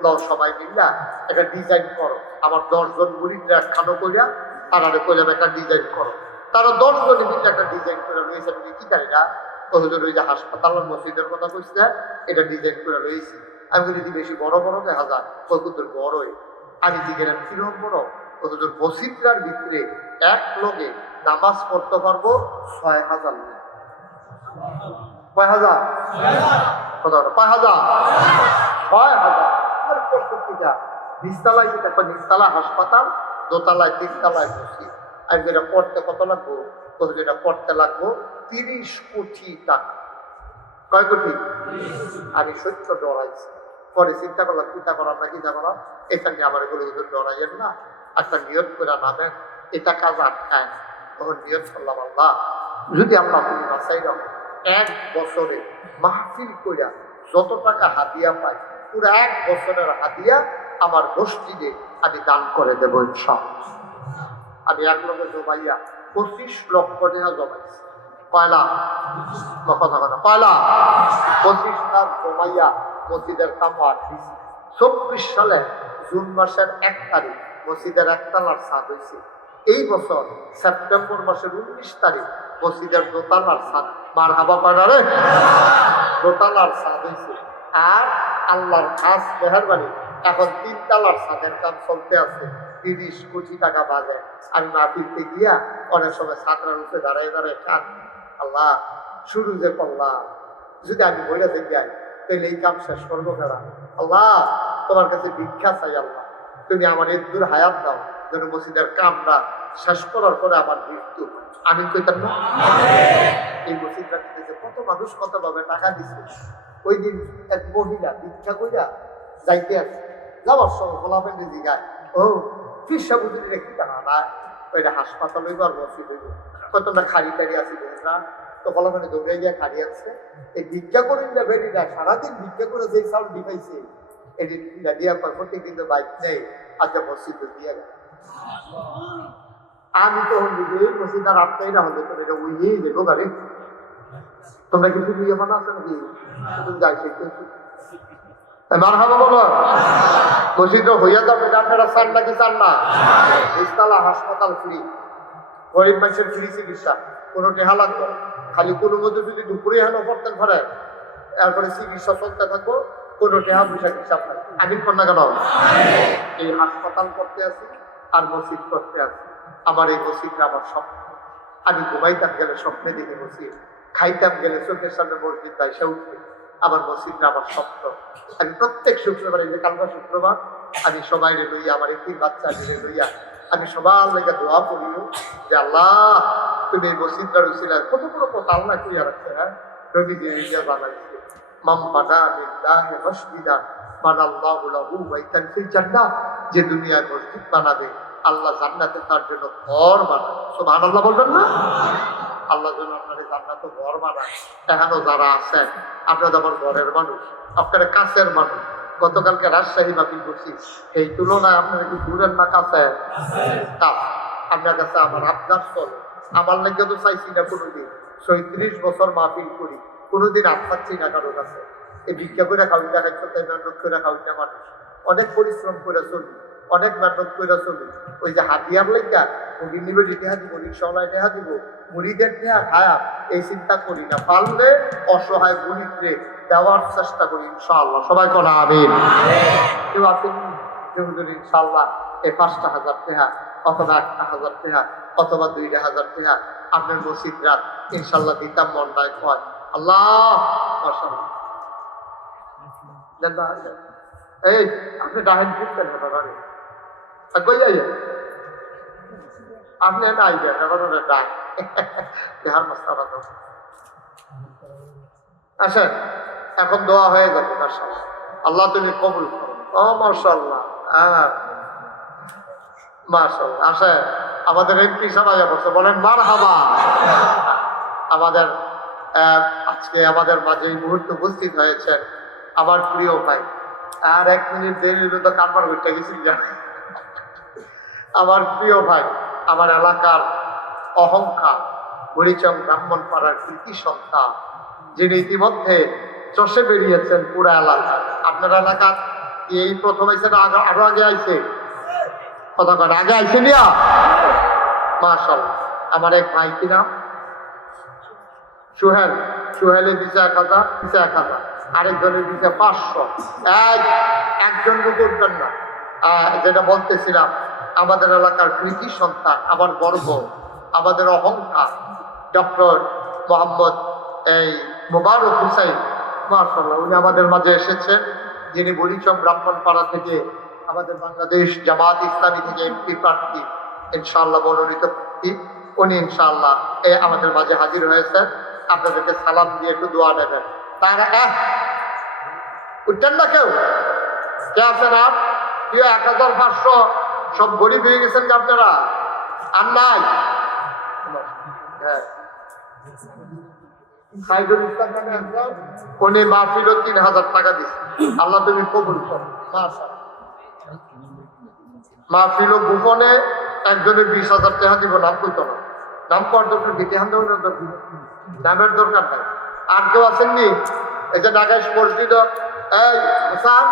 লও সবাই মিল্লা একটা ডিজাইন করো। আমার 10 জন মুরিদরা একখানো করিয়া তারা কইলাম একটা ডিজাইন করো। তারা 10 জনে মিলে একটা ডিজাইন করে রয়েছে। আমি কি জানি না, ওদের ওই যে হাসপাতালের মসজিদের কথা কইছে, এটা ডিজাইন করে রয়েছে। আমি বলি যে বেশি বড় বড় দেখা যায়, ওই কুতুর বড়ই। আমি জিজ্ঞেস কিরকম বড়? ওদের মসজিদটার ভিতরে এক লগে নামাজ পড়তে পারবো 6000 লোক। কয় হাজার? কথা বলো, 5000 6000। নিচতলায় একটা নিচতলা হাসপাতাল, দোতলায় 3তলায় মসজিদ। আমি যেটা পড়তে কত লাগবো? যেটা পড়তে লাগবো 30 কোটি টাকা। কয় কোটি? আমি সত্য ডরাইছি। পরে চিন্তা করলাম, চিন্তা করার না চিন্তা করাম, এখানে আমার এগুলো ডরাইয়েন না, একটা নিয়ত করে নামেন, এটা কাজ আটকায় না। তখন নিয়ত করলাম, আল্লাহ যদি আল্লাহ তুমি বাঁচাই দাও, 1 বছরে মাহফিল কইরা যত টাকা হাদিয়া পাই, পুরো 1 বছরের হাদিয়া আমার মসজিদে আমি দান করে দেবো ইনশাআল্লাহ। আমি এক লগে জমাইয়া 25 লক্ষ টাকা জমাইছি। কয়লা কথা কথা কয়লা 25 লাখ জমাইয়া মসজিদের কাম দিছি। 24 সালে জুন মাসের 1 তারিখ মসজিদের 1 তলার ছাদ হয়েছে। এই বছর সেপ্টেম্বর মাসের 19 তারিখ মসজিদের 2 তলার ছাদ, মার হাবা পাড়ারে 2 তলার ছাদ হয়েছে। আর আল্লাহর খাস মেহরবানি এখন 3 তলার ছাদের কাম চলতে আছে। 30 কোটি টাকা বাজে। আমি মাহফিলতে গিয়া অনেক সময় ছাত্রার উপরে দাঁড়ায় দাঁড়ায় কান, আল্লাহ শুরু যে করলাম, যদি আমি বলে যাই তাহলে এই কাম শেষ করবো কেনা? আল্লাহ তোমার কাছে ভিক্ষা চাই, আল্লাহ তুমি আমার একদূর হায়াত দাও, যেন মসজিদের কামটা শেষ করার পরে আমার মৃত্যু। আমি কইতাম না, এই মসজিদটা নিতেছে কত মানুষ কতভাবে টাকা দিচ্ছে। ওই দিন এক মহিলা ভিক্ষা কইরা যাইতে আছে, যাওয়ার সময় গোলাপের জিগায়, ও ফিরসা বুঝলি রেখে টাকা না, ওইটা হাসপাতাল হইব আর মসজিদ হইব, কত না খাড়ি টাড়ি আছে না। তো গোলাপের দৌড়ে গিয়ে খাড়ি আছে, এই ভিক্ষা করে না বেরিটা সারাদিন ভিক্ষা করে যে চাউল দিবাইছে এটি দিয়া প্রত্যেক দিন তো বাইক নেই, আজকে মসজিদ দিয়ে গেল। আমি তো মসজিদ আর আপনি না হলে এটা উইয়েই দেখো গাড়ি, তোমরা কিছু দিয়ে মানা আছে নাকি? তুমি যাই শিখতেছি মারহাবা বলো। মসজিদ হইয়া যাবে, আপনারা চান নাকি চান না? ইস্তালা হাসপাতাল ফ্রি, গরিব মানুষের ফ্রি চিকিৎসা, কোনো টেহা লাগবে। খালি কোনো মধ্যে যদি দুপুরে হেলো করতেন ঘরে, এরপরে চিকিৎসা চলতে থাকবো, কোনো টেহা পয়সা হিসাব নাই। আমি কন্যা কেন এই হাসপাতাল করতে আছি আর মসজিদ করতে আছি। আমার এই মসজিদটা আমার স্বপ্ন। আমি ঘুমাইতাম গেলে স্বপ্নে দেখে মসজিদ, খাইতাম গেলে চোখের সামনে মসজিদ দাইসা উঠবে। আমার মসজিদটা আমার স্বপ্ন। আমি প্রত্যেক শুক্রবার, এই যে কালকা শুক্রবার, আমি সবাই লইয়া, আমার একটি বাচ্চা লইয়া আমি সবার লেগে দোয়া করিও যে আল্লাহ তুমি এই মসজিদটার উসিলায় কত বড় কথা আল্লাহ কইয়া রাখছে। হ্যাঁ, নবী দিয়ে বানাইছে, মাম বানা লিল্লাহি মসজিদান বানাল্লাহু লাহু বাইতান ফিল জান্নাহ, যে দুনিয়ায় মসজিদ বানাবে আল্লাহ জান্নাতে তার জন্য ঘর বানায়। সুবহানাল্লাহ বলবেন না? আল্লাহ যেন আপনার জান্নাতে ঘর বানায়। এখানে যারা আছেন আপনারা আমার ঘরের মানুষ, আপনার কাছের মানুষ। গতকালকে রাজশাহী মাহফিল করছি, এই তুলনায় আপনার একটু দূরের না কাছে? আপনার কাছে আমার আবদার চলে। আমার লাগে তো চাইছি না কোনোদিন, 37 বছর মাহফিল করি, কোনোদিন আটকাচ্ছি না কারো কাছে। এই ভিক্ষা করে খাওয়া খাইতে, তাই মেহনত করে খাওয়া মানুষ, অনেক পরিশ্রম করে চলি, অনেক মেহনত করে চলি। ওই যে হাতিয়ার লেখা মুড়ি নিবে টেহা দিব, রিক্সাওয়ালায় টেহা দিব, মুড়িদের টেহা খায়া এই চিন্তা করি না। পারলে অসহায় গরিবকে দেওয়ার চেষ্টা করি ইনশাআল্লাহ। সবাই করা আমিন। কেউ আছেন যে হুজুর ইনশাআল্লাহ এই 5,000 টাকা অথবা 1,000 টাকা অথবা 2,000 টাকা আপনার মসজিদ রাত ইনশাআল্লাহ দিতাম, মনটায় কয় আল্লাহ মাশাআল্লাহ। এই আপনি ডাহেন ফিরতেন না কই যাই আপনি না আইবেন এখন ডাক দেহার মাস্তা। আচ্ছা, এখন দোয়া হয়ে গেল মাশাআল্লাহ, আল্লাহ তুমি কবুল করো। ও মাশাআল্লাহ, মাশাআল্লাহ। আসেন, আমাদের এমপি সাহেব বলছে, বলেন মারহাবা। আমাদের আজকে আমাদের মাঝে এই মুহূর্তে উপস্থিত হয়েছেন আমার প্রিয় ভাই। আর 1 মিনিট দেরি হলো তো কারবার উঠে গেছি। আমার প্রিয় ভাই, আমার এলাকার অহংকার, বুড়িচং ব্রাহ্মণ পাড়ার কৃতি সন্তান, যিনি ইতিমধ্যে চষে বেরিয়েছেন পুরা এলাকা। আপনার এলাকার এই প্রথম আইসে না আরো আগে আইছে? কথা কন, আগে আইছে নিয়া? মাশাআল্লাহ। আমার এক ভাই কি নাম? সুহেল। সুহেলের দিছে 1000, দিছে 1000, আরেকজনের দিছে 500। একজন করবেন না। যেটা বলতেছিলাম, আমাদের এলাকার কৃতি সন্তান, আমার গর্ব, আমাদের অহংকার, ডক্টর মোহাম্মদ মোবারক হুসাইন, মাশাআল্লাহ, উনি আমাদের মাঝে এসেছেন। যিনি বুড়িচং ব্রাহ্মণপাড়া থেকে আমাদের বাংলাদেশ জামাত ইসলামী থেকে এমপি প্রার্থী, ইনশাআল্লাহ মনোনীত প্রার্থী। উনি ইনশাআল্লাহ আমাদের মাঝে হাজির হয়েছেন। আপনাদেরকে সালাম দিয়ে একটু দোয়া নেবেন। তারা উঠছেন না কেউ? কে আছেন? আর কেউ 1500 সব গরিব হয়ে গেছেন যে আপনারা? আর নাই? হ্যাঁ, সাইদুল ইসলাম নামে একজন, উনি মাহফিলও 3000 টাকা দিচ্ছে। আল্লাহ তুমি কবুল করো। মাহফিল গোপনে একজনের 20,000 টাকা দিব, নাম কইতো না। নাম কর দরকার, দিতে হান দেওয়ার দরকার, নামের দরকার নাই। আর কেউ আসেননি? এই যে ঢাকায় মসজিদ, এই স্যার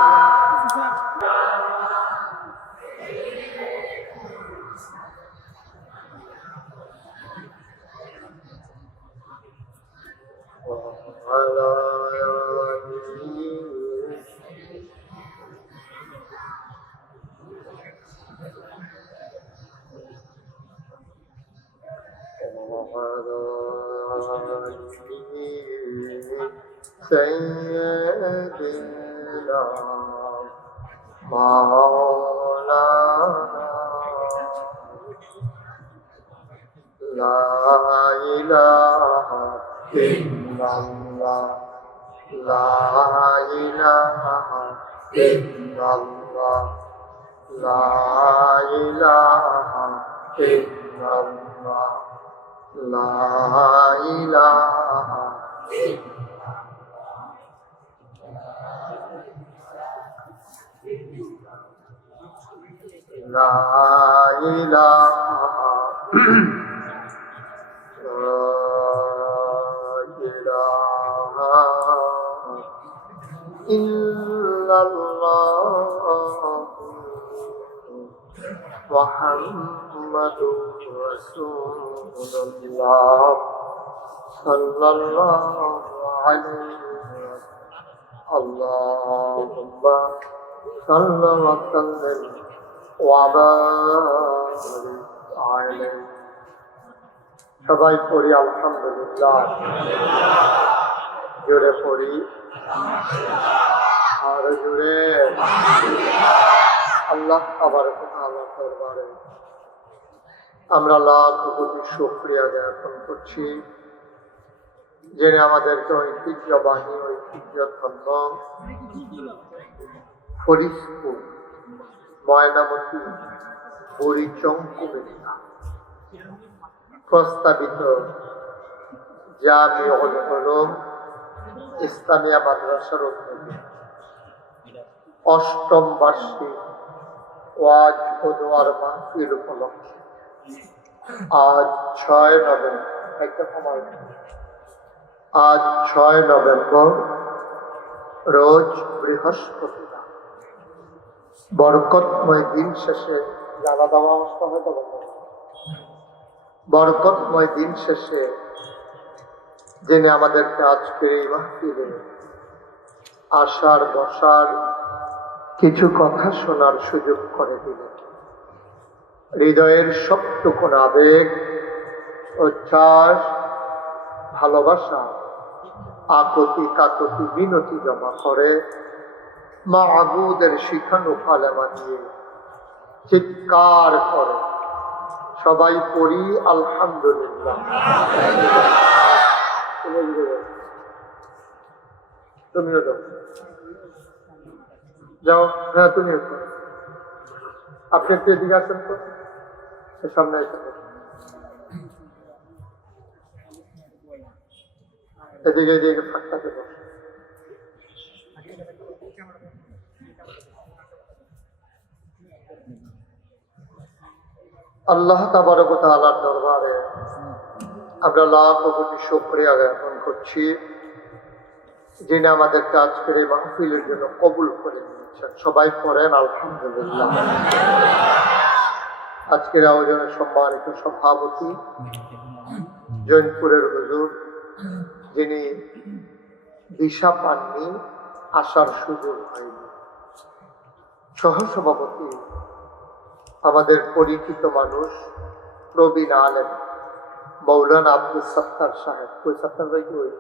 سيدنا مولانا لا إله إلا الله لا إله إلا الله لا إله إلا الله لا إله لا إله إلا الله محمد رسول الله صلى الله عليه وسلم اللهم صل وسلم وبارك عليه সবাই পড়ি আলহামদুলিল্লাহ, জোরে পড়ি আর জোরে। আল্লাহ তাআলার দরবারে আমরা লাখ কোটি শুকরিয়া জ্ঞাপন করছি, যিনি আমাদেরকে ঐতিহ্যবাহী ঐতিহ্যধন্য ফরিদপুর ময়নামতি বুড়িচং কুমিল্লা প্রস্তাবিত জামিউল উলুম ইসলামিয়া মাদ্রাসার উদ্যোগে 8ম বার্ষিক ওয়াজ ও দোয়ার মাহফিল উপলক্ষে আজ 6 নভেম্বর রোজ বৃহস্পতিবার বরকতময় দিন শেষে জানা দেওয়া অবস্থা হয়তো বরকতময় দিন শেষে যিনি আমাদেরকে আজকের এই মাহফিলে আসার বসার কিছু কথা শোনার সুযোগ করে দিলেন। হৃদয়ের সবটুকু আবেগ, উচ্ছ্বাস, ভালোবাসা, আকুতি কাকুতি মিনতি জমা করে মাবুদের শিখানো কালেমা দিয়ে চিৎকার করে সবাই পড়ি আলহামদুলিল্লাহ। তুমিও যাও, হ্যাঁ তুমিও, আপনি একটু এদিকে আসেন তো। সামনে এসে বসো। এদিকে এদিকে ফাঁকটাতে বসো। আল্লাহ তাবারক ওয়া তাআলার দরবারে আমরা লাখ কোটি শুকরিয়া জ্ঞাপন করছি, যিনি আমাদেরকে আজকের এই মাহফিলের জন্য কবুল করে নিয়েছেন। সবাই পড়েন আলহামদুলিল্লাহ। আজকের আয়োজনের সম্মানিত সভাপতি জৈনপুরের হুজুর, যিনি দিশা পাননি, আসার সুযোগ হয়নি, সহসভাপতি আমাদের পরিচিত মানুষ প্রবীণ আলেম মৌলানা আব্দুল সত্তার সাহেব। কই সত্তার ভাই? কই?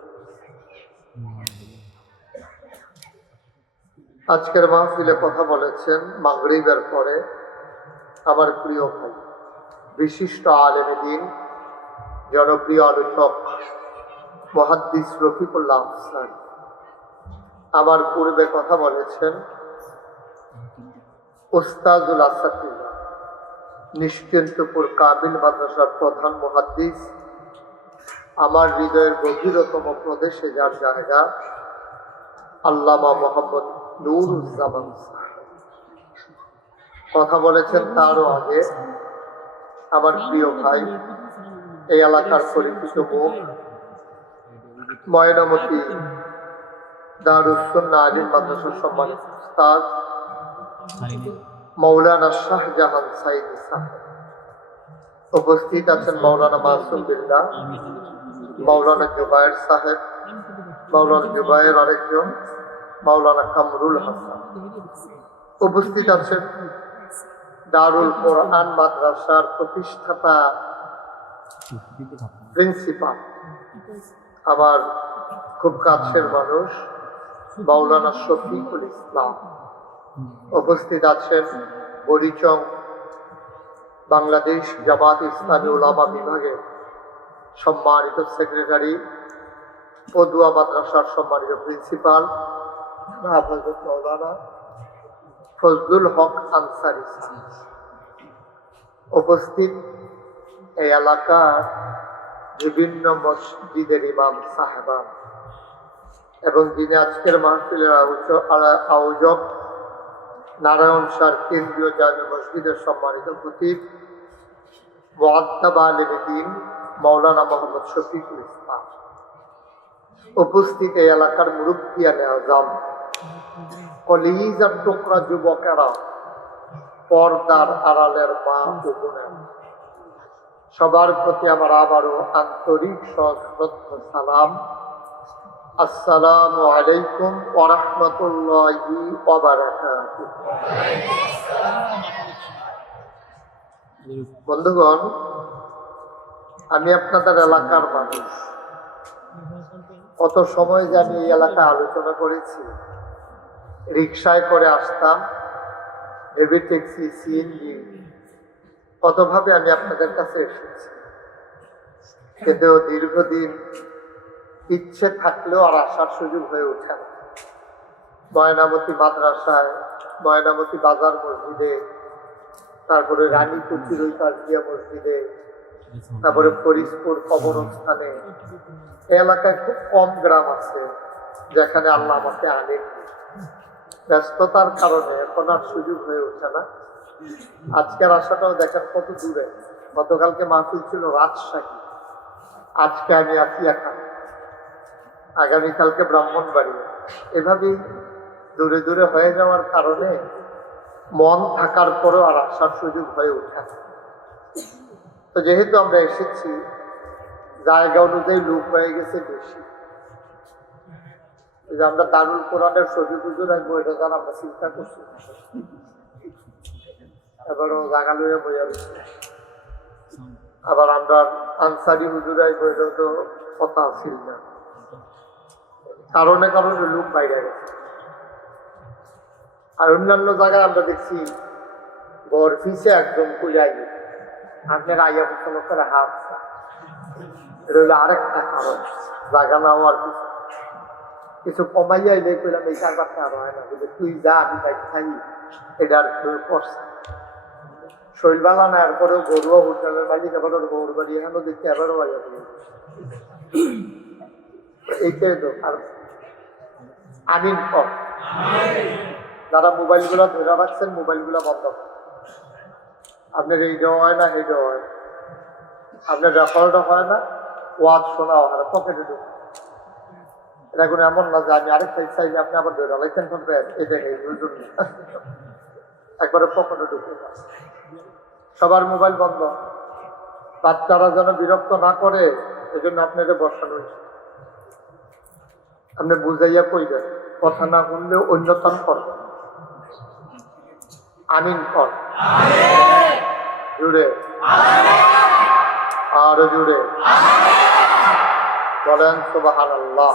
আজকের মাহফিলে কথা বলেছেন মাগরিবের পরে আমার প্রিয় ভাই, বিশিষ্ট আলেম দ্বীন, জনপ্রিয় আলোচক মুহাদ্দিস রফিকুল্লাহ আহসান। আমার পূর্বে কথা বলেছেন উস্তাদুল আসাতিজা, নিশ্চিন্তপুর কাবিল মাদ্রাসার প্রধান মুহাদ্দিস, আমার হৃদয়ের গভীরতম প্রদেশে যার জায়গা, আল্লামা মোহাম্মদ নুরুজ্জামান সাহেব। কথা বলেছেন তারও আগে আমার প্রিয় ভাই, এই এলাকার পরিচিত মুখ, ময়নামতি দারুস সুন্নাহ আলিম মাদ্রাসার সম্মানিত উস্তাদ মৌলানা শাহজাহান সাইদি সাহেব। উপস্থিত আছেন মৌলানা মাসুম বিল্লাহ, মৌলানা জুবায়ের সাহেব, মৌলানা জুবায়ের আরেকজন মৌলানা কামরুল হাসান। উপস্থিত আছেন দারুল কোরআন মাদ্রাসার প্রতিষ্ঠাতা প্রিন্সিপাল, আমার খুব কাছের মানুষ মৌলানা শফিকুল ইসলাম। উপস্থিত আছেন বরিচং বাংলাদেশ জামাত ইসলামী উলামা বিভাগের সম্মানিত সেক্রেটারি, পদুয়া মাদ্রাসার সম্মানিত প্রিন্সিপাল হযরত মাওলানা ফজলুল হক আনসারী। উপস্থিত এই এলাকার বিভিন্ন মসজিদের ইমাম সাহেবান এবং যিনি আজকের মাহফিলের আয়োজক নারায়ণ সার কেন্দ্রীয় জামে মসজিদের সম্মানিত খতিব মুআদ্দাব আলেম দ্বীন মৌলানা মোহাম্মদ শফিকুল ইসলাম। উপস্থিত এই এলাকার মুরব্বিয়ানে আজম, কলিজার টুকরা যুবকেরা, পর্দার আড়ালের মা ও বোনেরা, সবার প্রতি আমার আবারও আন্তরিক সশ্রদ্ধ সালাম। আসসালামু আলাইকুম ওয়া রাহমাতুল্লাহি ওয়া বারাকাতুহু। বন্ধুগণ, আমি আপনাদের এলাকার মানুষ। কত সময় যে আমি এই এলাকায় আলোচনা করেছি, রিক্সায় করে আসতাম, হেভি ট্যাক্সি, সিএনজি, কতভাবে আমি আপনাদের কাছে এসেছি। কিন্তু দীর্ঘদিন ইচ্ছে থাকলেও আর আসার সুযোগ হয়ে ওঠে না। ময়নামতি মাদ্রাসায়, ময়নামতি বাজার মসজিদে, তারপরে রানীকুঠির ওই কাজিয়া মসজিদে, তারপরে ফরিদপুর কবরস্থানে। এই এলাকায় খুব কম গ্রাম আছে যেখানে আল্লাহ আমাকে আনেন। ব্যস্ততার কারণে এখন আর সুযোগ হয়ে ওঠে না। আজকের আশাটাও দেখেন কত দূরে। গতকালকে মাহফিল ছিল রাজশাহী, আজকে আমি আছি এখানে, আগামীকালকে ব্রাহ্মণবাড়িয়া। এভাবেই দূরে দূরে হয়ে যাওয়ার কারণে মন থাকার পরেও আর আসার সুযোগ হয়ে ওঠে। তো যেহেতু আমরা এসেছি, জায়গা অনুযায়ী লোক হয়ে গেছে বেশি। যে আমরা দারুল কোরআনের শহীদ হুজুর রাখবো, এটা যেন আমরা চিন্তা করছি। এবারও জায়গা লইয়া বইয়া রয়েছে। আবার আমরা আনসারি হুজুর রাখবো, এটাও তো কথা ছিল না। কারণে কারণে লোক বাইরে গেছে। আর অন্যান্য জায়গায় আমরা দেখছি ঘর ফিসে একদম কুজাই আপনার আইয়া পছন্দ করে হাত। এটা হলো আরেকটা কারণ, জায়গা না হওয়ার কিছু কমাইয়া এলে করলাম এই কারবারটা আর হয় না। তুই যা, আমি বাইক থাকি, এটা আর পড়ছে। শৈলবালা না এরপরেও গরুয়া হোটেলের মালিক আবার গৌর বাড়ি এখানে দেখতে এবারও বাজার এইটাই তো। আর আমিন কর, যারা মোবাইল গুলো ধরে রাখছেন মোবাইল গুলো বন্ধ করেন। আপনার এইটাও হয় না, এইটাও হয় না, আপনার রেকর্ডও হয় না, ওয়াজ শোনাও হয় না, পকেটে ঢুকে। এটা কোনো এমন না যে আমি আরেক সাইড চাইলে আপনি আবার ধরে লাইসেন করবেন, এটা নেই একবারে পকেটে ঢুকে। সবার মোবাইল বন্ধ, বাচ্চারা যেন বিরক্ত না করে এই জন্য আপনাকে বসানো হয়েছে। আপনি বুঝাইয়া কইবেন, কথা না শুনলেও অন্যতম করবেন। আমিন কর, জুড়ে আরো জুড়ে বলেন সুবহানাল্লাহ,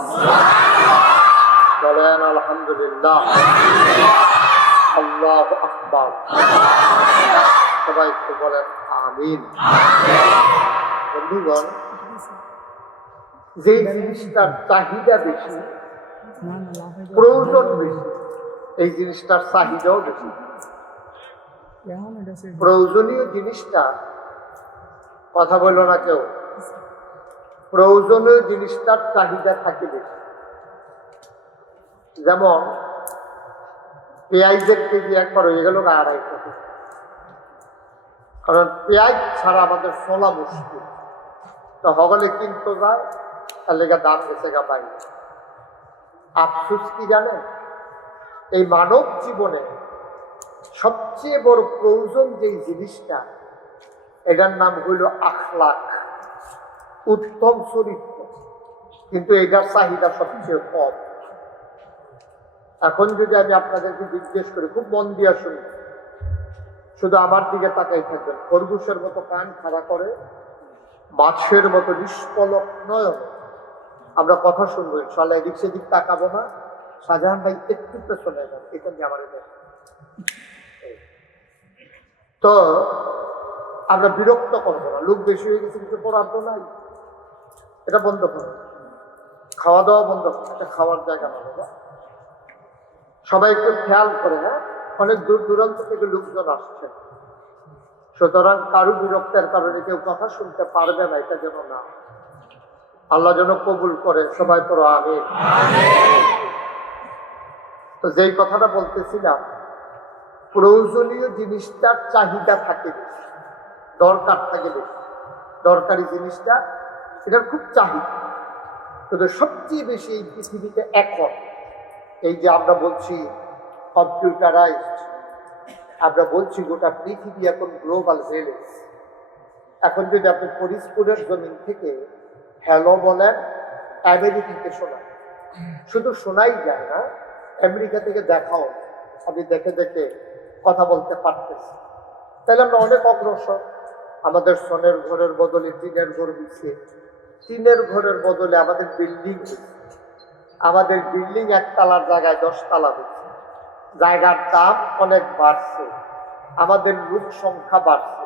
বলেন আলহামদুলিল্লাহ, আল্লাহু আকবার। সবাই একটু বলেন আমিন। বন্ধুগণ, যে জিনিসটার চাহিদা বেশি, প্রয়োজন বেশি, এই জিনিসটার চাহিদাও বেশি। প্রয়োজনীয় জিনিসটা, কথা বলল না কেউ, প্রয়োজনীয় জিনিসটার চাহিদা থাকে বেশি। যেমন পেঁয়াজের কেজি একবার হয়ে গেল না 250 টাকা, কারণ পেঁয়াজ ছাড়া আমাদের চলা মুশকিল। তো হগলে কিনতে যায়, তার লেগে দাম গেছে গা বাইরে। আফসোস কি জানেন, এই মানব জীবনে সবচেয়ে বড় প্রয়োজন যেই জিনিসটা, এটার নাম হইল আখলাক, উত্তম চরিত্র, কিন্তু এটার চাহিদা সবচেয়ে কম। এখন যদি আমি আপনাদেরকে জিজ্ঞেস করি, খুব মন দিয়া শুনি, শুধু আমার দিকে তাকাই থাকবেন, খরগোশের মতো কান খাড়া করে, মাছের মতো নিষ্পলক নয়ন আমরা কথা শুনবো ইনশাআল্লাহ, এদিক সেদিক তাকাবো না। শাহজাহান ভাই একটু পেছনে যান, এটা নিয়ে আমার তো আমরা বিরক্ত করবো না। লোক বেশি হয়ে গেছে, কিছু পড়াবো নাই, এটা বন্ধ করো, খাওয়া দাওয়া বন্ধ করো, এটা খাওয়ার জায়গা না। সবাই একটু খেয়াল করে, হ্যাঁ, অনেক দূর দূরান্ত থেকে লোকজন আসছে, সুতরাং কারো বিরক্তের কারণে কেউ কথা শুনতে পারবে না, এটা যেন না। আল্লাহ যেন কবুল করে, সবাই পড়ো আমিন। তো যেই কথাটা বলতেছিলাম, প্রয়োজনীয় জিনিসটার চাহিদা থাকে বেশি, দরকার থাকে বেশি। দরকারি জিনিসটা, এটার খুব চাহিদা। কিন্তু সবচেয়ে বেশি এই পৃথিবীতে এখন এই যে আমরা বলছি কম্পিউটারাইজড, আমরা বলছি গোটা পৃথিবী এখন গ্লোবাল ভিলেজ। এখন যদি আপনি ফরিদপুরের জমিন থেকে হ্যালো বলেন, আমেরিকাতে শোনায়, শুধু শোনাই যায় না, আমেরিকা থেকে দেখাও, আপনি দেখে দেখে কথা বলতে পারতেছি। তাহলে আমরা অনেক অগ্রসর। আমাদের সোনের ঘরের বদলে টিনের ঘর হয়েছে, টিনের ঘরের বদলে আমাদের বিল্ডিং হয়েছে, আমাদের বিল্ডিং 1 তলার জায়গায় 10 তলা হয়েছে, জায়গার দাম অনেক বাড়ছে, আমাদের লোক সংখ্যা বাড়ছে,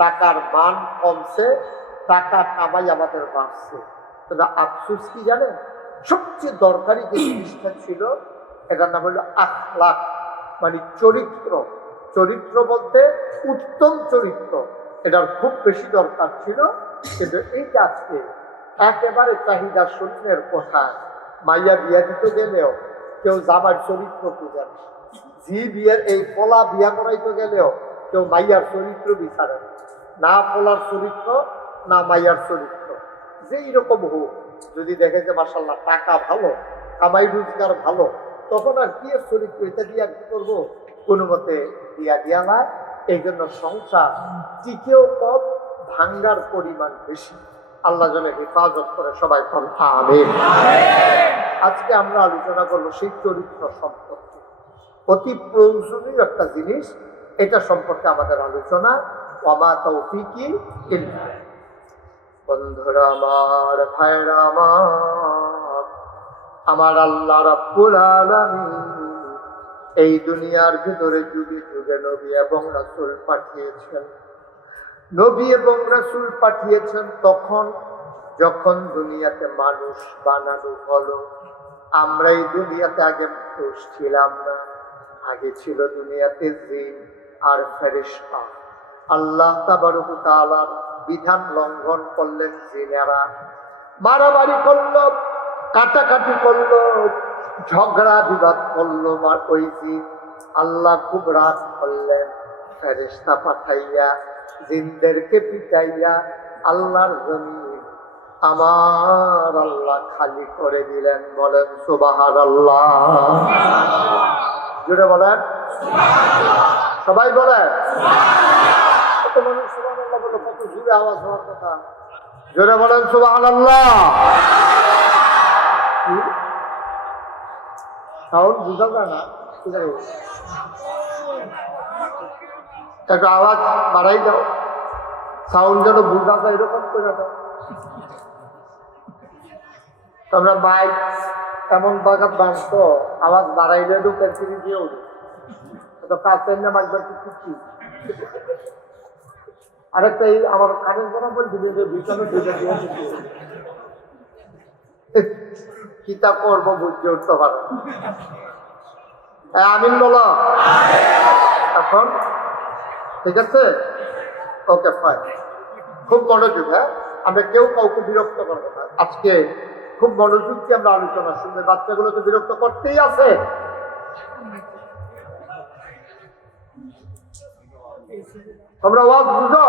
টাকার মান কমছে, টাকা কামাই আমাদের বাড়ছে। তবে আফসোস কি জানেন, সবচেয়ে দরকারি যে জিনিসটা ছিল, এটার নাম হলো আখলাক, মানে চরিত্র। চরিত্র বলতে উত্তম চরিত্র, এটার খুব বেশি দরকার ছিল। কিন্তু এইটা আজকে একেবারে চাহিদা শূন্যের কথা। মাইয়া বিয়া দিতে গেলেও কেউ জামার চরিত্র খুঁজে না, জি বিয়ের এই পোলা বিয়া করাইতে গেলেও কেউ মাইয়ার চরিত্র বিচারে না, পোলার চরিত্র না মাইয়ার চরিত্র, যেই রকম হোক, যদি দেখে যে মাশাআল্লাহ টাকা ভালো, কামাই রোজগার ভালো, তখন আর কি এর চরিত্র, এটা দিয়ে আর কি করবো, কোনো মতে দিয়া না। এই জন্য সংসার টিকেও কম, ভাঙ্গার পরিমাণ বেশি। আল্লাহ যেন হেফাজত করে, সবাই আমিন। আজকে আমরা আলোচনা করবো সেই চরিত্র সম্পর্কে, অতি প্রয়োজনীয় একটা জিনিস, এটা সম্পর্কে আমাদের আলোচনা। ওয়ামা তাওফীকি ইল্লা বিল্লাহ। বন্ধুরা আমার, ভাইরা আমার, আমার আল্লাহ রাব্বুল আলামিন এই দুনিয়ার ভিতরে যুগে যুগে নবী এবং রাসূল পাঠিয়েছেন। নবী এবং রাসূল পাঠিয়েছেন তখন যখন দুনিয়াতে মানুষ বানানো হলো। আমরা এই দুনিয়াতে আগে মানুষ ছিলাম না, আগে ছিল দুনিয়াতে জিন আর ফেরেশতা। আল্লাহ তাবারক ওয়া তাআলার বিধান লঙ্ঘন করলেন জিনেরা, মারামারি করলো, কাটাকাটি করলো, ঝগড়া বিবাদ করলো। ওই জিন আল্লাহ খুব রাগ করলেন, ফেরেশতা পাঠাইয়া জিনদেরকে পিটাইয়া আল্লাহর জমিন আমার আল্লাহ খালি করে দিলেন। বলেন সুবহানাল্লাহ। জোরে বলেন, সবাই বলেন। কত মানুষ সুবহানাল্লাহ বলে, কত জোরে আওয়াজ হওয়ার কথা। জোরে বলেন সুবহানাল্লাহ। সাউন্ড বুঝা যায় না, একটু আওয়াজ বাড়াই দাও, সাউন্ড যেন বুঝা যায় এরকম করে দাও। তোমরা মাইক এমন বাগাত বাঁধতো, আওয়াজ বাড়াইলে ঢুকের ফিরি দিয়ে উঠে তো কাছে না মাইকবার কি। আরেকটা এই আমার কানের কোনো বলছি ভিতরে কিতা করবো বুঝতে উঠতে পারে। আমিন বলো এখন, ঠিক আছে? ওকে ফাইন, খুব মনোযোগ। হ্যাঁ, আমরা কেউ কাউকে বিরক্ত করবো না। আজকে খুব মনোযোগ দিয়ে আমরা আলোচনা শুনবে। বাচ্চাগুলো তো বিরক্ত করতেই আছে। তোমরা ওয়াজ বুঝো,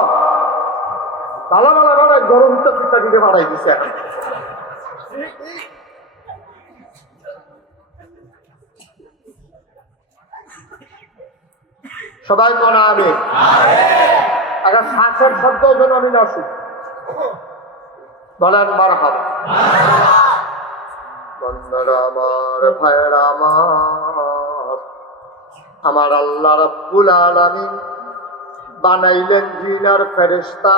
ভালো ভালো বাড়াই, গরম তো পিঠা বাড়াই দিছে। সবাই মনে আমি একটা শ্বাসের শব্দ যেন আমি না শুনি। বলেন মারহাবা। বন্ধুরা আমার, ভাইয়েরা আমার আল্লাহ রাব্বুল আলামিন বানাইলেন জিন আর ফেরেশতা।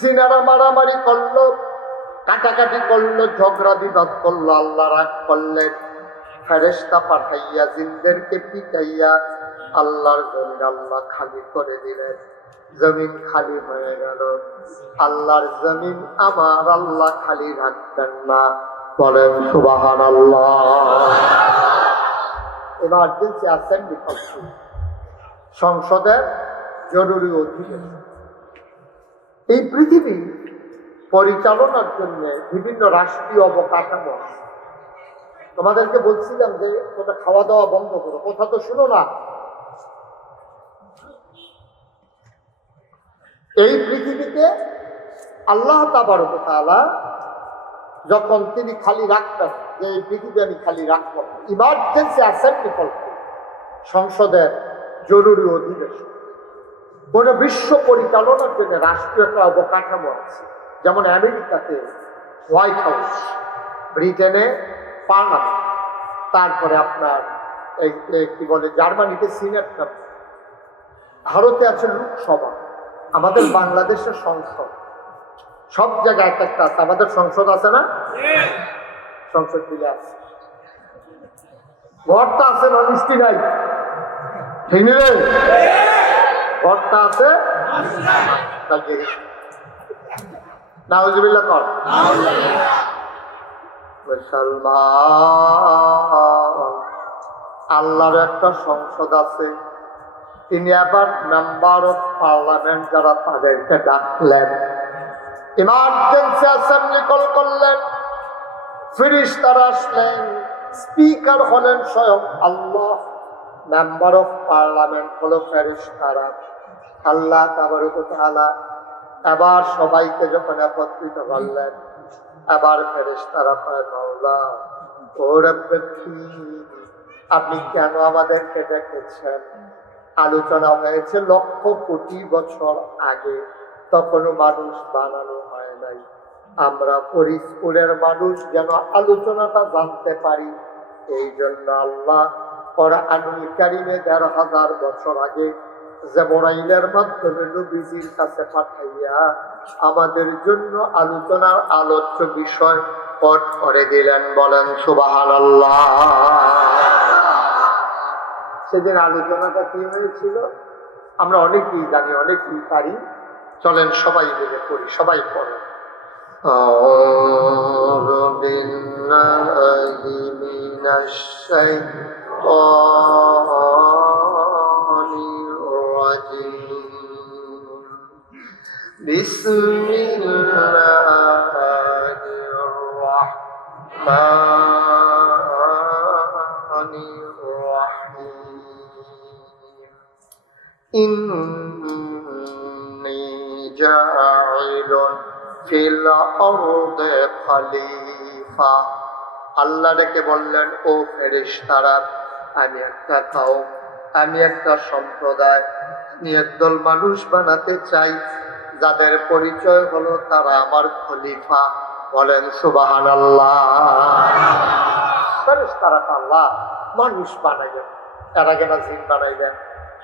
জিনেরা মারামারি করলো, কাটাকাটি করলো, ঝগড়া বিবাদ করলো, আল্লাহ রাগ করলেন। ফেরেশতা পাঠাইয়া জিনদেরকে পিটাইয়া আল্লাহর জমিন আল্লাহ খালি করে দিলেন। জমিন খালি হয়ে গেল। আল্লাহর জমিন আমার আল্লাহ খালি রাখবেন না। বলেন সুবহানাল্লাহ। এমার্জেন্সি অ্যাসেম্বলি করছে, সংসদের জরুরি অধিবেশন। এই পৃথিবী পরিচালনার জন্য বিভিন্ন রাষ্ট্রীয় অবকাঠামো আছে। তোমাদেরকে বলছিলাম যে তোমরা খাওয়া দাওয়া বন্ধ করো, কথা তো শুনো না। এই পৃথিবীতে আল্লাহ তাবারক ওয়া তাআলা যখন তিনি খালি রাখতেন, যে এই পৃথিবী আমি খালি রাখবো, ইমার্জেন্সি অ্যাসেম্বলি করতেন, সংসদের জরুরি অধিবেশন। গোটা বিশ্ব পরিচালনার জন্য রাষ্ট্রীয় একটা অবকাঠামো আছে। যেমন আমেরিকাতে হোয়াইট হাউস, ব্রিটেনে পার্লামেন্ট, তারপরে আপনার কি বলে জার্মানিতে সিনেট, ভারতে আছে লোকসভা, আমাদের বাংলাদেশের সংসদ। সব জায়গায় একটা একটা আছে। আমাদের সংসদ আছে না? সংসদ দিলে আছে, ঘরটা আছে না, মিষ্টি নাই, ঠিক নেই? ঘরটা আছে, নাউজুবিল্লাহ কর। মুসলমান, আল্লাহর একটা সংসদ আছে। তিনি আবার মেম্বার অফ পার্লামেন্ট যারা, তাদেরকে ডাকলেন, ইমার্জেন্সি অ্যাসেম্বলি কল করলেন। ফেরেশতারা আসলেন, স্পিকার হলেন স্বয়ং আল্লাহ, মেম্বার অফ পার্লামেন্ট হলো ফেরেশতারা। আল্লাহ তাবারক ওয়া তাআলা এবার সবাইকে যখন একত্রিত করলেন, এবার ফেরেশতারা কয়, মাওলা ও রব্বুল আপনি কেন আমাদেরকে ডেকেছেন? আলোচনা হয়েছে লক্ষ কোটি বছর আগে, তখনও মানুষ বানানো হয় নাই। আমরা ফরিদপুরের মানুষ যেন আলোচনাটা জানতে পারি, এই জন্য আল্লাহ কোরআনুল কারীমে ১৫০০ বছর আগে জিবরাইলের মাধ্যমে নবীজির কাছে পাঠাইয়া আমাদের জন্য আলোচনার আলোচ্য বিষয় পট করে দিলেন। বলেন সুবহানাল্লাহ। সেদিন আলোচনাটা কি হয়েছিল আমরা অনেকেই জানি, অনেকেই পারি। চলেন সবাই মিলে পড়ি, সবাই পড়ে। আউযু বিল্লাহি মিনাশ শাইতানির রাজিম। বিসমিল্লাহির রাহমানির রাহিম ইন্নী জাইলুন ফিল আরদি খলিফা। আল্লাহ ডেকে বললেন, ও ফেরেশতারা, আমি একটা কওম, আমি একটা সম্প্রদায়, আমি একদল মানুষ বানাতে চাই যাদের পরিচয় হলো তারা আমার খলিফা। বলেন সুবহানাল্লাহ। ফেরেশতারা তো আল্লাহ মানুষ বানাইবেন, এর আগে না জিন বানাইবেন।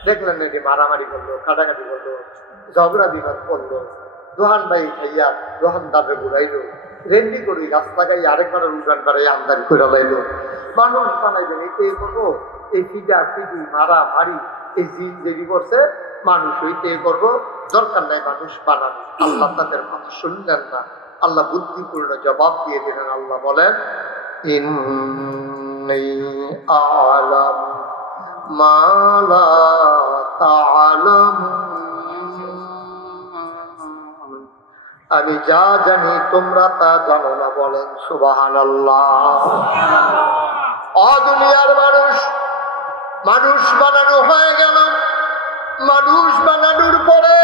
দেখলেন নাকি মারামারি করলো, কাটাকাটি করলো, ঝগড়া বিবাদ করলো, দোহান ভাই খাইয়া দোহানদারে ঘুরাইলো, রেন্ডি করি রাস্তা গাই আরেকবার উড়ান বাড়াই আমদানি করে লাইলো। মানুষ বানাইবেন এইটাই করবো, এই পিঠা পিঠি মারা মারি এই জিন যেটি করছে মানুষ ওইটাই করবো, দরকার নাই মানুষ বানানো। আল্লাহ তাদের কথা শুনলেন না, আল্লাহ বুদ্ধিপূর্ণ জবাব দিয়ে দিলেন। আল্লাহ বলেন, ইন্নী আ'লাম মা লা তা'লামুন, আমি যা জানি তোমরা তা জানো না। বলেন সুবহানাল্লাহ। দুনিয়ার মানুষ, মানুষ বানানো হয়ে গেল। মানুষ বানানোর পরে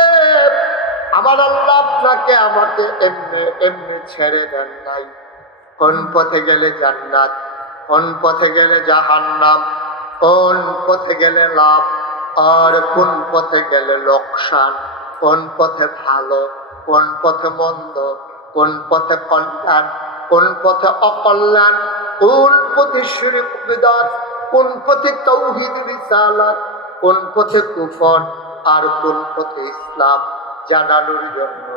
আমার আল্লাহ আপনাকে আমাকে এমনি এমনি ছেড়ে দেন নাই। কোন পথে গেলে জান্নাত, কোন পথে গেলে জাহান্নাম, কোন পথে গেলে লাভ আর কোন পথে গেলে লোকসান, কোন পথে ভালো, কোন পথে মন্দ, কোন পথে কল্যাণ, কোন পথে অকল্যাণ, কোন পথে শিরক বিদআত, কোন পথে তাওহীদ রিসালাত, কোন পথে কুফর আর কোন পথে ইসলাম জানানোর জন্য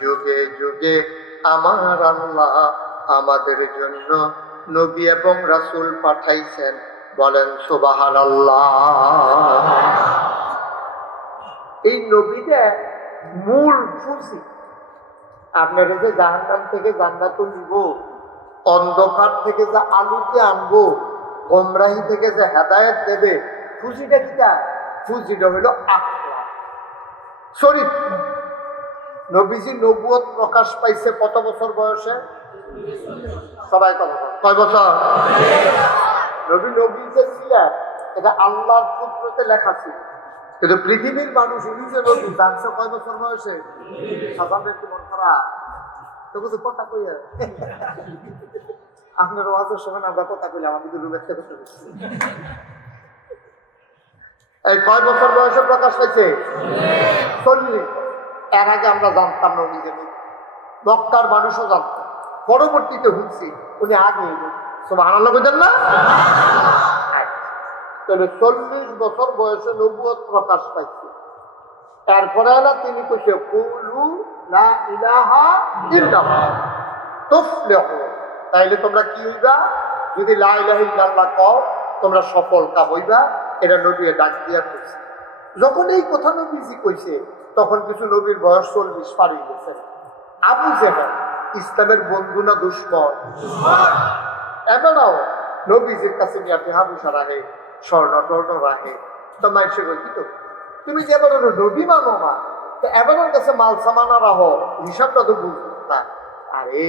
যুগে যুগে আমার আল্লাহ আমাদের জন্য নবী এবং রাসূল পাঠাইছেন। বলেন সুবহানাল্লাহ। এই নবীদের মূল খুশি আপনারা যে জাহান্নাম থেকে জান্নাত নিব, অন্ধকার থেকে যে আলোকে আনবো, গোমরাহি থেকে যে হেদায়েত দেবে, খুশিটা কিটা? খুশিটা হইল আখলাক, চরিত্র। নবীজি নবুয়ত প্রকাশ পাইছে কত বছর বয়সে? সবাই কথা বলেন, কয় বছর? নবী নবী যে ছিলেন এটা আল্লাহর পুত্রতে লেখা ছিল, কিন্তু পৃথিবীর মানুষ উনি যে নবী জানছে কয় বছর বয়সে? সাধারণ একটু মন খারাপ তো কিছু কথা কইয়া আপনার ওয়াজের সময় আমরা কথা কইলাম, আমি তো রুমের থেকে কথা বলছি। এই কয় বছর বয়সে প্রকাশ পাইছে? 40। এর আগে আমরা জানতাম না উনি যে মক্কার মানুষও জানতাম, পরবর্তীতে শুনছি উনি আগে সুবহানাল্লাহ বুঝলেন না? তাহলে 40 বছর বয়সে নবুয়ত প্রকাশ পাইছে। তারপরে তিনি কইছে কুলু লা ইলাহা ইল্লাল্লাহ তুফলিহু, তাইলে তোমরা কি হইবা? যদি লা ইলাহা ইল্লাল্লাহ কও তোমরা সফল কাম হইবা। এটা নবী ডাক দিয়া কইছে। যখন এই কথা নবীজি কইছে তখন কিছু নবীর বয়স 40 পার হয়ে গেছে। আবু জেহেল ইসলামের বন্ধু না দুশমন? এবারও নবীজির কাছে নিয়ে টেহাবুসা রাহে, স্বর্ণ টর্ণ রাহে, তো মাইসে বলছি তো তুমি যে এবার নবী মানো না, তো এবারের কাছে মাল সামানা রাহো, হিসাবটা তো বুঝবো না। আরে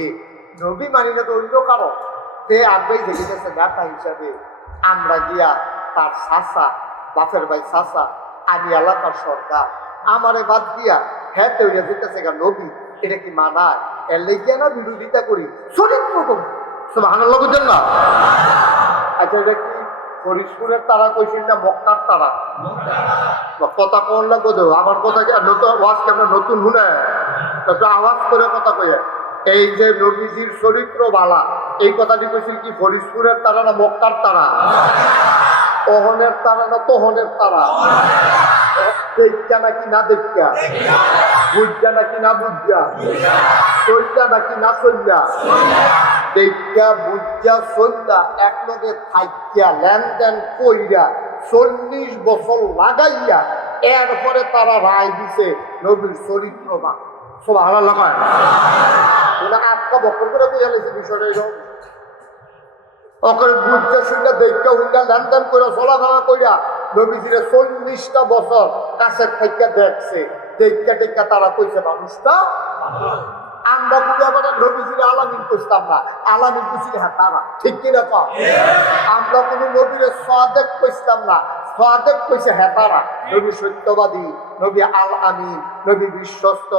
নবী মানি না তো অন্য কারণ সে আগেই দেখে গেছে গাথা হিসাবে। আমরা গিয়া তার চাচা, বাপের ভাই চাচা, আমি এলাকার সরকার, আমারে বাদ দিয়া হ্যাঁ তৈরি যেতেছে গা নবী, এটা কি মানায়? এর লেগে না বিরোধিতা করি, চরিত্র কম। সুবহানাল্লাহ বুঝলেন না? আচ্ছা এটা কি ফরিদপুরের তারা কইছেন না মক্কার তারা? কথা কোন না বোধ, আমার কথা কি নতুন ওয়াজ কেমন নতুন শুনে একটু আওয়াজ করে কথা কইয়া। এই যে নবীজির চরিত্র বালা, এই কথাটি কইছিল কি ফরিদপুরের তারা না মক্কার তারা? অহনের তারা না তোহনের তারা? দেখা নাকি না দেখা, বুঝা নাকি না বুঝা, চললা নাকি না চললা, দেখা বুঝা চললা একলগে থাইকা লেনদেন কইরা 40 বছর লাগাইয়া এরপরে তারা রায় দিছে নবীর চরিত্র বা সুবহানাল্লাহ। আটকা বকর করে কইয়া লাইছে বিষয়টা এরকম। ওকে বুঝতে শুনলে দেখা হুন্ডা লেনদেন করে চলাফেরা কইরা নবীজিরে 40টা বছর কাছের থেকে দেখছে, টেক্কা টেক্কা তারা কইছে মানুষটা আমরা কোনো আবার নবীজির আলামিন কইতাম না, আলামিন কইছিল হ্যাঁ তারা, ঠিক কিনা কম? আমরা কোনো নবীর সাদেক কইতাম না, সাদেক কইছে হ্যাঁ তারা। নবী সত্যবাদী, নবী আল আমিন, নবী বিশ্বস্ত।